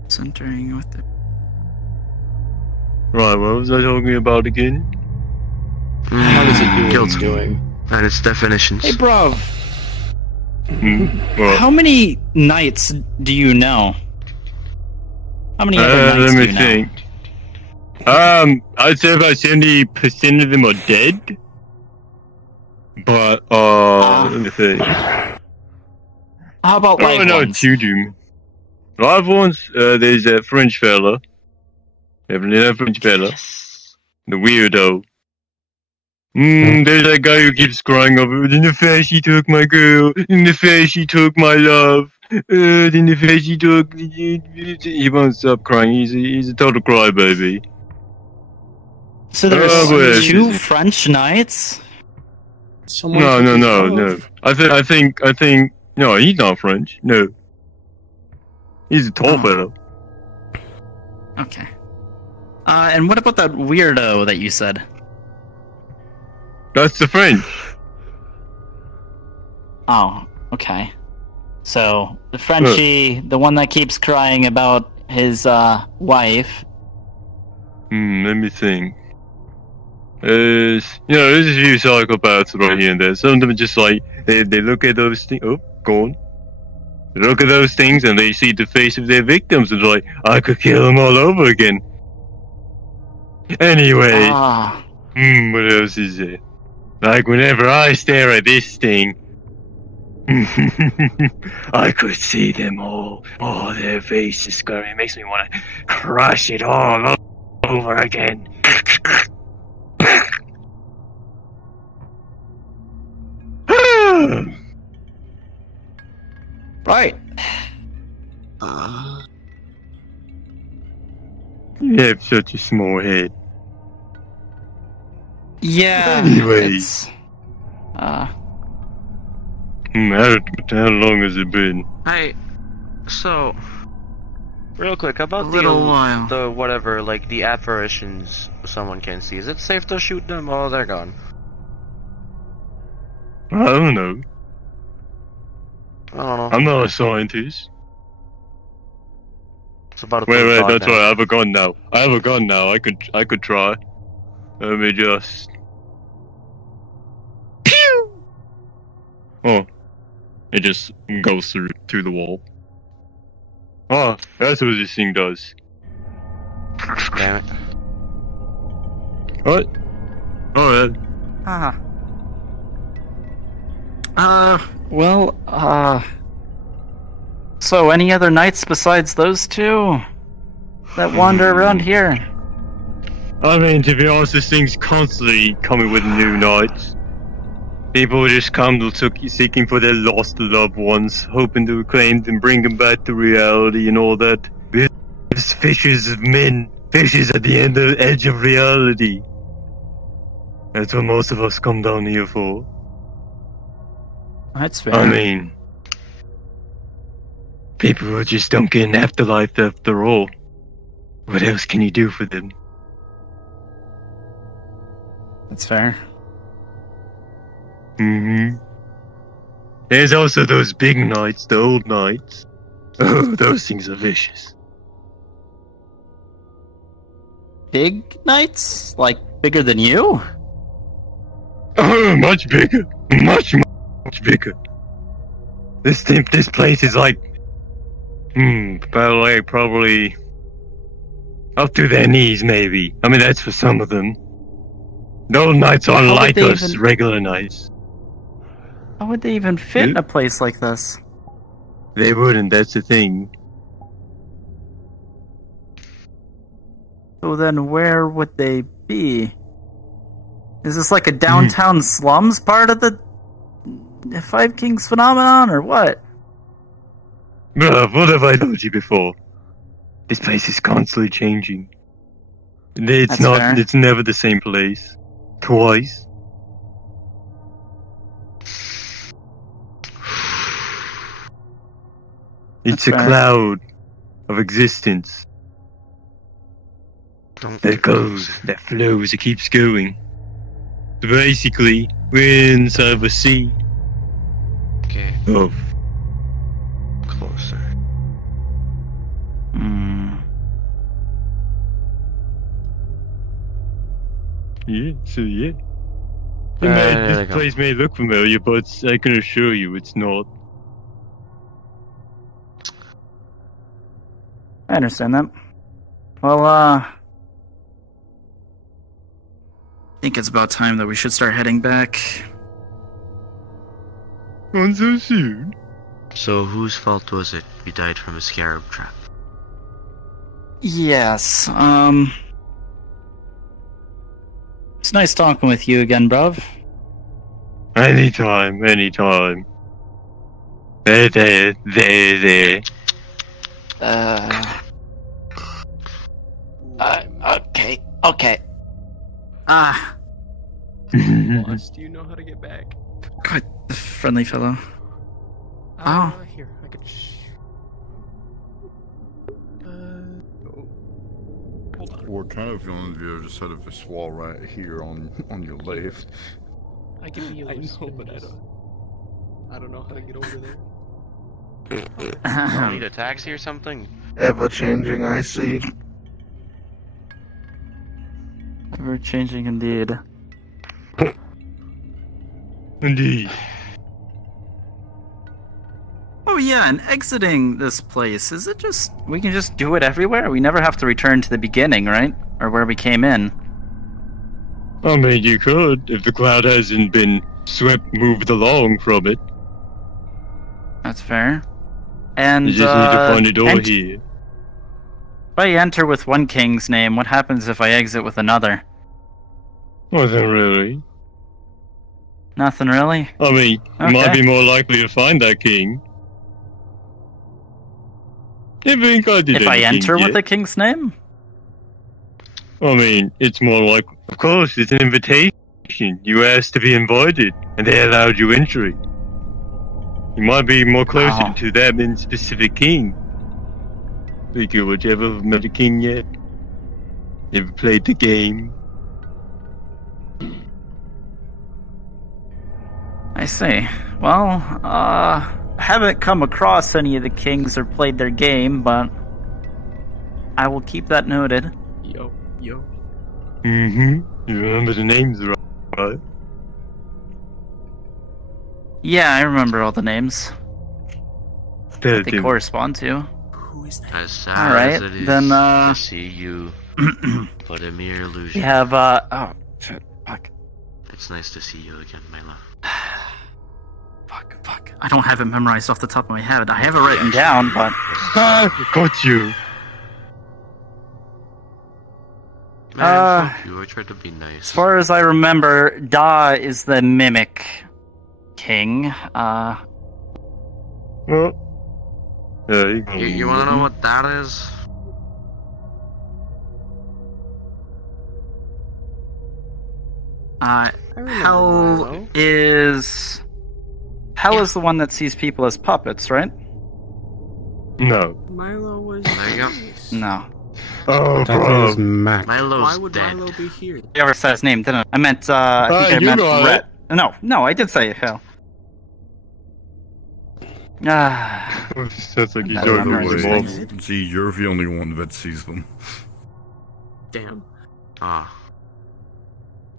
Centering with the. Right, what was I talking about again? How does it do Guilt. what it's doing? And its definitions. Hey, bro. Well, How many nights do you know? How many other knights let do me you know? think. I'd say about 70% of them are dead. But, let me think. How about live no, ones? two doom. Live ones, there's a French fella. Definitely a French fella. The weirdo. There's that guy who keeps crying over, in the face he took my girl, in the face he took my love, in the face he took... He won't stop crying, he's a total crybaby. So there's two French knights? No. I think, no, he's not French, no. He's a tall fellow. Okay. And what about that weirdo that you said? That's the French. Oh, okay. So, the Frenchie, the one that keeps crying about his, wife. Let me think. There's a few psychopaths right here and there. Some of them are just like, they look at those things, go on. They look at those things and they see the face of their victims and they're like, I could kill them all over again. Anyway, what else is there? Like whenever I stare at this thing, I could see them all their faces scurry. It makes me want to crush it all over again. Right. You have such a small head. Yeah. Anyways. It's, how long has it been? Hey, so, real quick, about while. the whatever, like the apparitions someone can see, is it safe to shoot them while they're gone? I don't know. I don't know. I'm not a scientist. It's about a wait, thought that's now. right, I have a gun now. I could try. Let me just... Pew! Oh. It just goes through the wall. Oh, that's what this thing does. Damn it. What? Alright. So any other knights besides those two that wander around here? I mean, to be honest, this thing's constantly coming with new knights. People just come seeking for their lost loved ones, hoping to reclaim them, bring them back to reality and all that. We're just fishes of men, fishes at the edge of reality. That's what most of us come down here for. That's fair. I mean, people who just don't get an afterlife after all. What else can you do for them? That's fair. There's also those big knights, the old knights. Oh, those things are vicious. Big knights? Like, bigger than you? Oh, much bigger. Much bigger. This place is like... about like probably... up to their knees, maybe. I mean, that's for some of them. Those knights aren't like us, regular knights. How would they even fit in a place like this? They wouldn't, that's the thing. So then where would they be? Is this like a downtown slums part of the Five Kings phenomenon, or what? Bruh, what have I told you before? This place is constantly changing. It's it's never the same place. Twice. It's a cloud of existence. That goes, that flows, it keeps going. So basically, we're inside of a sea. Okay. Of closer. Yeah, so yeah. This place may look familiar, but I can assure you it's not. I understand that. Well, I think it's about time that we should start heading back. On so soon? So whose fault was it we died from a scarab trap? Yes, it's nice talking with you again, bruv. Anytime, anytime. There. Okay. Lost. Do you know how to get back? Quite a friendly fellow. Oh. Here, I could. Hold on. We're kind of feeling you just sort of a swell right here on your left. I can be. I know, but I don't know how to get over there. Need a taxi or something? Ever changing, I see. Ever changing indeed. Indeed. Oh yeah, and exiting this place, is it just... we can just do it everywhere? We never have to return to the beginning, right? Or where we came in. I mean, you could, if the cloud hasn't been moved along from it. That's fair. And, you just need to find a door here. If I enter with one king's name, what happens if I exit with another? Nothing really. Nothing really? I mean, you might be more likely to find that king. If I enter with a king's name? I mean, it's more like, of course, it's an invitation. You asked to be invited, and they allowed you entry. You might be more closer to that than specific king. Would you ever met a king yet? Never played the game? I see. Well, I haven't come across any of the kings or played their game, but I will keep that noted. Yo. Mm-hmm. You remember the names, right? Yeah, I remember all the names that they do. correspond to. Who is that? As sad Alright, as it is then, to see you, but a mere illusion. We have, oh, shit, fuck. It's nice to see you again, my love. Fuck. I don't have it memorized off the top of my head. I have it written down, but... Got you. Man, fuck you. I tried to be nice. As far as I remember, Da is the mimic king. Well, yeah, You wanna know what that is? Hell is... Hell is the one that sees people as puppets, right? No. Milo was. There you go. No. Oh, That is Mac. Milo's Why would dead. Milo be here? I never said his name, didn't I? I meant, I think I you meant got Rhett. No, I did say Hell. Sounds like you That's don't not know right. the mob. See, you're the only one that sees them. Damn. Ah.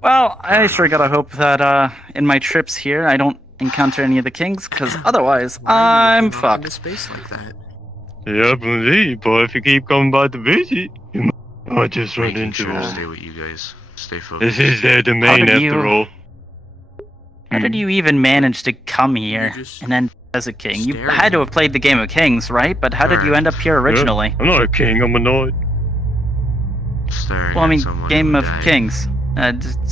Well, I sure gotta hope that, in my trips here, I don't encounter any of the kings, because otherwise, I'm fucked. Into space like that. Yep, indeed, but if you keep coming by to visit, you might just run into Sure to them. stay with you guys. Stay focused. This is their domain after all. How did you even manage to come here and end as a king? You had to have played the Game of Kings, right? But how did you end up here originally? Yeah, I'm not a king, I'm a knight. Staring Well, I mean, at someone Game who of died. Kings.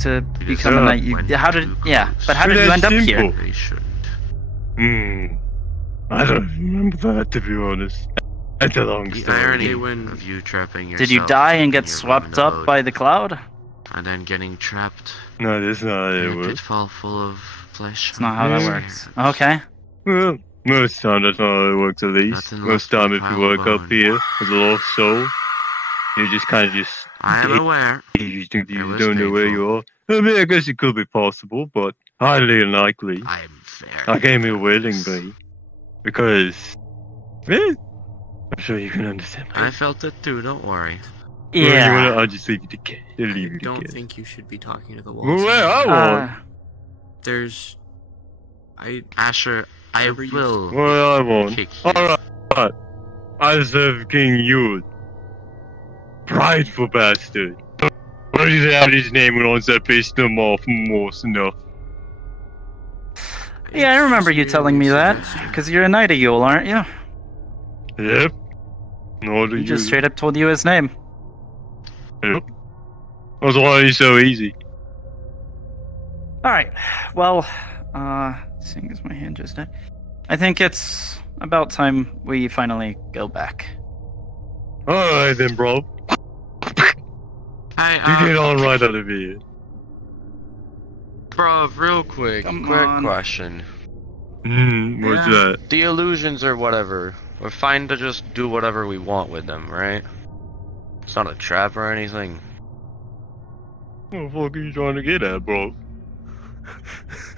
To become a Yeah. knight, how did? Yeah, but how did you end up here? They shouldn't. I don't remember that, to be honest. That's a long The story. irony of you trapping yourself. Did you die and in get your swept ruined up abode, by the cloud? and then getting trapped No, that's not how in it a works. pitfall full of flesh? That's not how that works. Okay. Well, most time that's not how it works, at least. Nothing Most left time, but if a you pile work of up here as a lost soul, you just kind of I am aware. You think you was don't know where you are. I mean, I guess it could be possible, but highly unlikely. I am fair. I came here willingly because, I'm sure you can understand. I felt it too. Don't worry. Yeah. I'll just leave you to get. I don't think you should be talking to the walls. Well, I won't. There's. Asher, I will. Well, I won't. kick you. Alright. I serve King Yud. Prideful bastard. Why did he have his name on that pissed him off more enough? Yeah, I remember you telling me that. Because you're a Nightingale, aren't you? Yep. Nor do He you. just straight up told you his name. Yep. That's why he's so easy. Alright, well, seeing as my hand just died, I think it's about time we finally go back. Alright then, bro. Hey, You get on right out of here. Bro, real quick, question. What's that? The illusions or whatever, we're fine to just do whatever we want with them, right? It's not a trap or anything. What the fuck are you trying to get at, bro?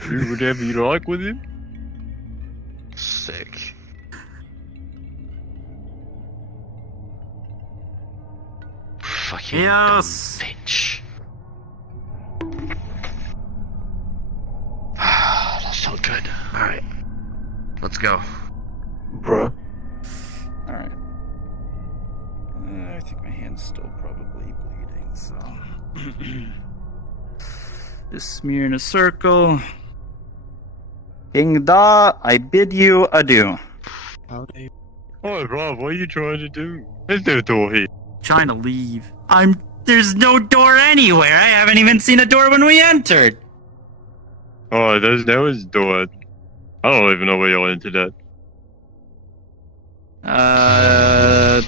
Do whatever you like with him? Sick. Fucking yes. dumb bitch. That felt good. Alright. Let's go. Bruh. Alright. I think my hand's still probably bleeding, so... Just smear in a circle. King Da, I bid you adieu. Oh, bro, what are you trying to do? There's no door here. Trying to leave. There's no door anywhere. I haven't even seen a door when we entered. Oh, there was a door. I don't even know where y'all entered at. I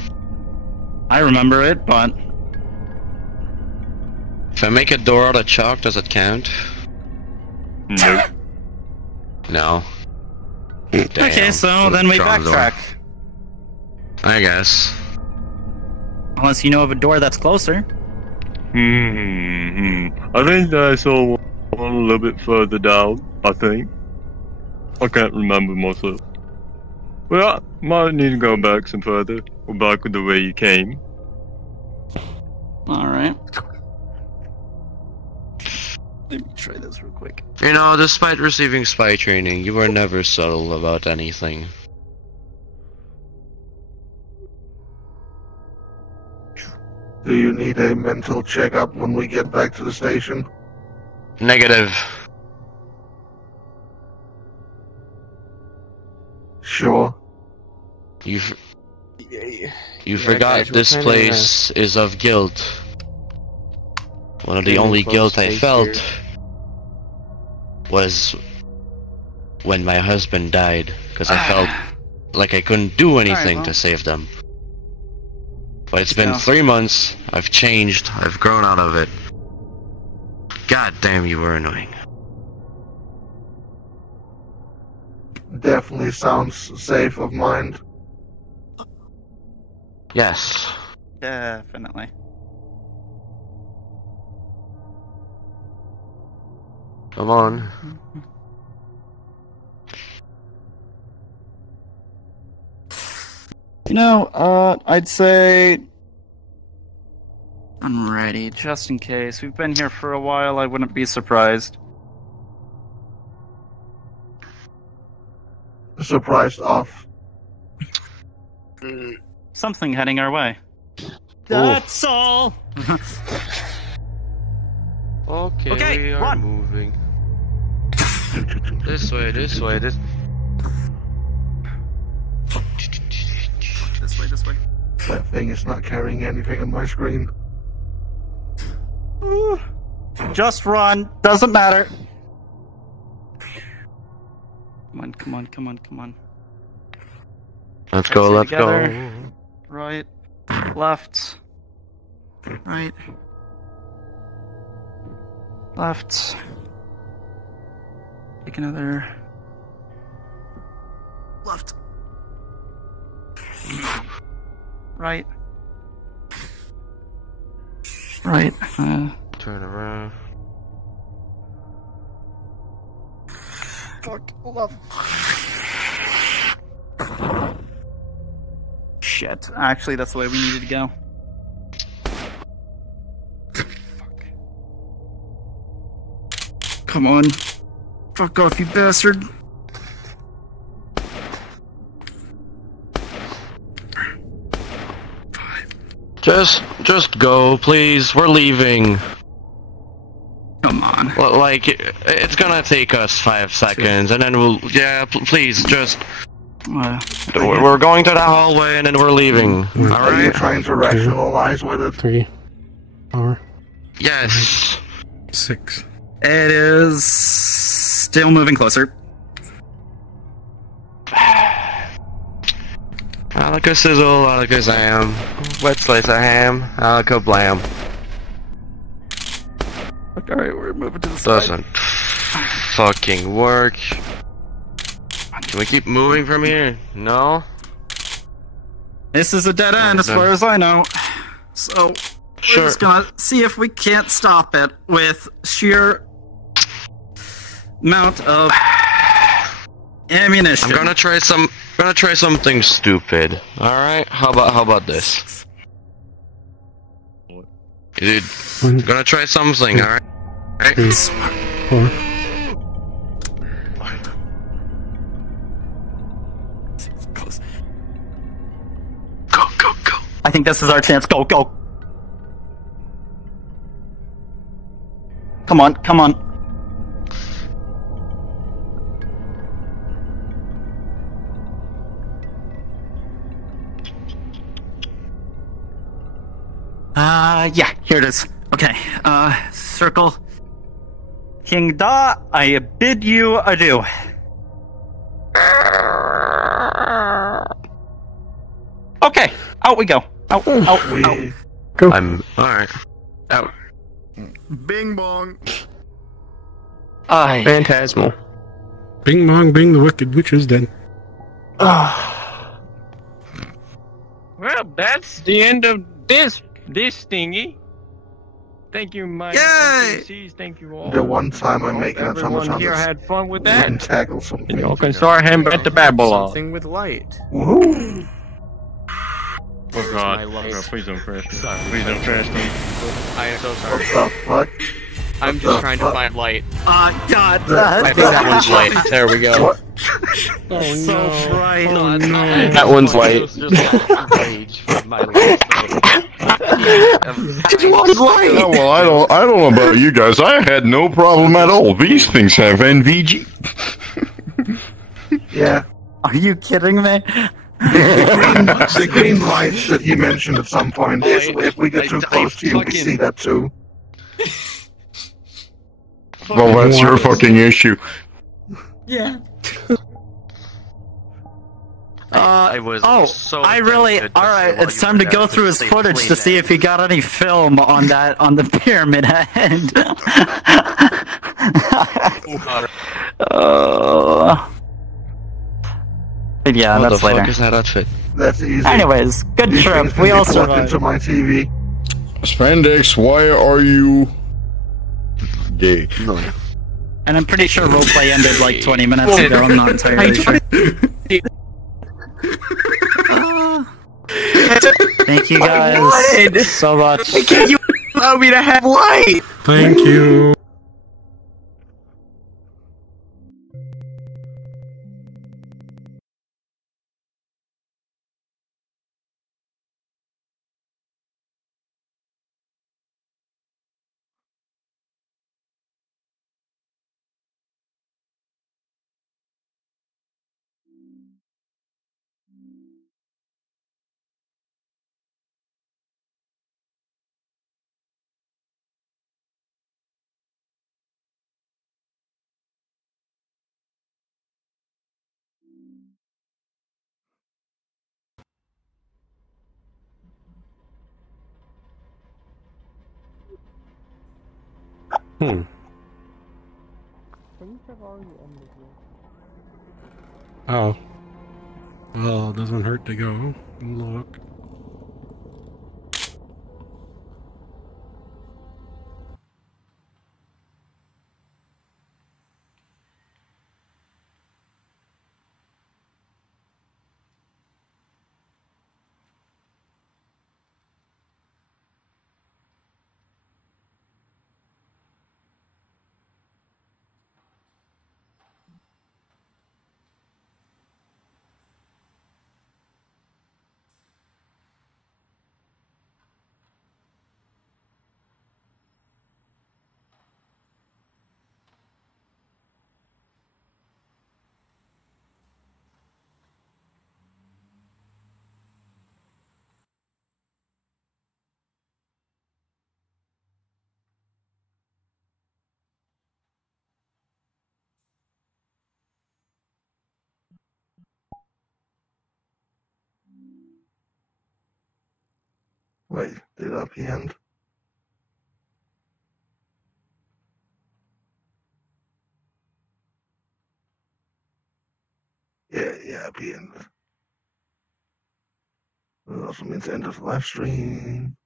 remember it, but... If I make a door out of chalk, does it count? Nope. No. Okay, so then we backtrack. I guess. Unless you know of a door that's closer. I think I saw one a little bit further down, I think. I can't remember myself. Well, I might need to go back some further, or back the way you came. Alright. Let me try this real quick. You know, despite receiving spy training, you were never subtle about anything. Do you need a mental checkup when we get back to the station? Negative. Sure. You forgot this place is of guilt. One of the only guilt I felt was when my husband died, because I felt like I couldn't do anything to save them. But it's been 3 months, I've changed, I've grown out of it. God damn, you were annoying. Definitely sounds safe of mind. Yes. Definitely. Come on. You know, I'd say... I'm ready, just in case. We've been here for a while, I wouldn't be surprised. Surprised off. Something heading our way. That's all! Okay, we are moving. This way, this way, this... This way. That thing is not carrying anything on my screen. Just run, doesn't matter. Come on. Let's go, let's together. go. Right, left, right, left. Take another left, right, right. Turn around. Fuck, left. Shit. Actually, that's the way we needed to go. Fuck. Come on. Fuck off, you bastard. Just go, please. We're leaving. Come on. Well, like, it's gonna take us 5 seconds, and then we'll. Yeah, please, just. We're going to the hallway, and then we're leaving. Are you Alright? trying to rationalize with it? 3, 4. Yes. 6. It is still moving closer. Alaka sizzle, alaka zam. Wet slice of ham, alaka blam. Alright, we're moving to the side. Doesn't fucking work. Can we keep moving from here? No? This is a dead end as far as I know. So, we're just gonna see if we can't stop it with sheer amount of ammunition. I'm gonna try something stupid. Alright? How about this? Dude, I'm gonna try something, alright? 3, 4. Go. I think this is our chance. Go. Come on. Yeah, here it is. Okay, circle. King Da, I bid you adieu. Okay, out we go. Out. Go. I'm alright. Out. Bing bong. Phantasmal. Bing bong, bing, the wicked witch is dead. Well, that's the end of this thingy. Thank you, Mike. NPCs, thank you all. The one time I'm making a Thomas Everyone here had fun with that. and tackle something. You all can start him back to Babylon. Something with light. Woohoo! Oh god. Please don't crash me. Please don't crash me. I am so sorry. What the fuck? I'm just trying to find light. God. I think that one's light. There we go. What? Oh, so bright. Oh, no. That one's light. Oh, well, I don't know about you guys. I had no problem at all. These things have NVG. Yeah. Are you kidding me? The green lights that you mentioned at some point. If we get too close to you, we see that too. Well, that's your fucking issue. Yeah. I was so I really. Alright, it's time to go through his footage to see if he got any film on the pyramid head. But yeah, What that's the later. fuck is that outfit? That's easy. Anyways, good trip. We all survived. Into my TV. Spandex, why are you gay? No. And I'm pretty sure roleplay ended like 20 minutes ago. I'm not entirely sure. Thank you guys so much. Can you allow me to have light? Thank you. Oh. Well, it doesn't hurt to go and look. Wait, did RP end? Yeah, RP ended. That also means end of live stream.